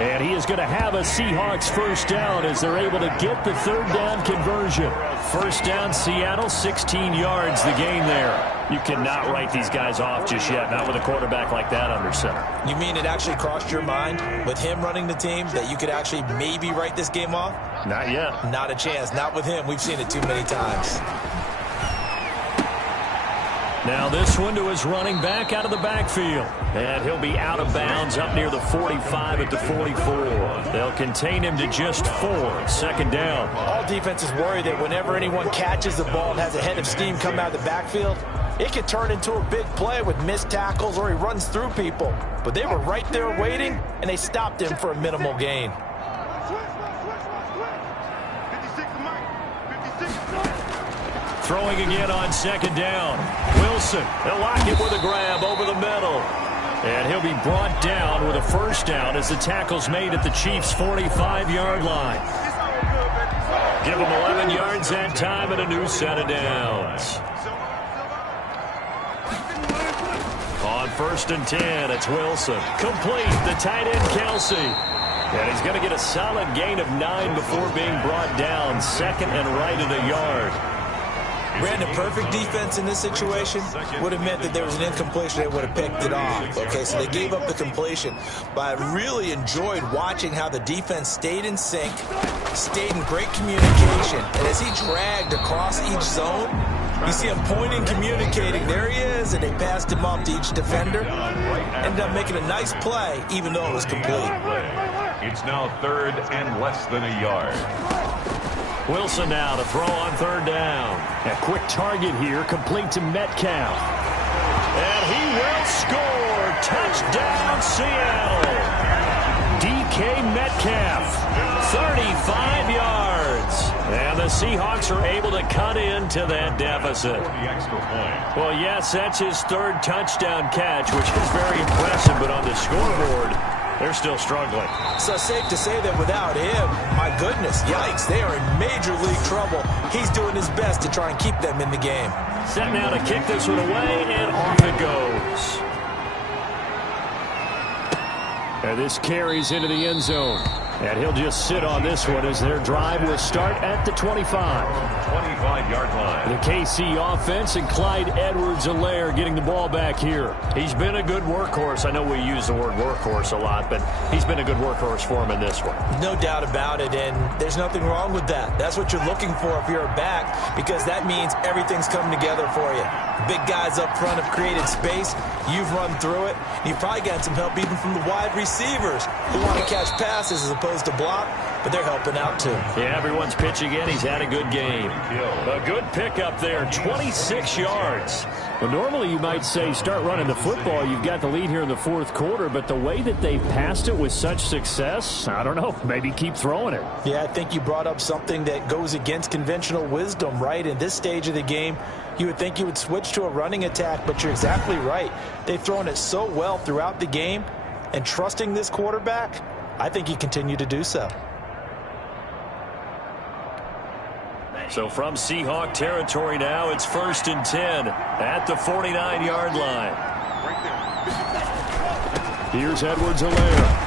And he is going to have a Seahawks first down as they're able to get the third down conversion. First down, Seattle, 16 yards the gain there. You cannot write these guys off just yet, not with a quarterback like that under center. You mean it actually crossed your mind with him running the team that you could actually maybe write this game off? Not yet. Not a chance. Not with him. We've seen it too many times. Now this one to his running back out of the backfield. And he'll be out of bounds up near the 45 at the 44. They'll contain him to just 4. Second down. All defenses worry that whenever anyone catches the ball and has a head of steam come out of the backfield, it can turn into a big play with missed tackles or he runs through people. But they were right there waiting, and they stopped him for a minimal gain. Throwing again on second down. Wilson, they'll lock it with a grab over the middle. And he'll be brought down with a first down as the tackle's made at the Chiefs' 45-yard line. Give them 11 yards that time and a new set of downs. On first and 10, it's Wilson. Complete, the tight end, Kelsey. And he's going to get a solid gain of 9 before being brought down. Second and right at a yard. Brandon, perfect defense in this situation would have meant that there was an incompletion. They would have picked it off. Okay, so they gave up the completion. But I really enjoyed watching how the defense stayed in sync, stayed in great communication. And as he dragged across each zone, you see him pointing, communicating. There he is, and they passed him off to each defender. Ended up making a nice play, even though it was complete. It's now third and less than a yard. Wilson now to throw on third down. A quick target here, complete to Metcalf. And he will score. Touchdown, Seattle. DK Metcalf, 35 yards. And the Seahawks are able to cut into that deficit. Well, yes, that's his third touchdown catch, which is very impressive, but on the scoreboard, they're still struggling. So safe to say that without him, my goodness, yikes, they are in major league trouble. He's doing his best to try and keep them in the game. Set now to kick this one away, and off it goes. And this carries into the end zone. And he'll just sit on this one as their drive will start at the 25. 25-yard line. The KC offense and Clyde Edwards-Helaire getting the ball back here. He's been a good workhorse. I know we use the word workhorse a lot, but he's been a good workhorse for him in this one. No doubt about it, and there's nothing wrong with that. That's what you're looking for if you're a back, because that means everything's coming together for you. Big guys up front have created space. You've run through it. You've probably gotten some help even from the wide receivers who want to catch passes as opposed to block, but they're helping out too. Yeah, everyone's pitching in. He's had a good game. A good pickup there, 26 yards. Well, normally you might say start running the football. You've got the lead here in the fourth quarter, but the way that they passed it with such success, I don't know, maybe keep throwing it. Yeah, I think you brought up something that goes against conventional wisdom, right? In this stage of the game, you would think you would switch to a running attack, but you're exactly right. They've thrown it so well throughout the game, and trusting this quarterback, I think you continue to do so. So from Seahawk territory now, it's first and 10 at the 49-yard line. Here's Edwards-Helaire.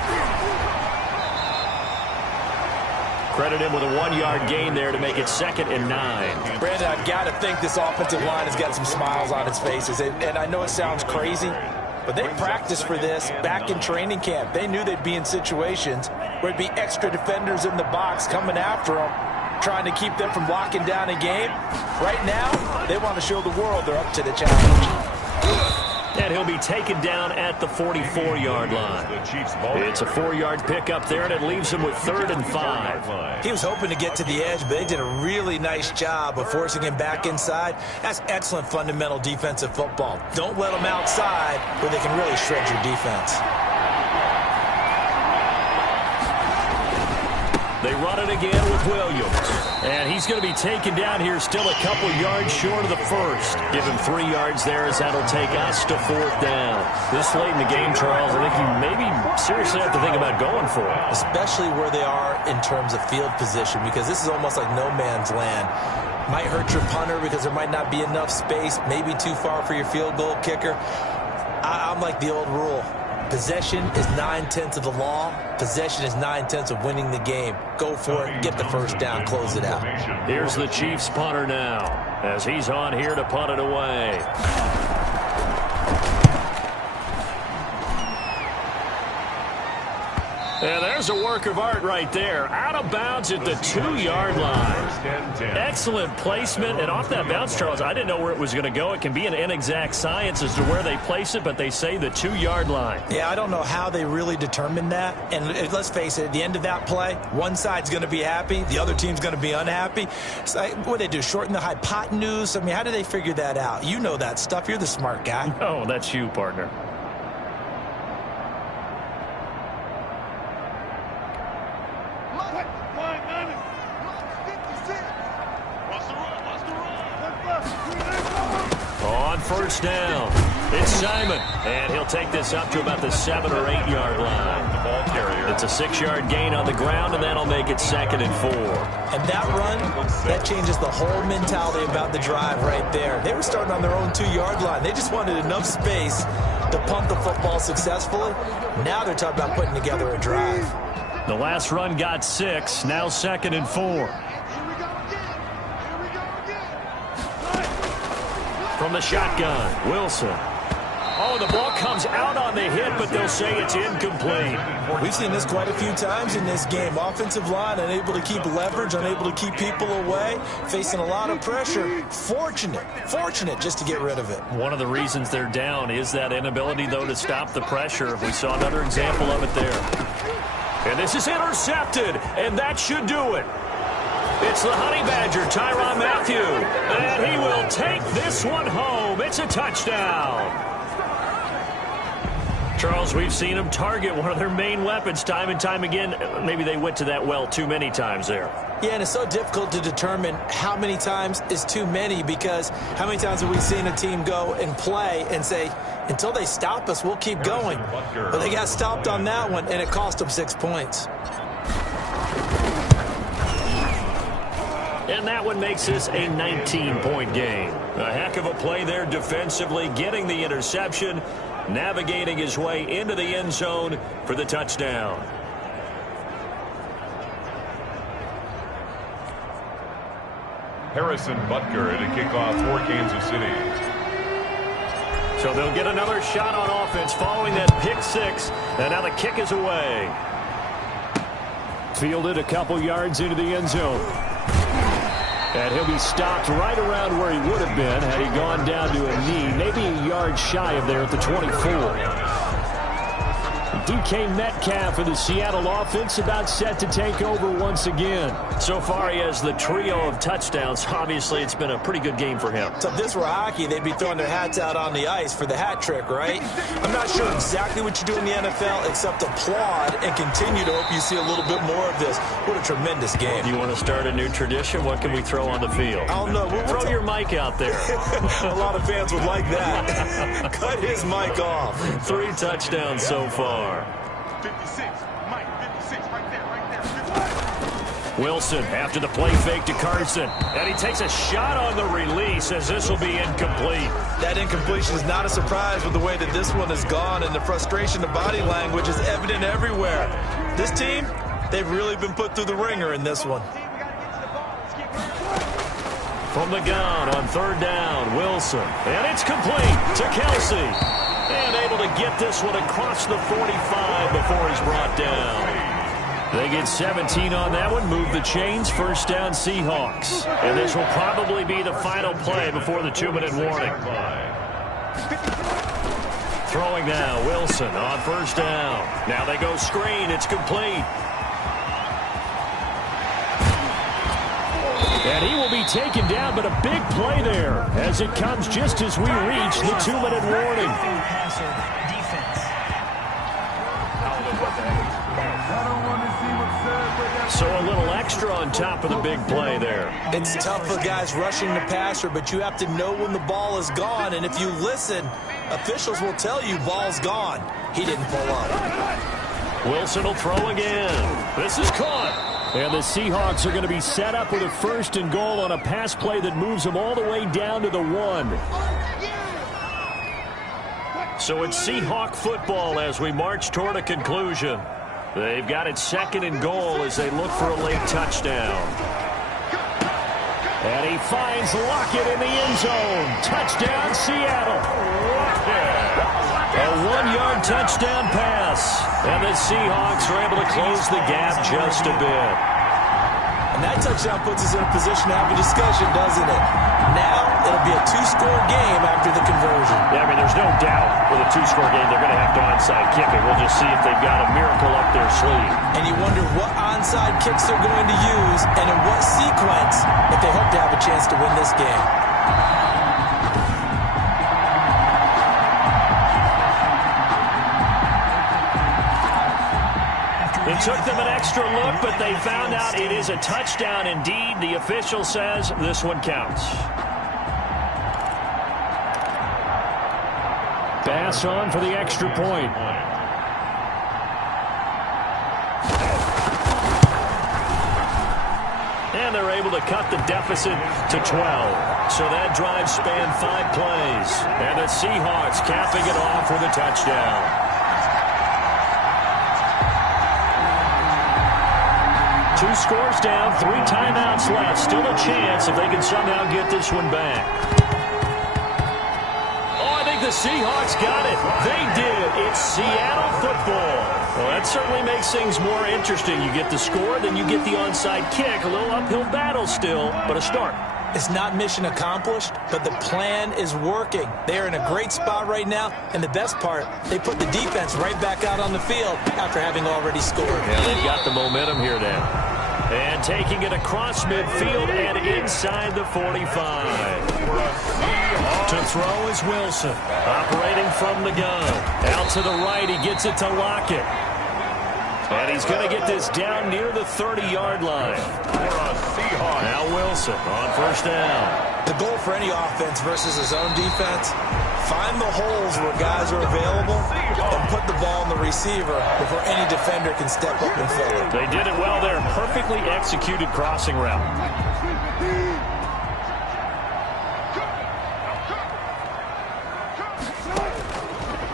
Credit him with a 1-yard gain there to make it second and 9. Brandon, I've got to think this offensive line has got some smiles on its faces. And I know it sounds crazy, but they practiced for this back in training camp. They knew they'd be in situations where it'd be extra defenders in the box coming after them, trying to keep them from locking down a game. Right now, they want to show the world they're up to the challenge. And he'll be taken down at the 44-yard line. It's a 4-yard pickup there, and it leaves him with 3rd and 5. He was hoping to get to the edge, but they did a really nice job of forcing him back inside. That's excellent fundamental defensive football. Don't let them outside where they can really shred your defense. They run it again with Williams. And he's going to be taken down here still a couple yards short of the first. Give him 3 yards there as that'll take us to 4th down. This late in the game, Charles, I think you maybe seriously have to think about going for it. Especially where they are in terms of field position, because this is almost like no man's land. Might hurt your punter because there might not be enough space, maybe too far for your field goal kicker. I'm like the old rule. Possession is 9/10 of the law. Possession is 9/10 of winning the game. Go for it. Get the first down. Close it out. Here's the Chiefs punter now as he's on here to punt it away. And there's a work of art right there. Out of bounds at the 2-yard line. Excellent placement. And off that bounce, Charles, I didn't know where it was going to go. It can be an inexact science as to where they place it, but they say the 2-yard line. Yeah, I don't know how they really determined that. And let's face it, at the end of that play, one side's going to be happy, the other team's going to be unhappy. So what do they do, shorten the hypotenuse? I mean, how do they figure that out? You know that stuff. You're the smart guy. Oh, that's you, partner. First down. It's Simon, and he'll take this up to about the 7 or 8 yard line. The ball carrier. It's a 6-yard gain on the ground, and that'll make it 2nd and 4. And that run, that changes the whole mentality about the drive right there. They were starting on their own 2-yard line. They just wanted enough space to punt the football successfully. Now they're talking about putting together a drive. The last run got 6, now 2nd and 4. From the shotgun, Wilson. Oh, the ball comes out on the hit, but they'll say it's incomplete. We've seen this quite a few times in this game. Offensive line unable to keep leverage, unable to keep people away, facing a lot of pressure. Fortunate just to get rid of it. One of the reasons they're down is that inability, though, to stop the pressure. We saw another example of it there. And this is intercepted, and that should do it. It's the Honey Badger, Tyrann Mathieu, and he will take this one home. It's a touchdown. Charles, we've seen them target one of their main weapons time and time again. Maybe they went to that well too many times there. Yeah, and it's so difficult to determine how many times is too many, because how many times have we seen a team go and play and say, until they stop us, we'll keep going. But they got stopped on that one, and it cost them 6 points. And that one makes this a 19-point game. A heck of a play there defensively, getting the interception, navigating his way into the end zone for the touchdown. Harrison Butker to kick off for Kansas City. So they'll get another shot on offense following that pick 6, and now the kick is away. Fielded a couple yards into the end zone. And he'll be stopped right around where he would have been had he gone down to a knee, maybe a yard shy of there at the 24. DK Metcalf for the Seattle offense about set to take over once again. So far he has the trio of touchdowns. Obviously it's been a pretty good game for him. So if this were hockey, they'd be throwing their hats out on the ice for the hat trick, right? I'm not sure exactly what you do in the NFL except applaud and continue to hope you see a little bit more of this. What a tremendous game. You want to start a new tradition? What can we throw on the field? I don't know. Throw your mic out there. A lot of fans would like that. Cut his mic off. 3 touchdowns so far. 56, Mike, 56, right there, 55. Wilson after the play fake to Carson. And he takes a shot on the release as this will be incomplete. That incompletion is not a surprise with the way that this one has gone, and the frustration of body language is evident everywhere. This team, they've really been put through the ringer in this one. From the gun on 3rd down, Wilson. And it's complete to Kelsey. And able to get this one across the 45 before he's brought down. They get 17 on that one, move the chains, 1st down Seahawks. And this will probably be the final play before the 2-minute warning. Throwing now, Wilson on 1st down. Now they go screen, it's complete. And he will be taken down, but a big play there as it comes just as we reach the 2-minute warning. So a little extra on top of the big play there. It's tough for guys rushing the passer, but you have to know when the ball is gone. And if you listen, officials will tell you ball's gone. He didn't pull up. Wilson will throw again. This is caught. And the Seahawks are going to be set up with a 1st and goal on a pass play that moves them all the way down to the 1. So it's Seahawk football as we march toward a conclusion. They've got it 2nd and goal as they look for a late touchdown. And he finds Lockett in the end zone. Touchdown, Seattle. A 1-yard touchdown pass. And the Seahawks are able to close the gap just a bit. And that touchdown puts us in a position to have a discussion, doesn't it? Now it'll be a 2-score game after the conversion. Yeah, I mean, there's no doubt with a 2-score game they're going to have to onside kick it. We'll just see if they've got a miracle up their sleeve. And you wonder what onside kicks they're going to use and in what sequence if they hope to have a chance to win this game. It took them an extra look, but they found out it is a touchdown indeed. The official says this one counts. Pass on for the extra point. And they're able to cut the deficit to 12. So that drive spanned 5 plays. And the Seahawks capping it off with a touchdown. 2 scores down, 3 timeouts left. Still a chance if they can somehow get this one back. Oh, I think the Seahawks got it. They did. It's Seattle football. Well, that certainly makes things more interesting. You get the score, then you get the onside kick. A little uphill battle still, but a start. It's not mission accomplished, but the plan is working. They are in a great spot right now, and the best part, they put the defense right back out on the field after having already scored. Yeah, they've got the momentum here now. And taking it across midfield and inside the 45. To throw is Wilson, operating from the gun. Out to the right, he gets it to Lockett. And he's going to get this down near the 30-yard line. Now Wilson on first down. The goal for any offense versus his own defense, find the holes where guys are available and put the ball in the receiver before any defender can step up and fill it. They did it well there. Perfectly executed crossing route.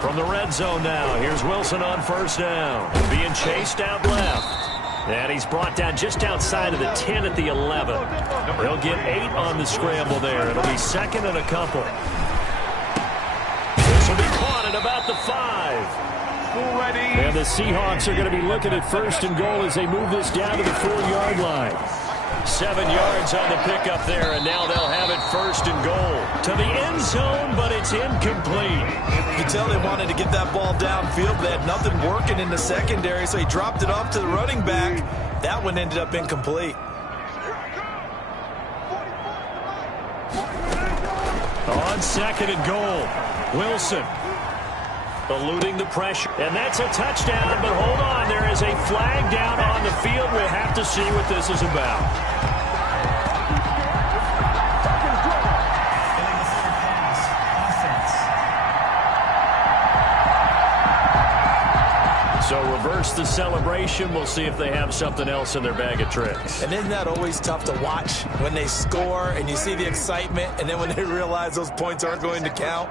From the red zone now, here's Wilson on first down. Being chased out left. And he's brought down just outside of the 10 at the 11. He'll get 8 on the scramble there. It'll be 2nd and a couple. This will be caught at about the 5. And the Seahawks are going to be looking at 1st and goal as they move this down to the 4-yard line. 7 yards on the pickup there, and now they'll have it 1st and goal. To the end zone, but it's incomplete. You can tell they wanted to get that ball downfield. They had nothing working in the secondary, so he dropped it off to the running back. That one ended up incomplete. On 2nd and goal, Wilson eluding the pressure. And that's a touchdown, but hold on. There is a flag down on the field. We'll have to see what this is about. So reverse the celebration. We'll see if they have something else in their bag of tricks. And isn't that always tough to watch when they score and you see the excitement, and then when they realize those points aren't going to count?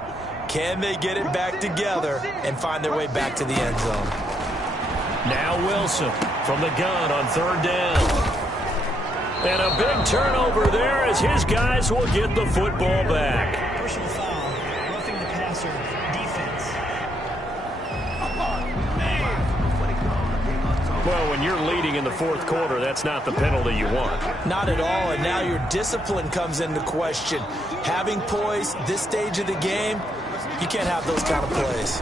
Can they get it back together and find their way back to the end zone? Now Wilson from the gun on 3rd down. And a big turnover there as his guys will get the football back. Personal foul, roughing the passer, defense. Well, when you're leading in the 4th quarter, that's not the penalty you want. Not at all, and now your discipline comes into question. Having poise this stage of the game, you can't have those kind of plays.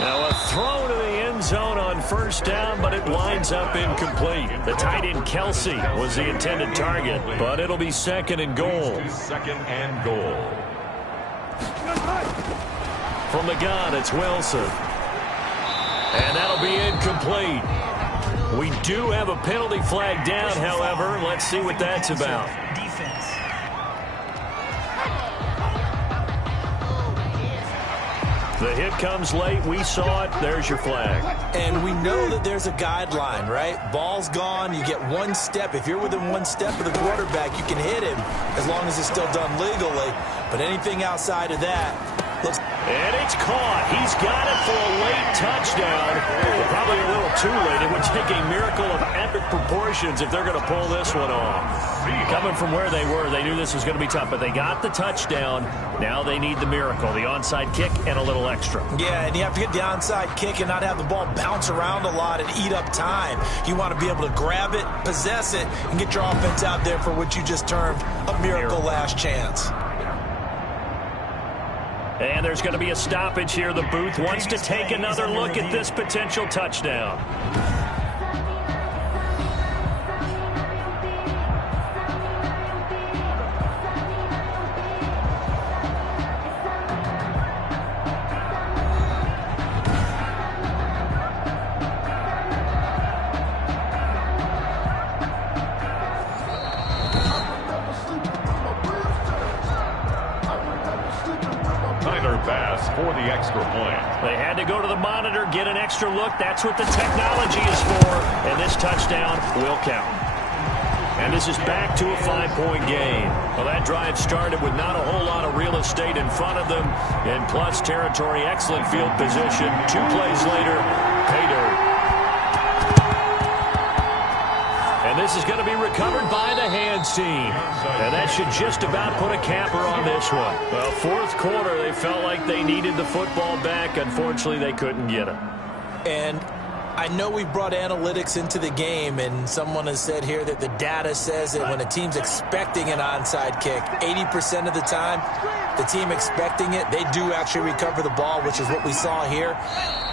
Now a throw to the end zone on 1st down, but it winds up incomplete. The tight end Kelsey was the intended target, but it'll be 2nd and goal. 2nd and goal. From the gun, it's Wilson. And that'll be incomplete. We do have a penalty flag down, however. Let's see what that's about. The hit comes late. We saw it. There's your flag. And we know that there's a guideline, right? Ball's gone. You get one step. If you're within one step of the quarterback, you can hit him as long as it's still done legally. But anything outside of that looks... And it's caught. He's got it for a late touchdown. But probably a little too late. It would take a miracle of epic proportions if they're going to pull this one off. Coming from where they were, they knew this was going to be tough. But they got the touchdown. Now they need the miracle, the onside kick and a little extra. Yeah, and you have to get the onside kick and not have the ball bounce around a lot and eat up time. You want to be able to grab it, possess it, and get your offense out there for what you just termed a miracle last chance. And there's going to be a stoppage here. The booth wants to take another look at this potential touchdown. For the extra point. They had to go to the monitor, get an extra look. That's what the technology is for. And this touchdown will count. And this is back to a 5-point game. Well, that drive started with not a whole lot of real estate in front of them. In plus territory, excellent field position. 2 plays later, pay dirt. And this is going to be recovered by the hands team. And that should just about put a capper on this one. Well, fourth quarter, they felt like they needed the football back. Unfortunately, they couldn't get it. And I know we've brought analytics into the game, and someone has said here that the data says that when a team's expecting an onside kick, 80% of the time, the team expecting it, they do actually recover the ball, which is what we saw here.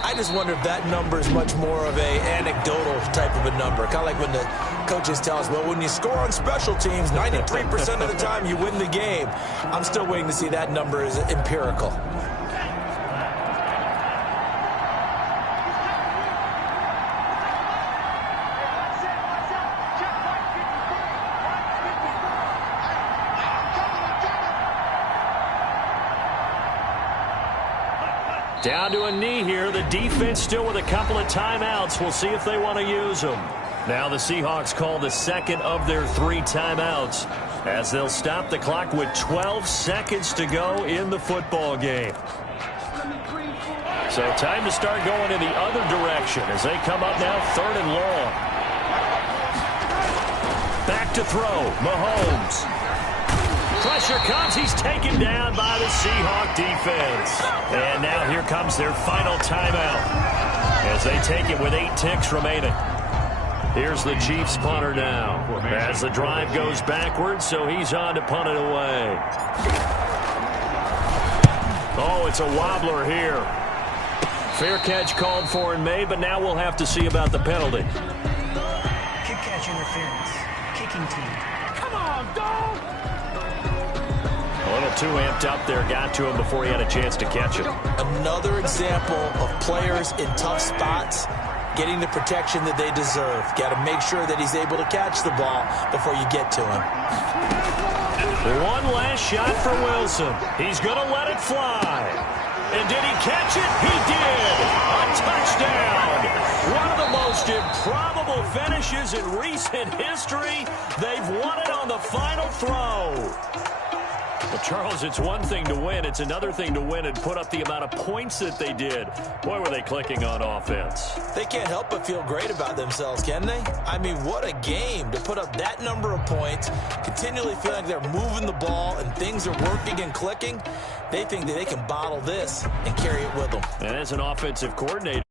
I just wonder if that number is much more of a anecdotal type of a number. Kind of like when the coaches tell us, well, when you score on special teams, 93% of the time you win the game. I'm still waiting to see that number is empirical. Down to a knee here. The defense still with a couple of timeouts. We'll see if they want to use them. Now the Seahawks call the second of their 3 timeouts as they'll stop the clock with 12 seconds to go in the football game. So time to start going in the other direction as they come up now 3rd and long. Back to throw. Mahomes. Pressure comes. He's taken down by the Seahawk defense. And now here comes their final timeout as they take it with 8 ticks remaining. Here's the Chiefs punter now as the drive goes backwards, so he's on to punt it away. Oh, it's a wobbler here. Fair catch called for and made, but now we'll have to see about the penalty. Kick catch interference. Kicking team. Come on, dog! A little too amped up there, got to him before he had a chance to catch it. Another example of players in tough spots getting the protection that they deserve. Got to make sure that he's able to catch the ball before you get to him. One last shot for Wilson. He's going to let it fly. And did he catch it? He did. A touchdown. One of the most improbable finishes in recent history. They've won it on the final throw. Well, Charles, it's one thing to win. It's another thing to win and put up the amount of points that they did. Boy, were they clicking on offense. They can't help but feel great about themselves, can they? I mean, what a game to put up that number of points, continually feel like they're moving the ball and things are working and clicking. They think that they can bottle this and carry it with them. And as an offensive coordinator,